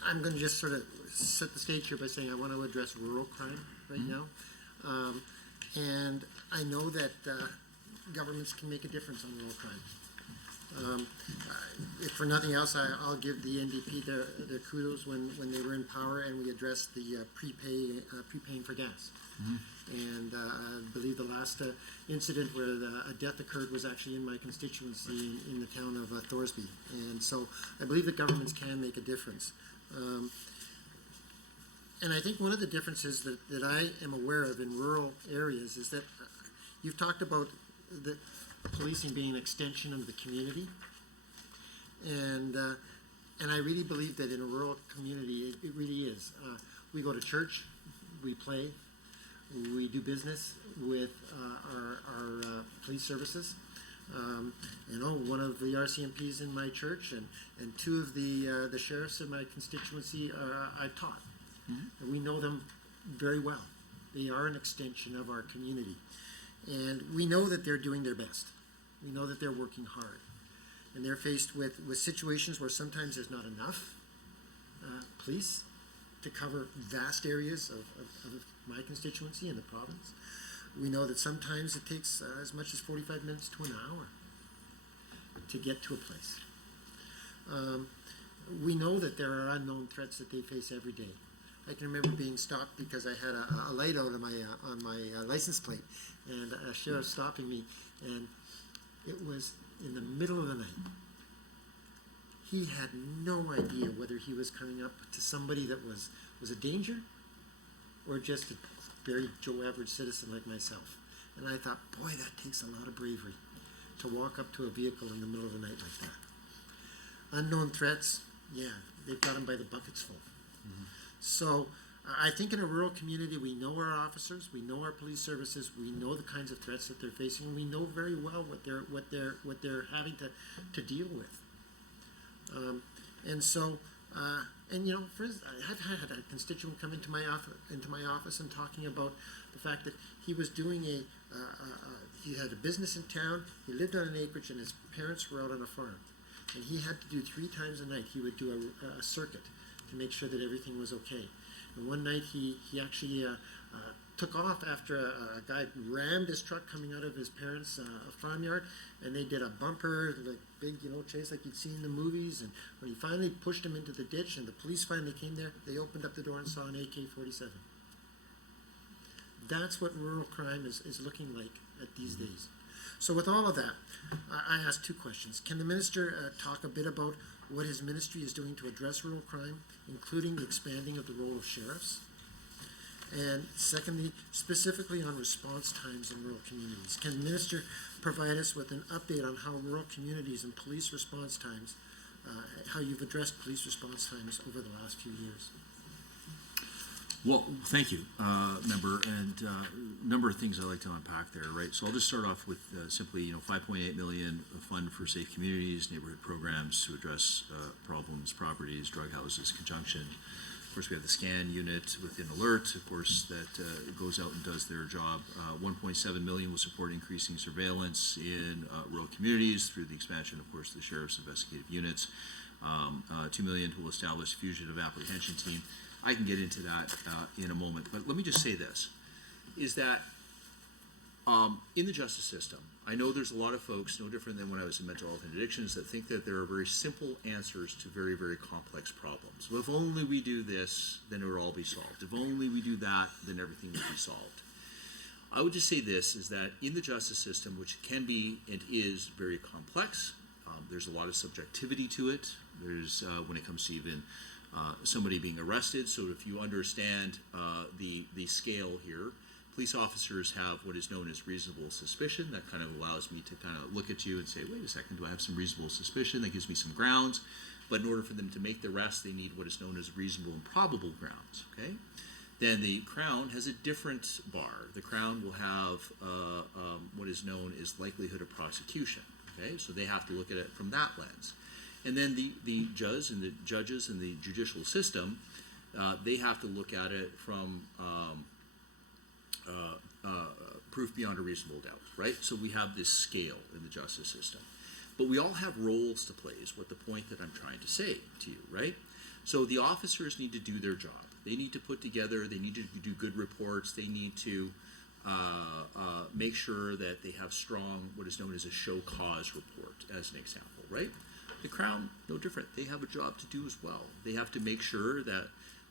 I'm going to just sort of set the stage here by saying I want to address rural crime right now. And I know that governments can make a difference on rural crime. If for nothing else, I'll give the NDP their kudos when they were in power and we addressed the prepaying for gas. And I believe the last incident where a death occurred was actually in my constituency in the town of Thorsby. And so I believe that governments can make a difference. And I think one of the differences that I am aware of in rural areas is that you've talked about the policing being an extension of the community. And I really believe that in a rural community, it really is. We go to church, we play, we do business with our police services. One of the RCMPs in my church and two of the sheriffs in my constituency I've taught. And we know them very well. They are an extension of our community. And we know that they're doing their best. We know that they're working hard. And they're faced with situations where sometimes there's not enough police to cover vast areas of my constituency and the province. We know that sometimes it takes as much as 45 minutes to an hour to get to a place. We know that there are unknown threats that they face every day. I can remember being stopped because I had a light out on my license plate, and a sheriff stopping me, and it was in the middle of the night. He had no idea whether he was coming up to somebody that was a danger or just a very Joe average citizen like myself. And I thought, boy, that takes a lot of bravery to walk up to a vehicle in the middle of the night like that. Unknown threats, yeah, they've got them by the buckets full. So I think in a rural community, we know our officers, we know our police services, we know the kinds of threats that they're facing, and we know very well what they're having to deal with. And so, for instance, I've had a constituent come into my office and talking about the fact that he was doing he had a business in town, he lived on an acreage, and his parents were out on a farm. And he had to do 3 times a night, he would do a circuit to make sure that everything was okay. And one night he actually took off after a guy rammed his truck coming out of his parents' farmyard, and they did a bumper, like big, chase like you'd seen in the movies. And when he finally pushed him into the ditch and the police finally came there, they opened up the door and saw an AK-47. That's what rural crime is looking like at these days. So with all of that, I asked 2 questions. Can the minister talk a bit about what his ministry is doing to address rural crime, including the expanding of the role of sheriffs? And secondly, specifically on response times in rural communities, can the minister provide us with an update on how rural communities and police response times, how you've addressed police response times over the last few years? Well, thank you, member, and a number of things I'd like to unpack there, right? So I'll just start off with simply, 5.8 million of fund for safe communities, neighborhood programs to address problems, properties, drug houses, conjunction. Of course, we have the scan unit within Alert, of course, that goes out and does their job. 1.7 million will support increasing surveillance in rural communities through the expansion, of course, the sheriff's investigative units. 2 million will establish fugitive apprehension team. I can get into that in a moment, but let me just say this, is that in the justice system, I know there's a lot of folks, no different than when I was in mental health and addictions, that think that there are very simple answers to very, very complex problems. Well, if only we do this, then it will all be solved. If only we do that, then everything will be solved. I would just say this, is that in the justice system, which can be and is very complex, there's a lot of subjectivity to it. There's, when it comes to even somebody being arrested. So if you understand the scale here, police officers have what is known as reasonable suspicion. That kind of allows me to kind of look at you and say, wait a second, do I have some reasonable suspicion? That gives me some grounds. But in order for them to make the arrest, they need what is known as reasonable and probable grounds. Okay. Then the Crown has a different bar. The Crown will have what is known as likelihood of prosecution. Okay, so they have to look at it from that lens. And then the judge and the judges in the judicial system, they have to look at it from proof beyond a reasonable doubt, right? So we have this scale in the justice system. But we all have roles to play is what the point that I'm trying to say to you, right? So the officers need to do their job. They need to put together, they need to do good reports, they need to make sure that they have strong, what is known as a show cause report, as an example, right? The Crown, no different. They have a job to do as well. They have to make sure that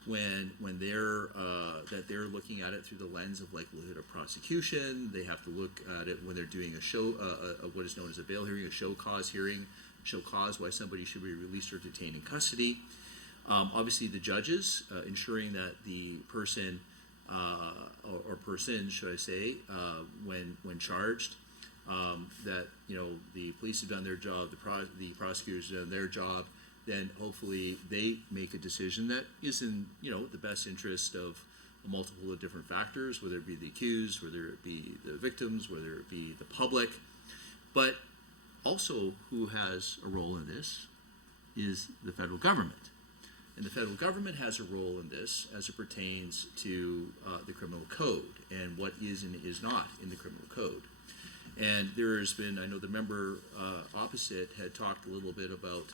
when they're looking at it through the lens of likelihood of prosecution, they have to look at it when they're doing a show, what is known as a bail hearing, a show cause hearing, show cause why somebody should be released or detained in custody. Obviously, the judges ensuring that the person or persons, should I say, when charged, that the police have done their job, the prosecutors have done their job, then hopefully they make a decision that is in the best interest of a multiple of different factors, whether it be the accused, whether it be the victims, whether it be the public. But also, who has a role in this is the federal government. And the federal government has a role in this as it pertains to the criminal code and what is and is not in the criminal code. And there has been, I know the member opposite had talked a little bit about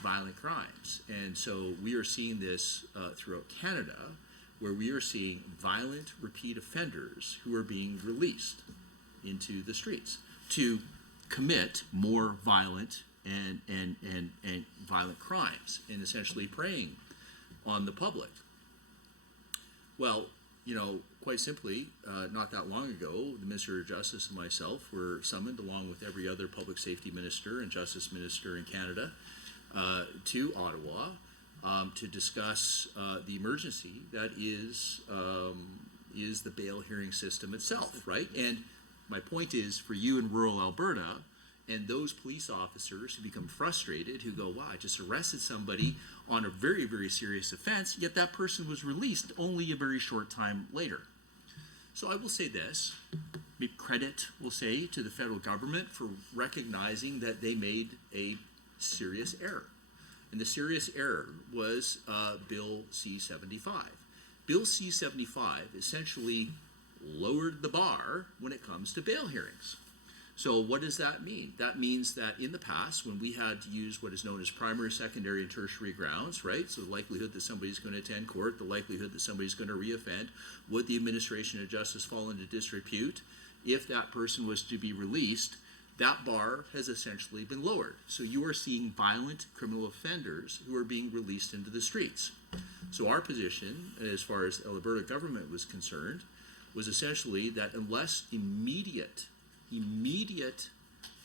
violent crimes. And so we are seeing this throughout Canada, where we are seeing violent repeat offenders who are being released into the streets to commit more violent and violent crimes, and essentially preying on the public. Well, quite simply, not that long ago, the Minister of Justice and myself were summoned, along with every other public safety minister and justice minister in Canada, to Ottawa to discuss the emergency that is the bail hearing system itself, right? And my point is, for you in rural Alberta, and those police officers who become frustrated, who go, wow, I just arrested somebody on a very, very serious offense, yet that person was released only a very short time later. So I will say this, credit, we'll say, to the federal government for recognizing that they made a serious error. And the serious error was Bill C-75. Bill C-75 essentially lowered the bar when it comes to bail hearings. So what does that mean? That means that in the past, when we had to use what is known as primary, secondary, and tertiary grounds, right? So the likelihood that somebody's going to attend court, the likelihood that somebody's going to reoffend, would the administration of justice fall into disrepute? If that person was to be released, that bar has essentially been lowered. So you are seeing violent criminal offenders who are being released into the streets. So our position, as far as the Alberta government was concerned, was essentially that unless immediate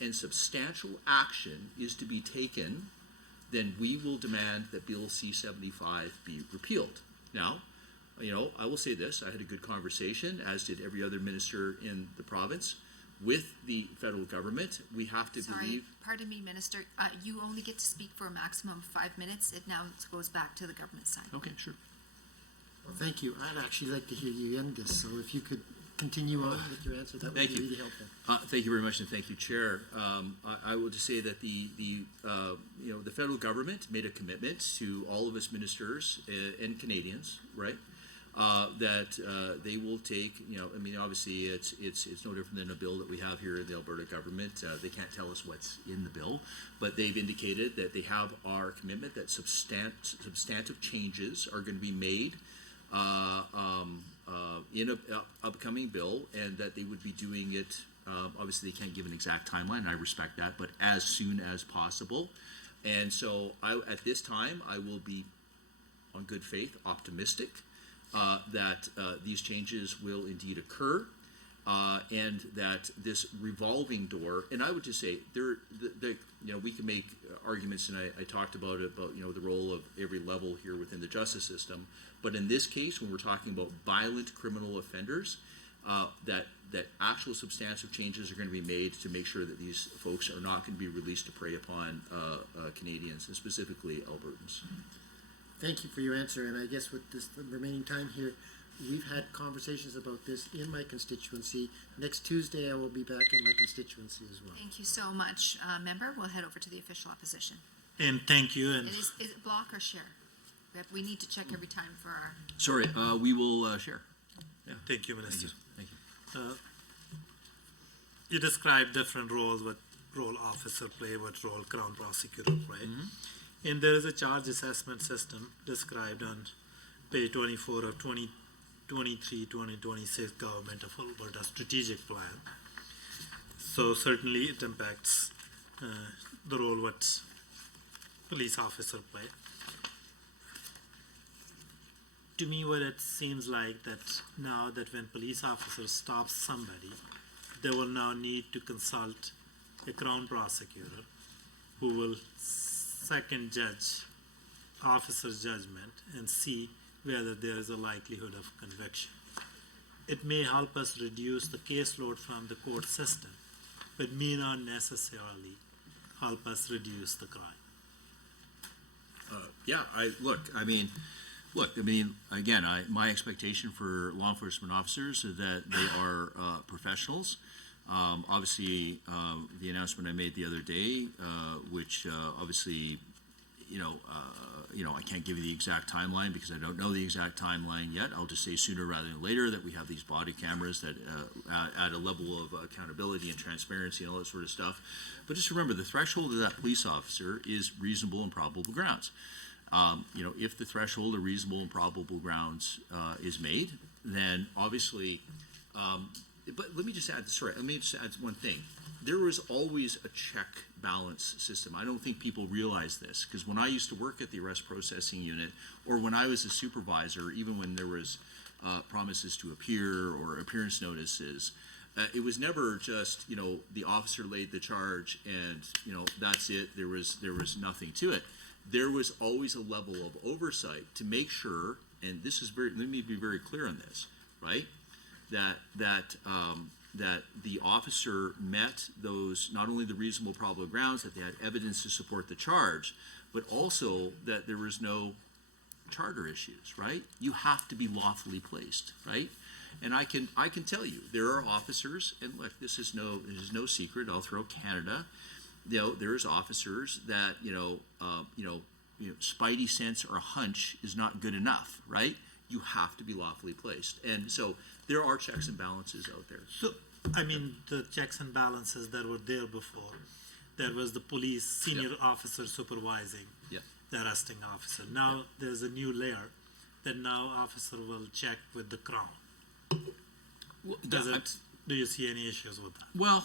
and substantial action is to be taken, then we will demand that Bill C-75 be repealed. Now, I will say this, I had a good conversation, as did every other minister in the province, with the federal government. We have to believe... Pardon me, Minister, you only get to speak for a maximum of 5 minutes. It now goes back to the government side. Okay, sure. Well, thank you. I'd actually like to hear you end this, so if you could continue on with your answer, that would Thank be you. really helpful. Thank you very much, and thank you, Chair. I will just say that the federal government made a commitment to all of its ministers and Canadians, right? That they will take, obviously it's no different than a bill that we have here in the Alberta government. They can't tell us what's in the bill, but they've indicated that they have our commitment that substantive changes are going to be made in a upcoming bill, and that they would be doing it. Obviously, they can't give an exact timeline, and I respect that, but as soon as possible. And so, at this time, I will be, on good faith, optimistic that these changes will indeed occur, and that this revolving door. And I would just say, we can make arguments, and I talked about the role of every level here within the justice system. But in this case, when we're talking about violent criminal offenders, that actual substantive changes are going to be made to make sure that these folks are not going to be released to prey upon Canadians, and specifically Albertans. Thank you for your answer, and I guess with this remaining time here, we've had conversations about this in my constituency. Next Tuesday, I will be back in my constituency as well. Thank you so much, member. We'll head over to the official opposition. And thank you. And Is it block or share? We need to check every time for our. Sorry, we will share. yeah, thank you, Minister. Thank you. You described different roles, what role officer play, what role Crown prosecutor play. And there is a charge assessment system described on page 24 of 2023-2026 Government of Alberta Strategic Plan. So certainly it impacts the role what police officer play. To me, what it seems like that now that when police officers stop somebody, they will now need to consult a Crown prosecutor who will second judge officer's judgment and see whether there is a likelihood of conviction. It may help us reduce the caseload from the court system, but may not necessarily help us reduce the crime. My expectation for law enforcement officers is that they are professionals. Obviously, the announcement I made the other day, which obviously, I can't give you the exact timeline because I don't know the exact timeline yet. I'll just say sooner rather than later that we have these body cameras that add a level of accountability and transparency and all that sort of stuff. But just remember, the threshold of that police officer is reasonable and probable grounds. If the threshold of reasonable and probable grounds is made, then obviously, but let me just add one thing. There was always a check balance system. I don't think people realize this, because when I used to work at the arrest processing unit, or when I was a supervisor, even when there was promises to appear or appearance notices, it was never just, the officer laid the charge and, that's it. There was nothing to it. There was always a level of oversight to make sure, and let me be very clear on this, right? That the officer met those, not only the reasonable probable grounds, that they had evidence to support the charge, but also that there was no charter issues, right? You have to be lawfully placed, right? And I can tell you, there are officers, and look, this is no secret. I'll throw Canada. There's officers that spidey sense or a hunch is not good enough, right? You have to be lawfully placed, and so there are checks and balances out there. So, the checks and balances that were there before, there was the police senior officer supervising the arresting officer. Now there's a new layer that now officer will check with the Crown. Do you see any issues with that? Well,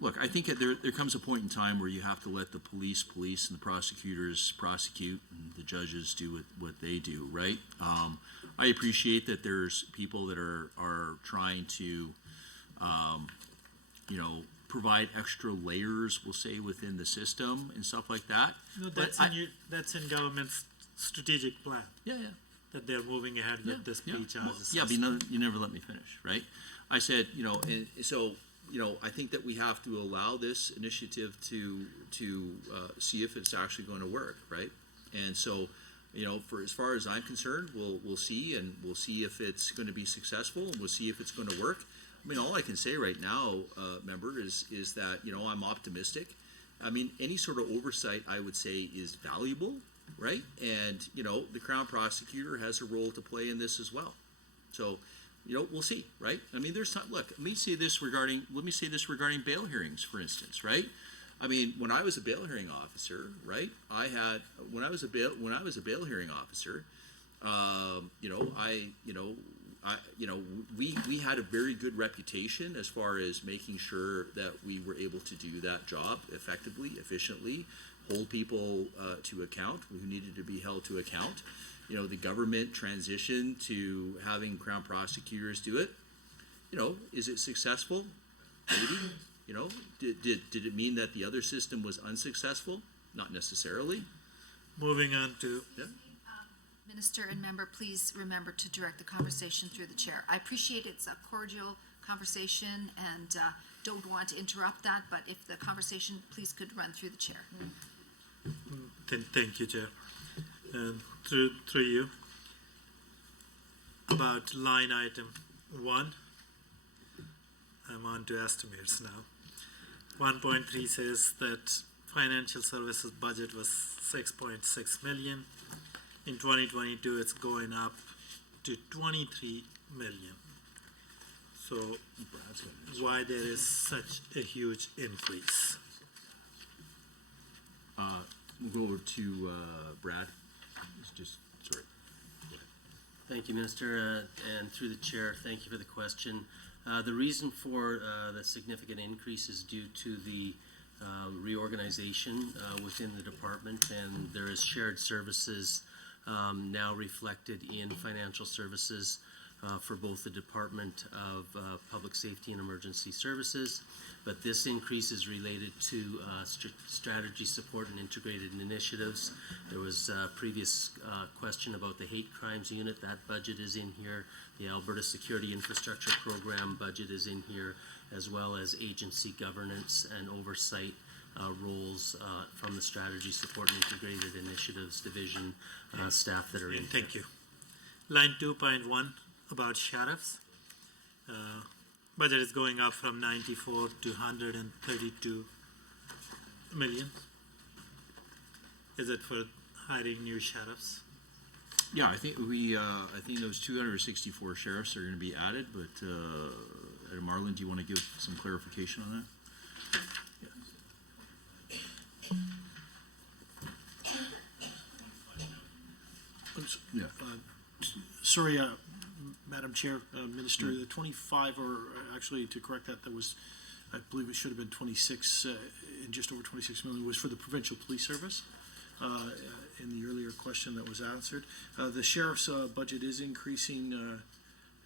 look, I think there comes a point in time where you have to let the police, and the prosecutors prosecute, and the judges do what they do, right? I appreciate that there's people that are trying to, provide extra layers, we'll say, within the system and stuff like that. No, that's in government's strategic plan. Yeah. That they're moving ahead with this pre-charges. But you never let me finish, right? I said, and so, I think that we have to allow this initiative to see if it's actually going to work, right? And so you know, for as far as I'm concerned, we'll see, and we'll see if it's going to be successful, and we'll see if it's going to work. I mean, all I can say right now, member, is that, you know, I'm optimistic. I mean, any sort of oversight, I would say, is valuable, right? And, you know, the Crown Prosecutor has a role to play in this as well. So, you know, we'll see, right? I mean, there's look, let me say this regarding bail hearings, for instance, right? I mean, when I was a bail hearing officer, right, when I was a bail hearing officer, we had a very good reputation as far as making sure that we were able to do that job effectively, efficiently, hold people to account who needed to be held to account. You know, the government transitioned to having Crown prosecutors do it. You know, is it successful? Maybe. You know, did it mean that the other system was unsuccessful? Not necessarily. Moving on to Minister and member, please remember to direct the conversation through the chair. I appreciate it's a cordial conversation and don't want to interrupt that, but if the conversation, please could run through the chair. Thank you, Chair. And through you, about line item 1, I'm on to estimates now. 1.3 says that financial services budget was 6.6 million. In 2022, it's going up to 23 million. So why there is such a huge increase? We'll go over to Brad. Sorry. Thank you, Minister, and through the chair, thank you for the question. The reason for the significant increase is due to the reorganization within the department, and there is shared services now reflected in financial services for both the Department of Public Safety and Emergency Services, but this increase is related to strategy support and integrated initiatives. There was a previous question about the hate crimes unit. That budget is in here. The Alberta Security Infrastructure Program budget is in here, as well as agency governance and oversight roles from the strategy support and integrated initiatives division staff that are in. Thank you. Line 2.1 about sheriffs. Budget is going up from 94 to 132 million. Is it for hiring new sheriffs? Yeah, I think those 264 sheriffs are going to be added, but Marlon, do you want to give some clarification on that? Yeah. Sorry, Madam Chair, Minister, the 25, or actually to correct that, that was, I believe it should have been 26, and just over 26 million was for the Provincial Police Service. In the earlier question that was answered, the sheriff's budget is increasing, and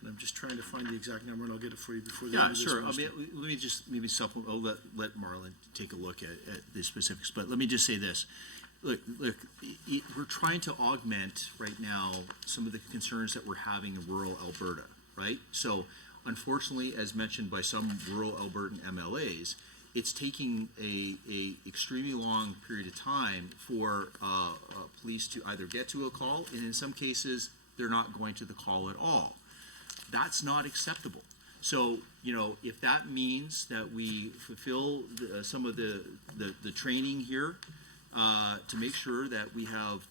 I'm just trying to find the exact number, and I'll get it for you before the end of this. Sure. Let me just maybe supplement. I'll let Marlon take a look at the specifics, but let me just say this. Look, we're trying to augment right now some of the concerns that we're having in rural Alberta, right? So, unfortunately, as mentioned by some rural Albertan MLAs, it's taking a extremely long period of time for police to either get to a call, and in some cases, they're not going to the call at all. That's not acceptable. So, you know, if that means that we fulfill some of the training here, to make sure that we have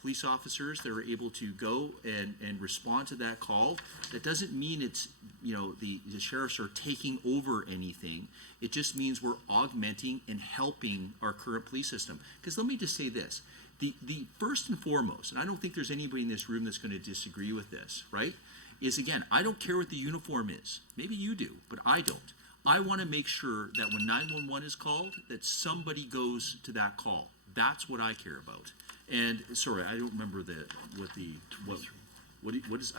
police officers that are able to go and respond to that call. That doesn't mean it's, you know, the sheriffs are taking over anything. It just means we're augmenting and helping our current police system. Because let me just say this, the first and foremost, and I don't think there's anybody in this room that's going to disagree with this, right, is again, I don't care what the uniform is. Maybe you do, but I don't. I want to make sure that when 911 is called, that somebody goes to that call. That's what I care about. And sorry, I don't remember I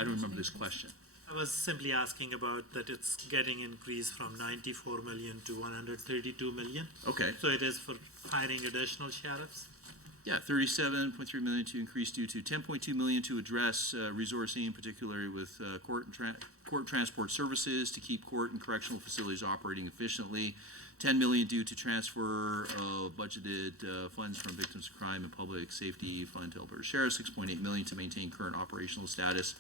don't remember this question. I was simply asking about that it's getting increased from 94 million to 132 million. Okay. So it is for hiring additional sheriffs? Yeah, 37.3 million to increase due to 10.2 million to address resourcing, particularly with court transport services to keep court and correctional facilities operating efficiently. $10 million due to transfer of budgeted funds from Victims of Crime and Public Safety Fund to Alberta Sheriff. $6.8 million to maintain current operational status,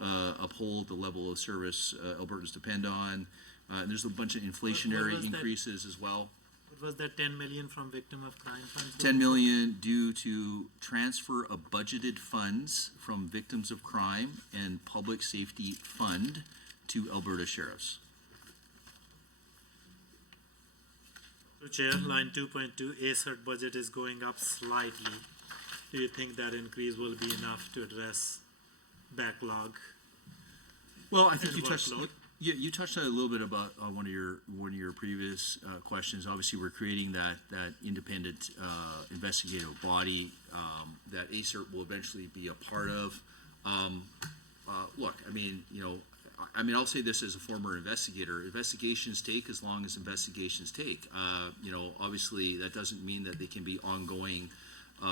uphold the level of service Albertans depend on. And there's a bunch of inflationary was that? increases as well. What was that 10 million from victim of crime funds? 10 million due to transfer of budgeted funds from Victims of Crime and Public Safety Fund to Alberta Sheriffs. So Chair, line 2.2, ACERT budget is going up slightly. Do you think that increase will be enough to address backlog? Well, I think and you touched. workload? You touched on it a little bit about one of your previous questions. Obviously, we're creating that independent investigative body that ACERT will eventually be a part of. Look, I mean, I'll say this as a former investigator: investigations take as long as investigations take. Obviously, that doesn't mean that they can be ongoing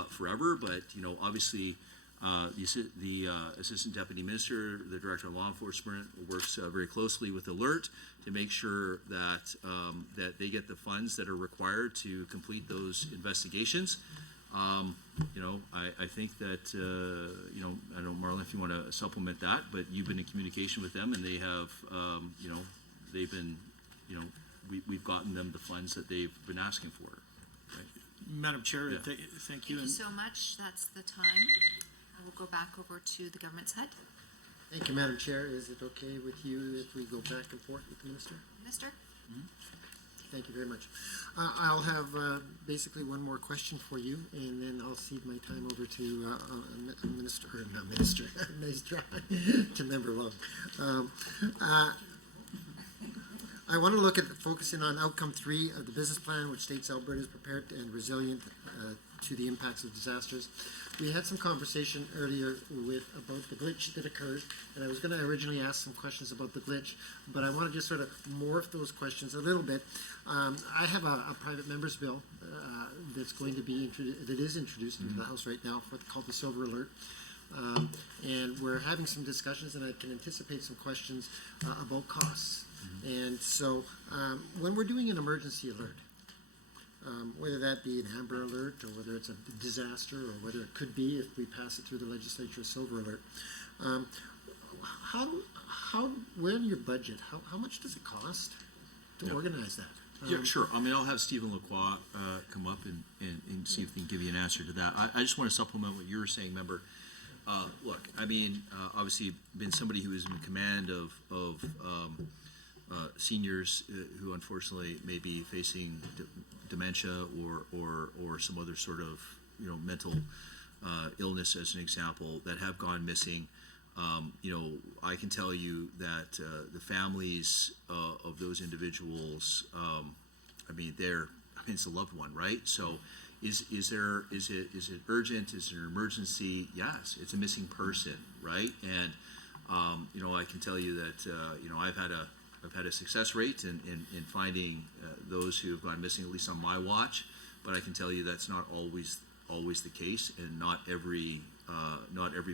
forever, but obviously. The Assistant Deputy Minister, the Director of Law Enforcement, works very closely with Alert to make sure that that they get the funds that are required to complete those investigations. I think that I don't know, Marlon, if you want to supplement that, but you've been in communication with them, and they have they've been we've gotten them the funds that they've been asking for. Right? Madam Chair, Yeah. thank you. Thank you so much. That's the time. I will go back over to the government's head. Thank you, Madam Chair. Is it okay with you if we go back and forth with the Minister? Minister? Thank you very much. I'll have basically one more question for you, and then I'll cede my time over to Minister, or not Minister, nice try, to Member Long. I want to look at focusing on outcome 3 of the business plan, which states Alberta is prepared and resilient to the impacts of disasters. We had some conversation earlier about the glitch that occurred, and I was going to originally ask some questions about the glitch, but I want to just sort of morph those questions a little bit. I have a private member's bill that's going to be introduced into the House right now called the Silver Alert. And we're having some discussions, and I can anticipate some questions about costs. And so when we're doing an emergency alert, whether that be an Amber Alert or whether it's a disaster or whether it could be, if we pass it through the legislature, a Silver Alert, where in your budget, how much does it cost to organize that? Yeah, sure. I mean, I'll have Stephen Lacroix come up and see if he can give you an answer to that. I just want to supplement what you were saying, member. Look, I mean, obviously, been somebody who is in command of seniors who unfortunately may be facing dementia or some other sort of mental illness, as an example, that have gone missing. I can tell you that the families of those individuals, it's a loved one, right? So, is it urgent? Is it an emergency? Yes, it's a missing person, right? And I can tell you that I've had a success rate in finding those who have gone missing, at least on my watch. But I can tell you that's not always the case, and not every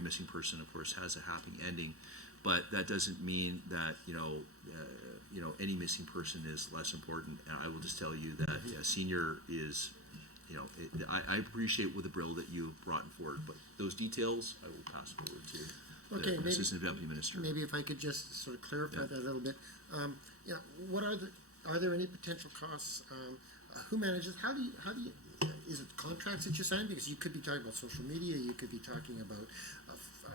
missing person, of course, has a happy ending. But that doesn't mean that any missing person is less important. And I will just tell you that senior is. I appreciate with the bill that you brought forward, but those details I will pass forward to the Assistant Deputy Minister. Maybe if I could just sort of clarify that a little bit. What are there any potential costs? Who manages? How do you? Is it contracts that you sign? Because you could be talking about social media, you could be talking about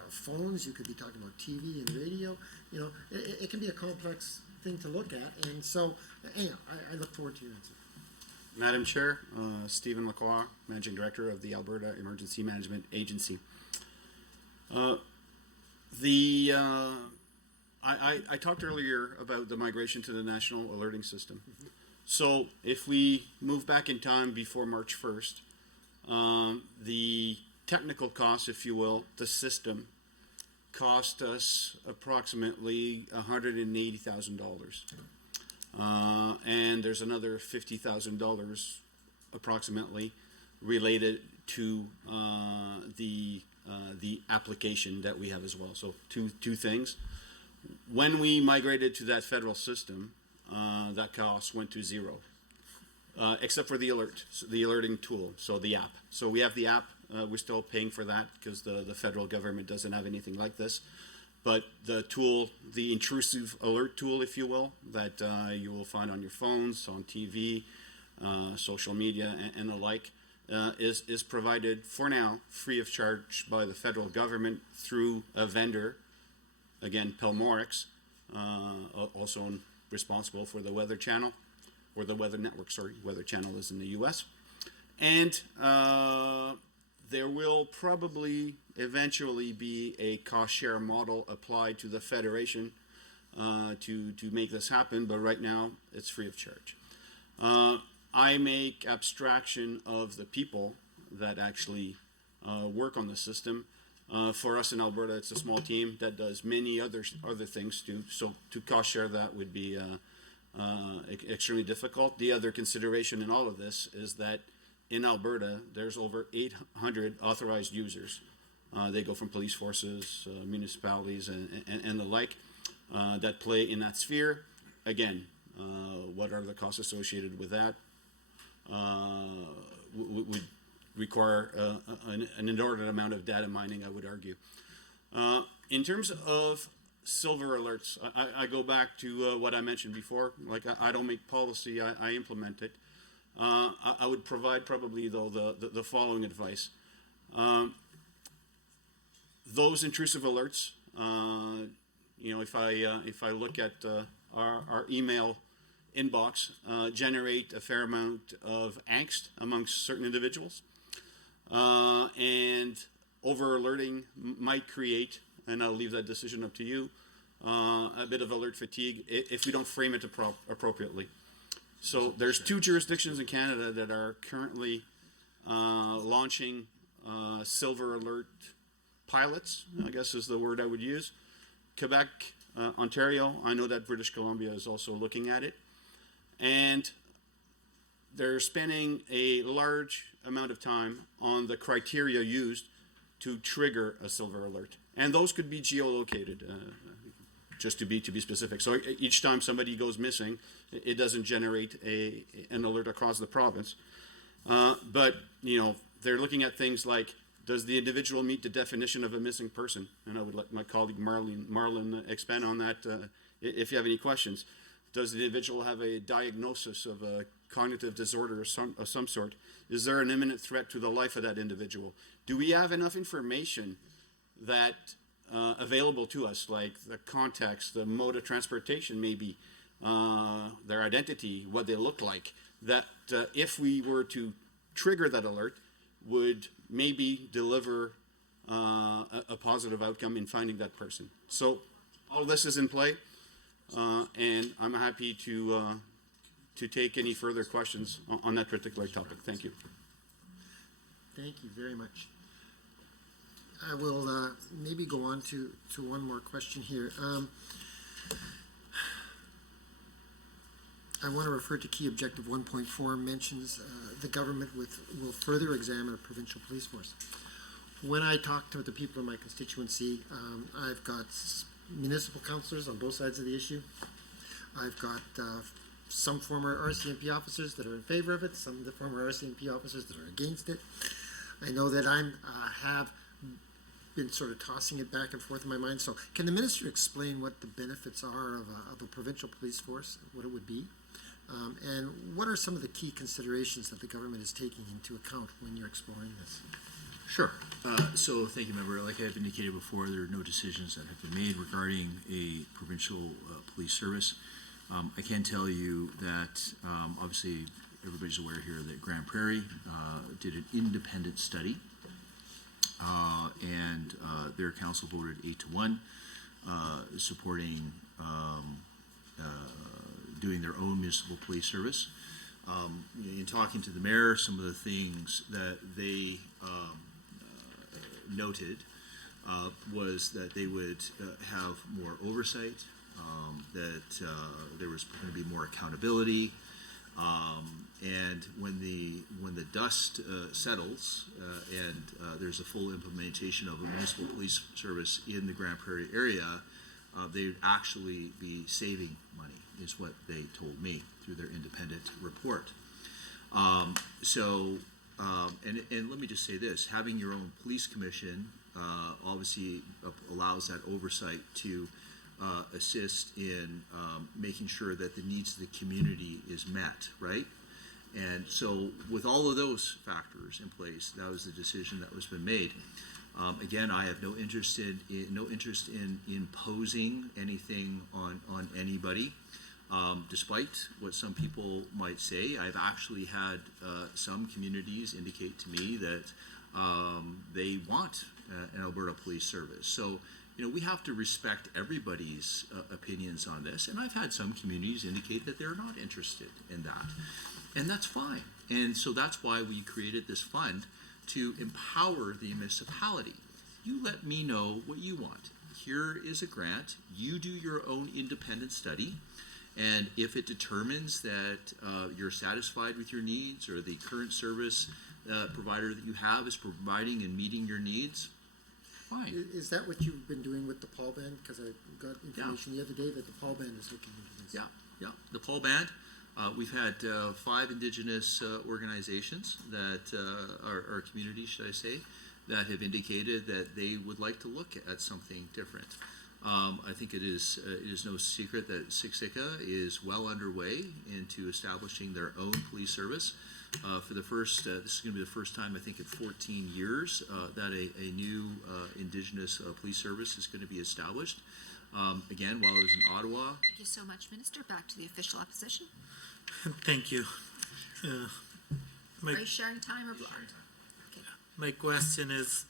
phones, you could be talking about TV and radio. It can be a complex thing to look at, and so I look forward to your answer. Madam Chair, Stephen Lacroix, Managing Director of the Alberta Emergency Management Agency. I talked earlier about the migration to the National Alerting System. So if we move back in time before March 1st, the technical cost, if you will, the system, cost us approximately $180,000. And there's another $50,000 approximately related to the application that we have as well. So two things. When we migrated to that federal system, that cost went to zero. except for the alerting tool, so the app. So we have the app. We're still paying for that because the federal government doesn't have anything like this. But the tool, the intrusive alert tool, if you will, that you will find on your phones, on TV, social media, and the like, is provided for now free of charge by the federal government through a vendor, again, Pelmorix, also responsible for the Weather Channel, or the Weather Network, sorry. Weather Channel is in the U.S. And there will probably eventually be a cost share model applied to the Federation to make this happen, but right now it's free of charge. I make abstraction of the people that actually work on the system. For us in Alberta, it's a small team that does many other things too, so to cost share that would be extremely difficult. The other consideration in all of this is that in Alberta, there's over 800 authorized users. They go from police forces, municipalities, and the like that play in that sphere. Again, what are the costs associated with that? Would require an inordinate amount of data mining, I would argue. In terms of silver alerts, I go back to what I mentioned before. Like, I don't make policy, I implement it. I would provide probably, though, the following advice. Those intrusive alerts, if I look at our email inbox, generate a fair amount of angst amongst certain individuals. And over alerting might create, and I'll leave that decision up to you, a bit of alert fatigue if we don't frame it appropriately. So there's 2 jurisdictions in Canada that are currently launching silver alert pilots, I guess is the word I would use. Quebec, Ontario, I know that British Columbia is also looking at it. And they're spending a large amount of time on the criteria used to trigger a silver alert. And those could be geolocated, just to be specific. So each time somebody goes missing, it doesn't generate an alert across the province. But, they're looking at things like, does the individual meet the definition of a missing person? And I would let my colleague Marlon expand on that if you have any questions. Does the individual have a diagnosis of a cognitive disorder of some sort? Is there an imminent threat to the life of that individual? Do we have enough information that available to us, like the context, the mode of transportation maybe, their identity, what they look like, that if we were to trigger that alert, would maybe deliver a positive outcome in finding that person. So all of this is in play, and I'm happy to take any further questions on that particular topic. Thank you. Thank you very much. I will maybe go on to one more question here. I want to refer to key objective 1.4 mentions the government will further examine a provincial police force. When I talk to the people in my constituency, I've got municipal councillors on both sides of the issue. I've got some former RCMP officers that are in favor of it, some of the former RCMP officers that are against it. I know that I have been sort of tossing it back and forth in my mind. So can the minister explain what the benefits are of a provincial police force, what it would be? And what are some of the key considerations that the government is taking into account when you're exploring this? Sure. So thank you, member. Like I've indicated before, there are no decisions that have been made regarding a provincial police service. I can tell you that obviously everybody's aware here that Grand Prairie did an independent study, and their council voted 8-1, supporting doing their own municipal police service. In talking to the mayor, some of the things that they noted was that they would have more oversight, that there was going to be more accountability, and when the dust settles and there's a full implementation of a municipal police service in the Grand Prairie area, they would actually be saving money, is what they told me through their independent report. And let me just say this, having your own police commission obviously allows that oversight to assist in making sure that the needs of the community is met, right? And so with all of those factors in place, that was the decision that was been made. Again, I have no interest in imposing anything on anybody. Despite what some people might say, I've actually had some communities indicate to me that they want an Alberta Police Service. So, we have to respect everybody's opinions on this. And I've had some communities indicate that they're not interested in that. And that's fine. And so that's why we created this fund to empower the municipality. You let me know what you want. Here is a grant. You do your own independent study. And if it determines that you're satisfied with your needs, or the current service provider that you have is providing and meeting your needs, fine. Is that what you've been doing with the Paul Band? Because I got information the other day that the Paul Band is looking into this. Yeah. The Paul Band, we've had 5 Indigenous organizations that are communities, should I say, that have indicated that they would like to look at something different. I think it is no secret that Siksika is well underway into establishing their own police service. For the first, this is going to be the first time, I think, in 14 years that a new Indigenous police service is going to be established. Again, while I was in Ottawa. Thank you so much, Minister. Back to the official opposition. Thank you. Raise sharing time or block? Okay. My question is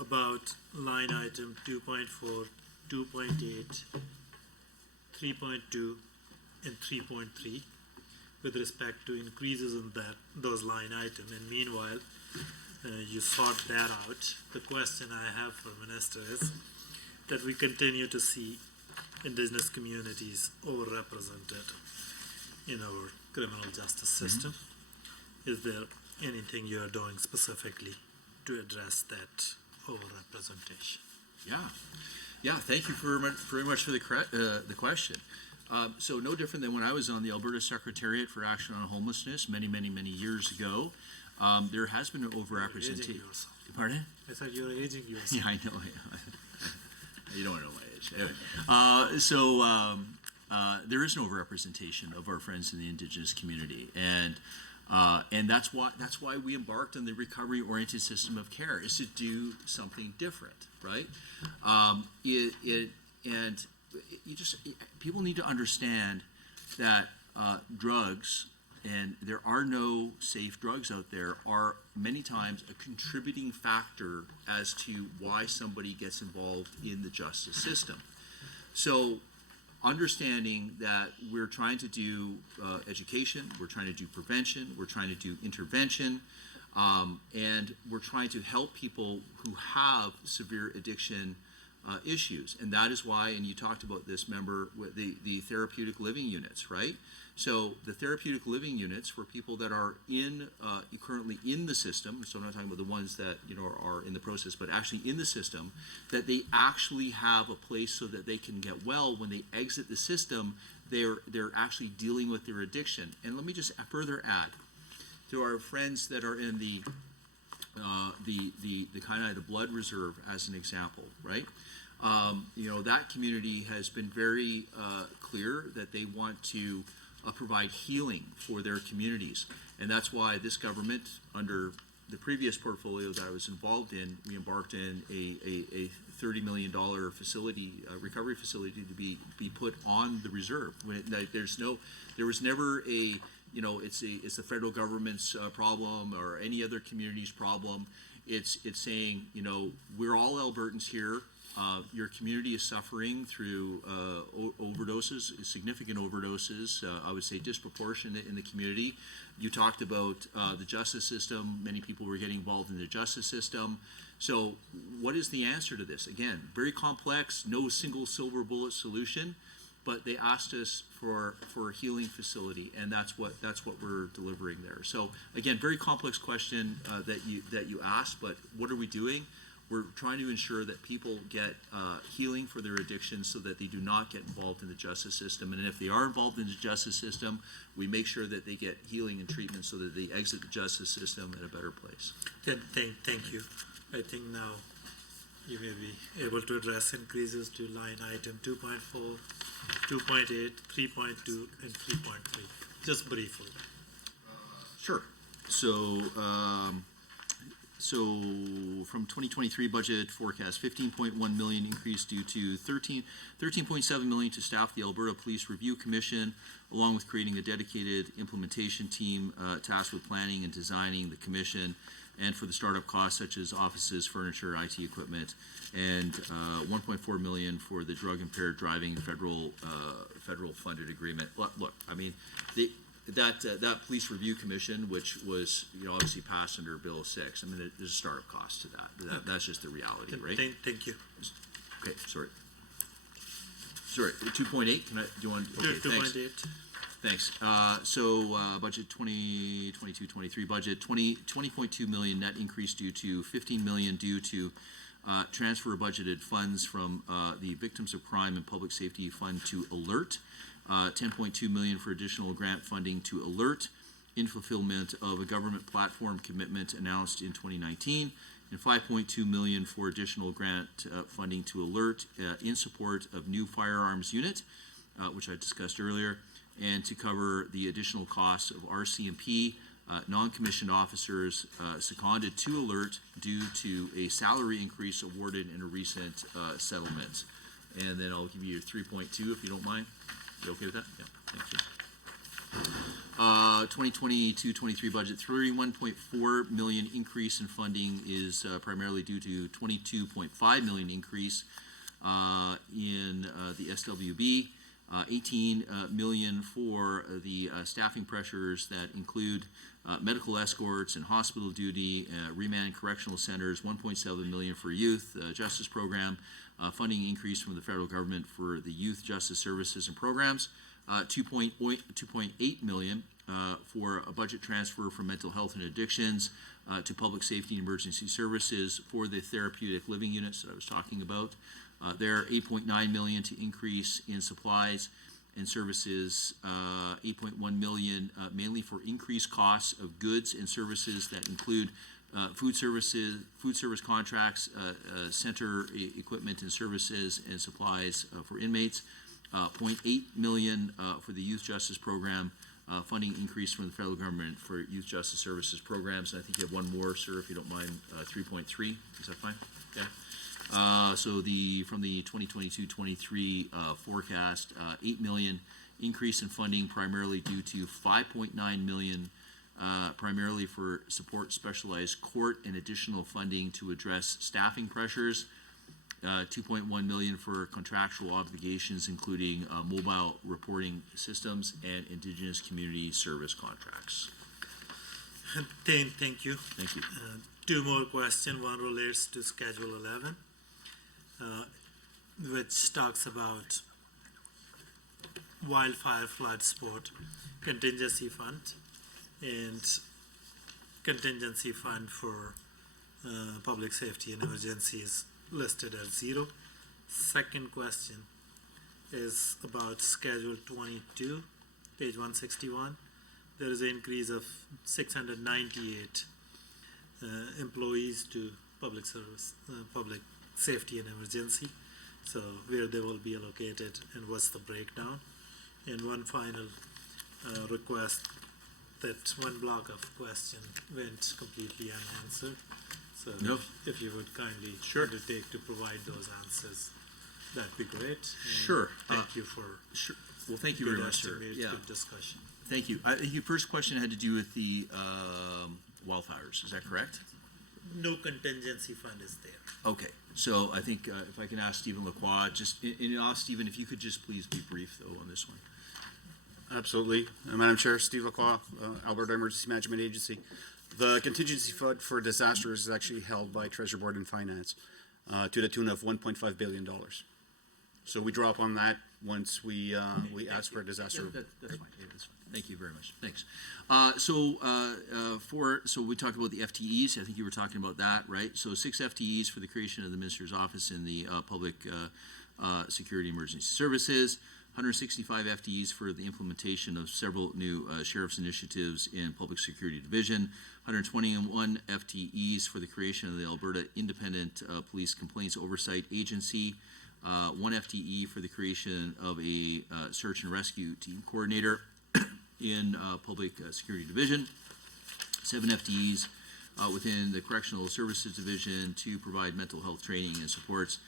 about line item 2.4, 2.8, 3.2, and 3.3 with respect to increases in those line items. And meanwhile, you sort that out. The question I have for Minister is that we continue to see Indigenous communities overrepresented in our criminal justice system. Is there anything you are doing specifically to address that overrepresentation? Yeah. Thank you very much for the question. So no different than when I was on the Alberta Secretariat for Action on Homelessness many years ago. There has been an overrepresentation. Pardon? I thought you were aging yourself. Yeah, I know. You don't want to know my age. Anyway, there is an overrepresentation of our friends in the Indigenous community, and that's why we embarked on the recovery-oriented system of care, is to do something different, right? People need to understand that drugs, and there are no safe drugs out there, are many times a contributing factor as to why somebody gets involved in the justice system. So understanding that we're trying to do education, we're trying to do prevention, we're trying to do intervention, and we're trying to help people who have severe addiction issues. And that is why, and you talked about this, member, the therapeutic living units, right? So the therapeutic living units for people that are currently in the system, so I'm not talking about the ones that are in the process, but actually in the system, that they actually have a place so that they can get well. When they exit the system, they're actually dealing with their addiction. And let me just further add to our friends that are in the kind of the blood reserve as an example, right? That community has been very clear that they want to provide healing for their communities. And that's why this government, under the previous portfolio that I was involved in, we embarked in a $30 million facility, recovery facility, to be put on the reserve. There was never a, it's the federal government's problem or any other community's problem. It's saying, we're all Albertans here. Your community is suffering through overdoses, significant overdoses, I would say disproportionate in the community. You talked about the justice system. Many people were getting involved in the justice system. So what is the answer to this? Again, very complex, no single silver bullet solution, but they asked us for a healing facility, and that's what we're delivering there. So again, very complex question that you asked, but what are we doing? We're trying to ensure that people get healing for their addictions so that they do not get involved in the justice system. And if they are involved in the justice system, we make sure that they get healing and treatment so that they exit the justice system in a better place. Thank you. I think now you may be able to address increases to line item 2.4, 2.8, 3.2, and 3.3, just briefly. Sure. So from 2023 budget forecast, 15.1 million increase due to 13.7 million to staff the Alberta Police Review Commission, along with creating a dedicated implementation team tasked with planning and designing the commission, and for the startup costs such as offices, furniture, IT equipment, and 1.4 million for the drug impaired driving federal funded agreement. Look, I mean, that police review commission, which was obviously passed under Bill 6. I mean, there's a startup cost to that. That's just the reality, right? Thank you. Okay, sorry. 2.8. Do you want? Okay, 2.8. Thanks. Budget 2022-23 budget 20.2 million net increase due to 15 million due to transfer budgeted funds from the Victims of Crime and Public Safety Fund to Alert. 10.2 million for additional grant funding to Alert in fulfillment of a government platform commitment announced in 2019, and 5.2 million for additional grant funding to Alert in support of new firearms unit, which I discussed earlier, and to cover the additional costs of RCMP non-commissioned officers seconded to Alert due to a salary increase awarded in a recent settlement. And then I'll give you your 3.2 if you don't mind. You okay with that? Yeah, thank you. 2022-23 budget, 31.4 million increase in funding is primarily due to 22.5 million increase in the SWB, 18 million for the staffing pressures that include medical escorts and hospital duty, remand correctional centers, 1.7 million for youth justice program, funding increase from the federal government for the youth justice services and programs, 2.8 million for a budget transfer from mental health and addictions to public safety and emergency services for the therapeutic living units that I was talking about. There are 8.9 million to increase in supplies and services, 8.1 million mainly for increased costs of goods and services that include food service contracts, center equipment and services and supplies for inmates, 0.8 million for the youth justice program, funding increase from the federal government for youth justice services programs. And I think you have one more, sir, if you don't mind, 3.3. Is that fine? Okay. From the 2022-23 forecast, 8 million increase in funding primarily due to 5.9 million primarily for support specialized court and additional funding to address staffing pressures, 2.1 million for contractual obligations including mobile reporting systems and Indigenous community service contracts. Thank you. Thank you. Two more questions. One relates to Schedule 11, which talks about wildfire flood support contingency fund and contingency fund for public safety and emergencies listed as 0. Second question is about Schedule 22, page 161. There is an increase of 698 employees to public service, public safety and emergency. So where they will be allocated and what's the breakdown? And one final request, that one block of question went completely unanswered. So No. if you would kindly undertake to provide those answers, that'd be great. And Sure. Thank you for Sure. Well, thank you very much, sir. estimate, Yeah. good discussion. Thank you. Your first question had to do with the wildfires. Is that correct? No contingency fund is there. Okay. So I think if I can ask Stephen Lacroix, Stephen, if you could just please be brief though on this one. Absolutely. Madam Chair, Steve Lacroix, Alberta Emergency Management Agency. The contingency fund for disasters is actually held by Treasury Board and Finance to the tune of $1.5 billion. So we draw upon that once we ask for a disaster. That's fine. Yeah, that's fine. Thank you very much. Thanks. So we talked about the FTEs. I think you were talking about that, right? So 6 FTEs for the creation of the Minister's Office in the Public Security Emergency Services. 165 FTEs for the implementation of several new sheriff's initiatives in Public Security Division. 121 FTEs for the creation of the Alberta Independent Police Complaints Oversight Agency. 1 FTE for the creation of a search and rescue team coordinator in Public Security Division. 7 FTEs within the Correctional Services Division to provide mental health training and supports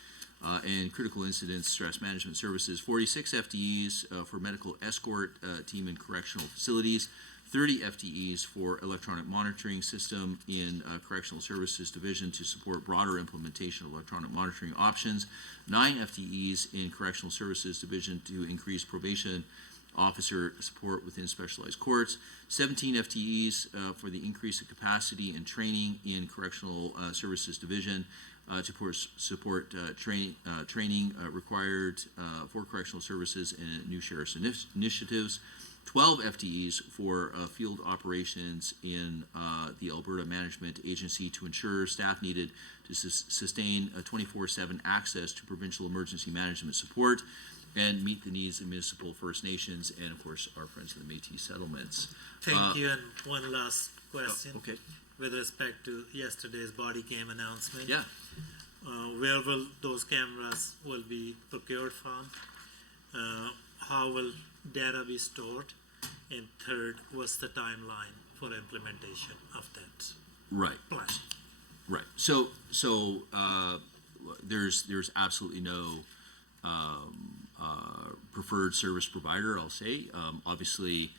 and critical incident stress management services. 46 FTEs for medical escort team in correctional facilities. 30 FTEs for electronic monitoring system in Correctional Services Division to support broader implementation of electronic monitoring options. 9 FTEs in Correctional Services Division to increase probation officer support within specialized courts. 17 FTEs for the increase of capacity and training in Correctional Services Division to support training required for correctional services and new sheriff's initiatives. 12 FTEs for field operations in the Alberta Management Agency to ensure staff needed to sustain 24/7 access to provincial emergency management support and meet the needs of municipal First Nations and, of course, our friends in the Métis settlements. Thank you, and one last question. Okay. With respect to yesterday's body cam announcement. Yeah. Where will those cameras will be procured from? How will data be stored? And third, what's the timeline for implementation of that Right. plan? Right. So there's absolutely no preferred service provider, I'll say. Obviously,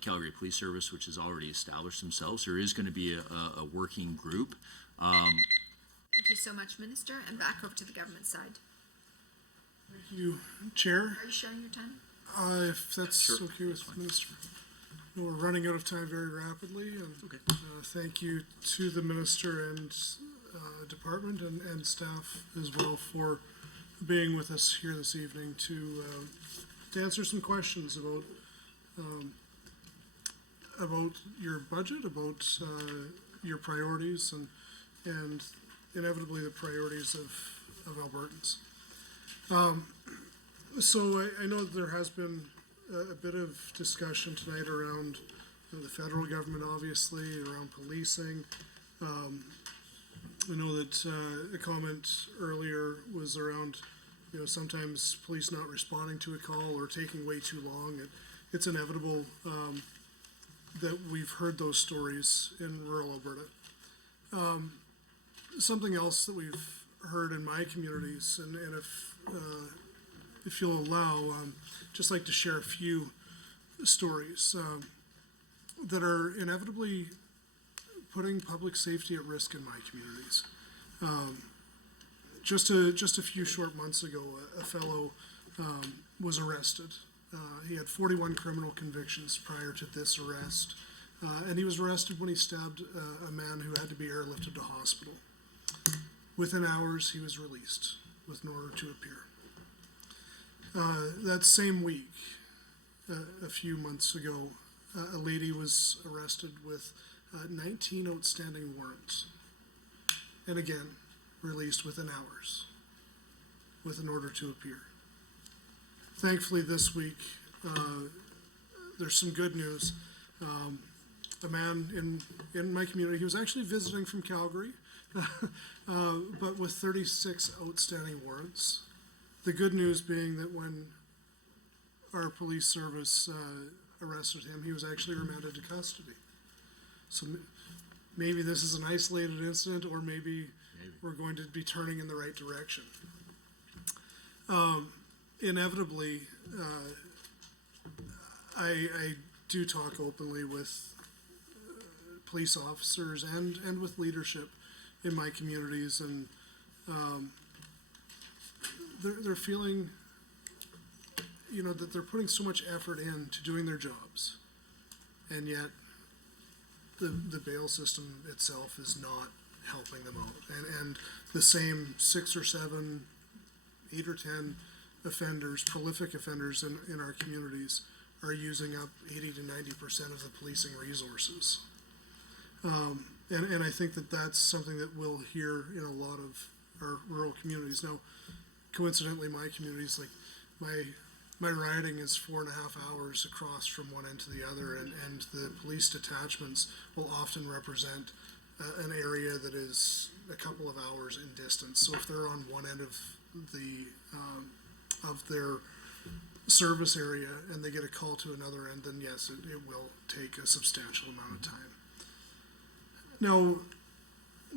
Calgary Police Service, which has already established themselves, there is going to be a working group. Thank you so much, Minister, and back over to the government side. Thank you, Chair. Are you sharing your time? If that's okay with the Minister. No, we're running out of time very rapidly, and thank you to the Minister and Department and staff as well for being with us here this evening to answer some questions about your budget, about your priorities, and inevitably the priorities of Albertans. So I know that there has been a bit of discussion tonight around the federal government, obviously, around policing. I know that a comment earlier was around, sometimes police not responding to a call or taking way too long. It's inevitable that we've heard those stories in rural Alberta. Something else that we've heard in my communities, and if you'll allow, just like to share a few stories that are inevitably putting public safety at risk in my communities. Just a few short months ago, a fellow was arrested. He had 41 criminal convictions prior to this arrest, and he was arrested when he stabbed a man who had to be airlifted to hospital. Within hours, he was released with an order to appear. That same week, a few months ago, a lady was arrested with 19 outstanding warrants, and again, released within hours with an order to appear. Thankfully, this week, there's some good news. A man in my community, he was actually visiting from Calgary, but with 36 outstanding warrants. The good news being that when our police service arrested him, he was actually remanded to custody. So maybe this is an isolated incident, or maybe we're going to be turning in the right direction. Inevitably, I do talk openly with police officers and with leadership in my communities, and they're feeling, that they're putting so much effort into doing their jobs, and yet the bail system itself is not helping them out. And the same 6 or 7, 8 or 10 offenders, prolific offenders in our communities are using up 80 to 90% of the policing resources. And I think that that's something that we'll hear in a lot of our rural communities. Now, coincidentally, my community's like, my riding is 4.5 hours across from one end to the other, and the police detachments will often represent an area that is a couple of hours in distance. So if they're on one end of their service area and they get a call to another end, then yes, it will take a substantial amount of time. Now,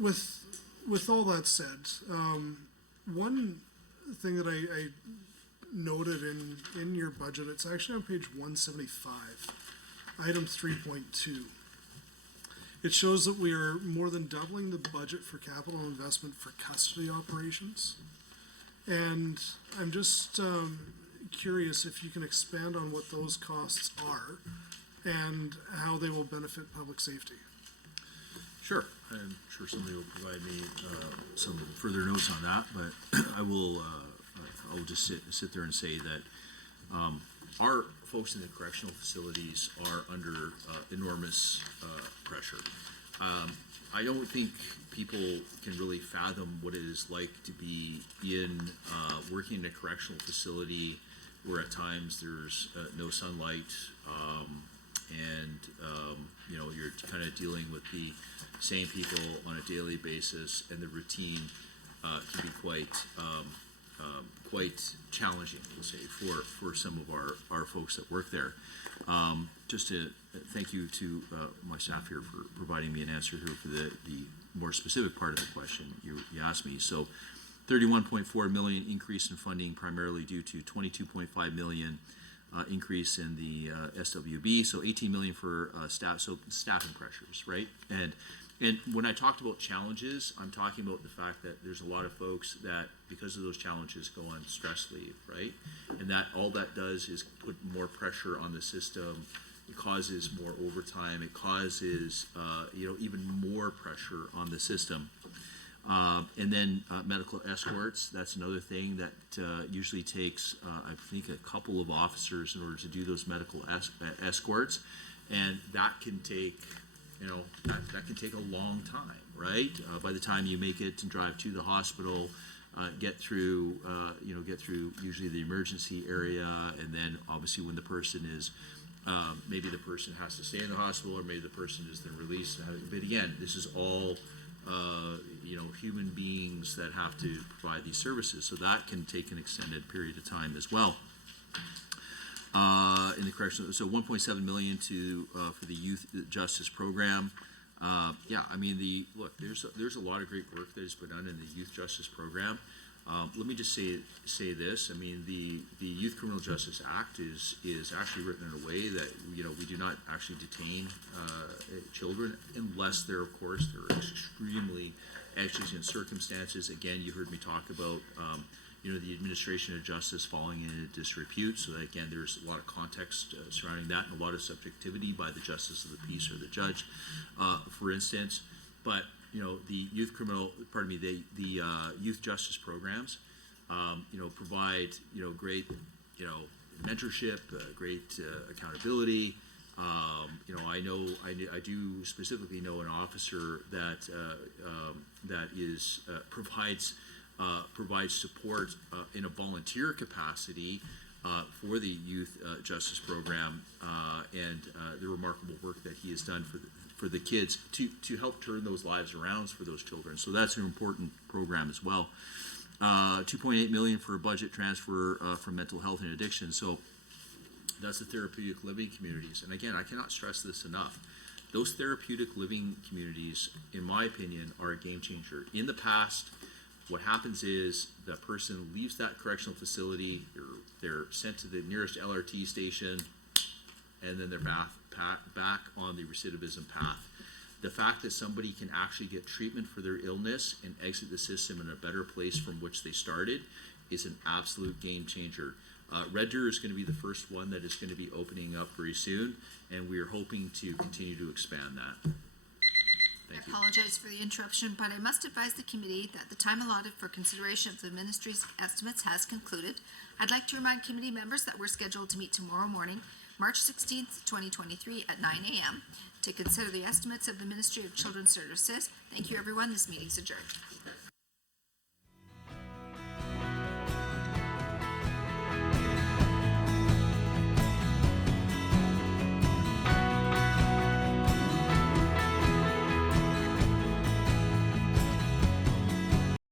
with all that said, one thing that I noted in your budget, it's actually on page 175, item 3.2. It shows that we are more than doubling the budget for capital investment for custody operations. And I'm just curious if you can expand on what those costs are and how they will benefit public safety. Sure, I'm sure somebody will provide me some further notes on that, but I will just sit there and say that our folks in the correctional facilities are under enormous pressure. I don't think people can really fathom what it is like to be working in a correctional facility where at times there's no sunlight, and you're kind of dealing with the same people on a daily basis, and the routine can be quite challenging, we'll say, for some of our folks that work there. Just to thank you to my staff here for providing me an answer here for the more specific part of the question you asked me. So 31.4 million increase in funding, primarily due to 22.5 million increase in the SWB, so 18 million for staffing pressures, right? And when I talked about challenges, I'm talking about the fact that there's a lot of folks that, because of those challenges, go on stress leave, right? And that all that does is put more pressure on the system. It causes more overtime. It causes, even more pressure on the system. And then medical escorts, that's another thing that usually takes, I think, a couple of officers in order to do those medical escorts. And that can take, that can take a long time, right? By the time you make it and drive to the hospital, get through usually the emergency area, and then obviously when the person is, maybe the person has to stay in the hospital, or maybe the person is then released. But again, this is all human beings that have to provide these services, so that can take an extended period of time as well. In the correction, so 1.7 million for the youth justice program. There's a lot of great work that has been done in the youth justice program. Let me just say this. I mean, the Youth Criminal Justice Act is actually written in a way that we do not actually detain children unless they're extremely exigent circumstances. Again, you heard me talk about the administration of justice falling into disrepute. So that, again, there's a lot of context surrounding that, and a lot of subjectivity by the justice of the peace or the judge, for instance. But the youth justice programs, provide great mentorship, great accountability. I do specifically know an officer that provides support in a volunteer capacity for the youth justice program, and the remarkable work that he has done for the kids to help turn those lives around for those children. So that's an important program as well. 2.8 million for a budget transfer for mental health and addiction. So that's the therapeutic living communities. And again, I cannot stress this enough. Those therapeutic living communities, in my opinion, are a game changer. In the past, what happens is the person leaves that correctional facility, they're sent to the nearest LRT station, and then they're back on the recidivism path. The fact that somebody can actually get treatment for their illness and exit the system in a better place from which they started is an absolute game changer. Red Deer is going to be the first one that is going to be opening up very soon, and we are hoping to continue to expand that. I apologize for the interruption, but I must advise the committee that the time allotted for consideration of the ministry's estimates has concluded. I'd like to remind committee members that we're scheduled to meet tomorrow morning, March 16th, 2023 at 9 a.m. to consider the estimates of the Ministry of Children's Services. Thank you, everyone. This meeting's adjourned.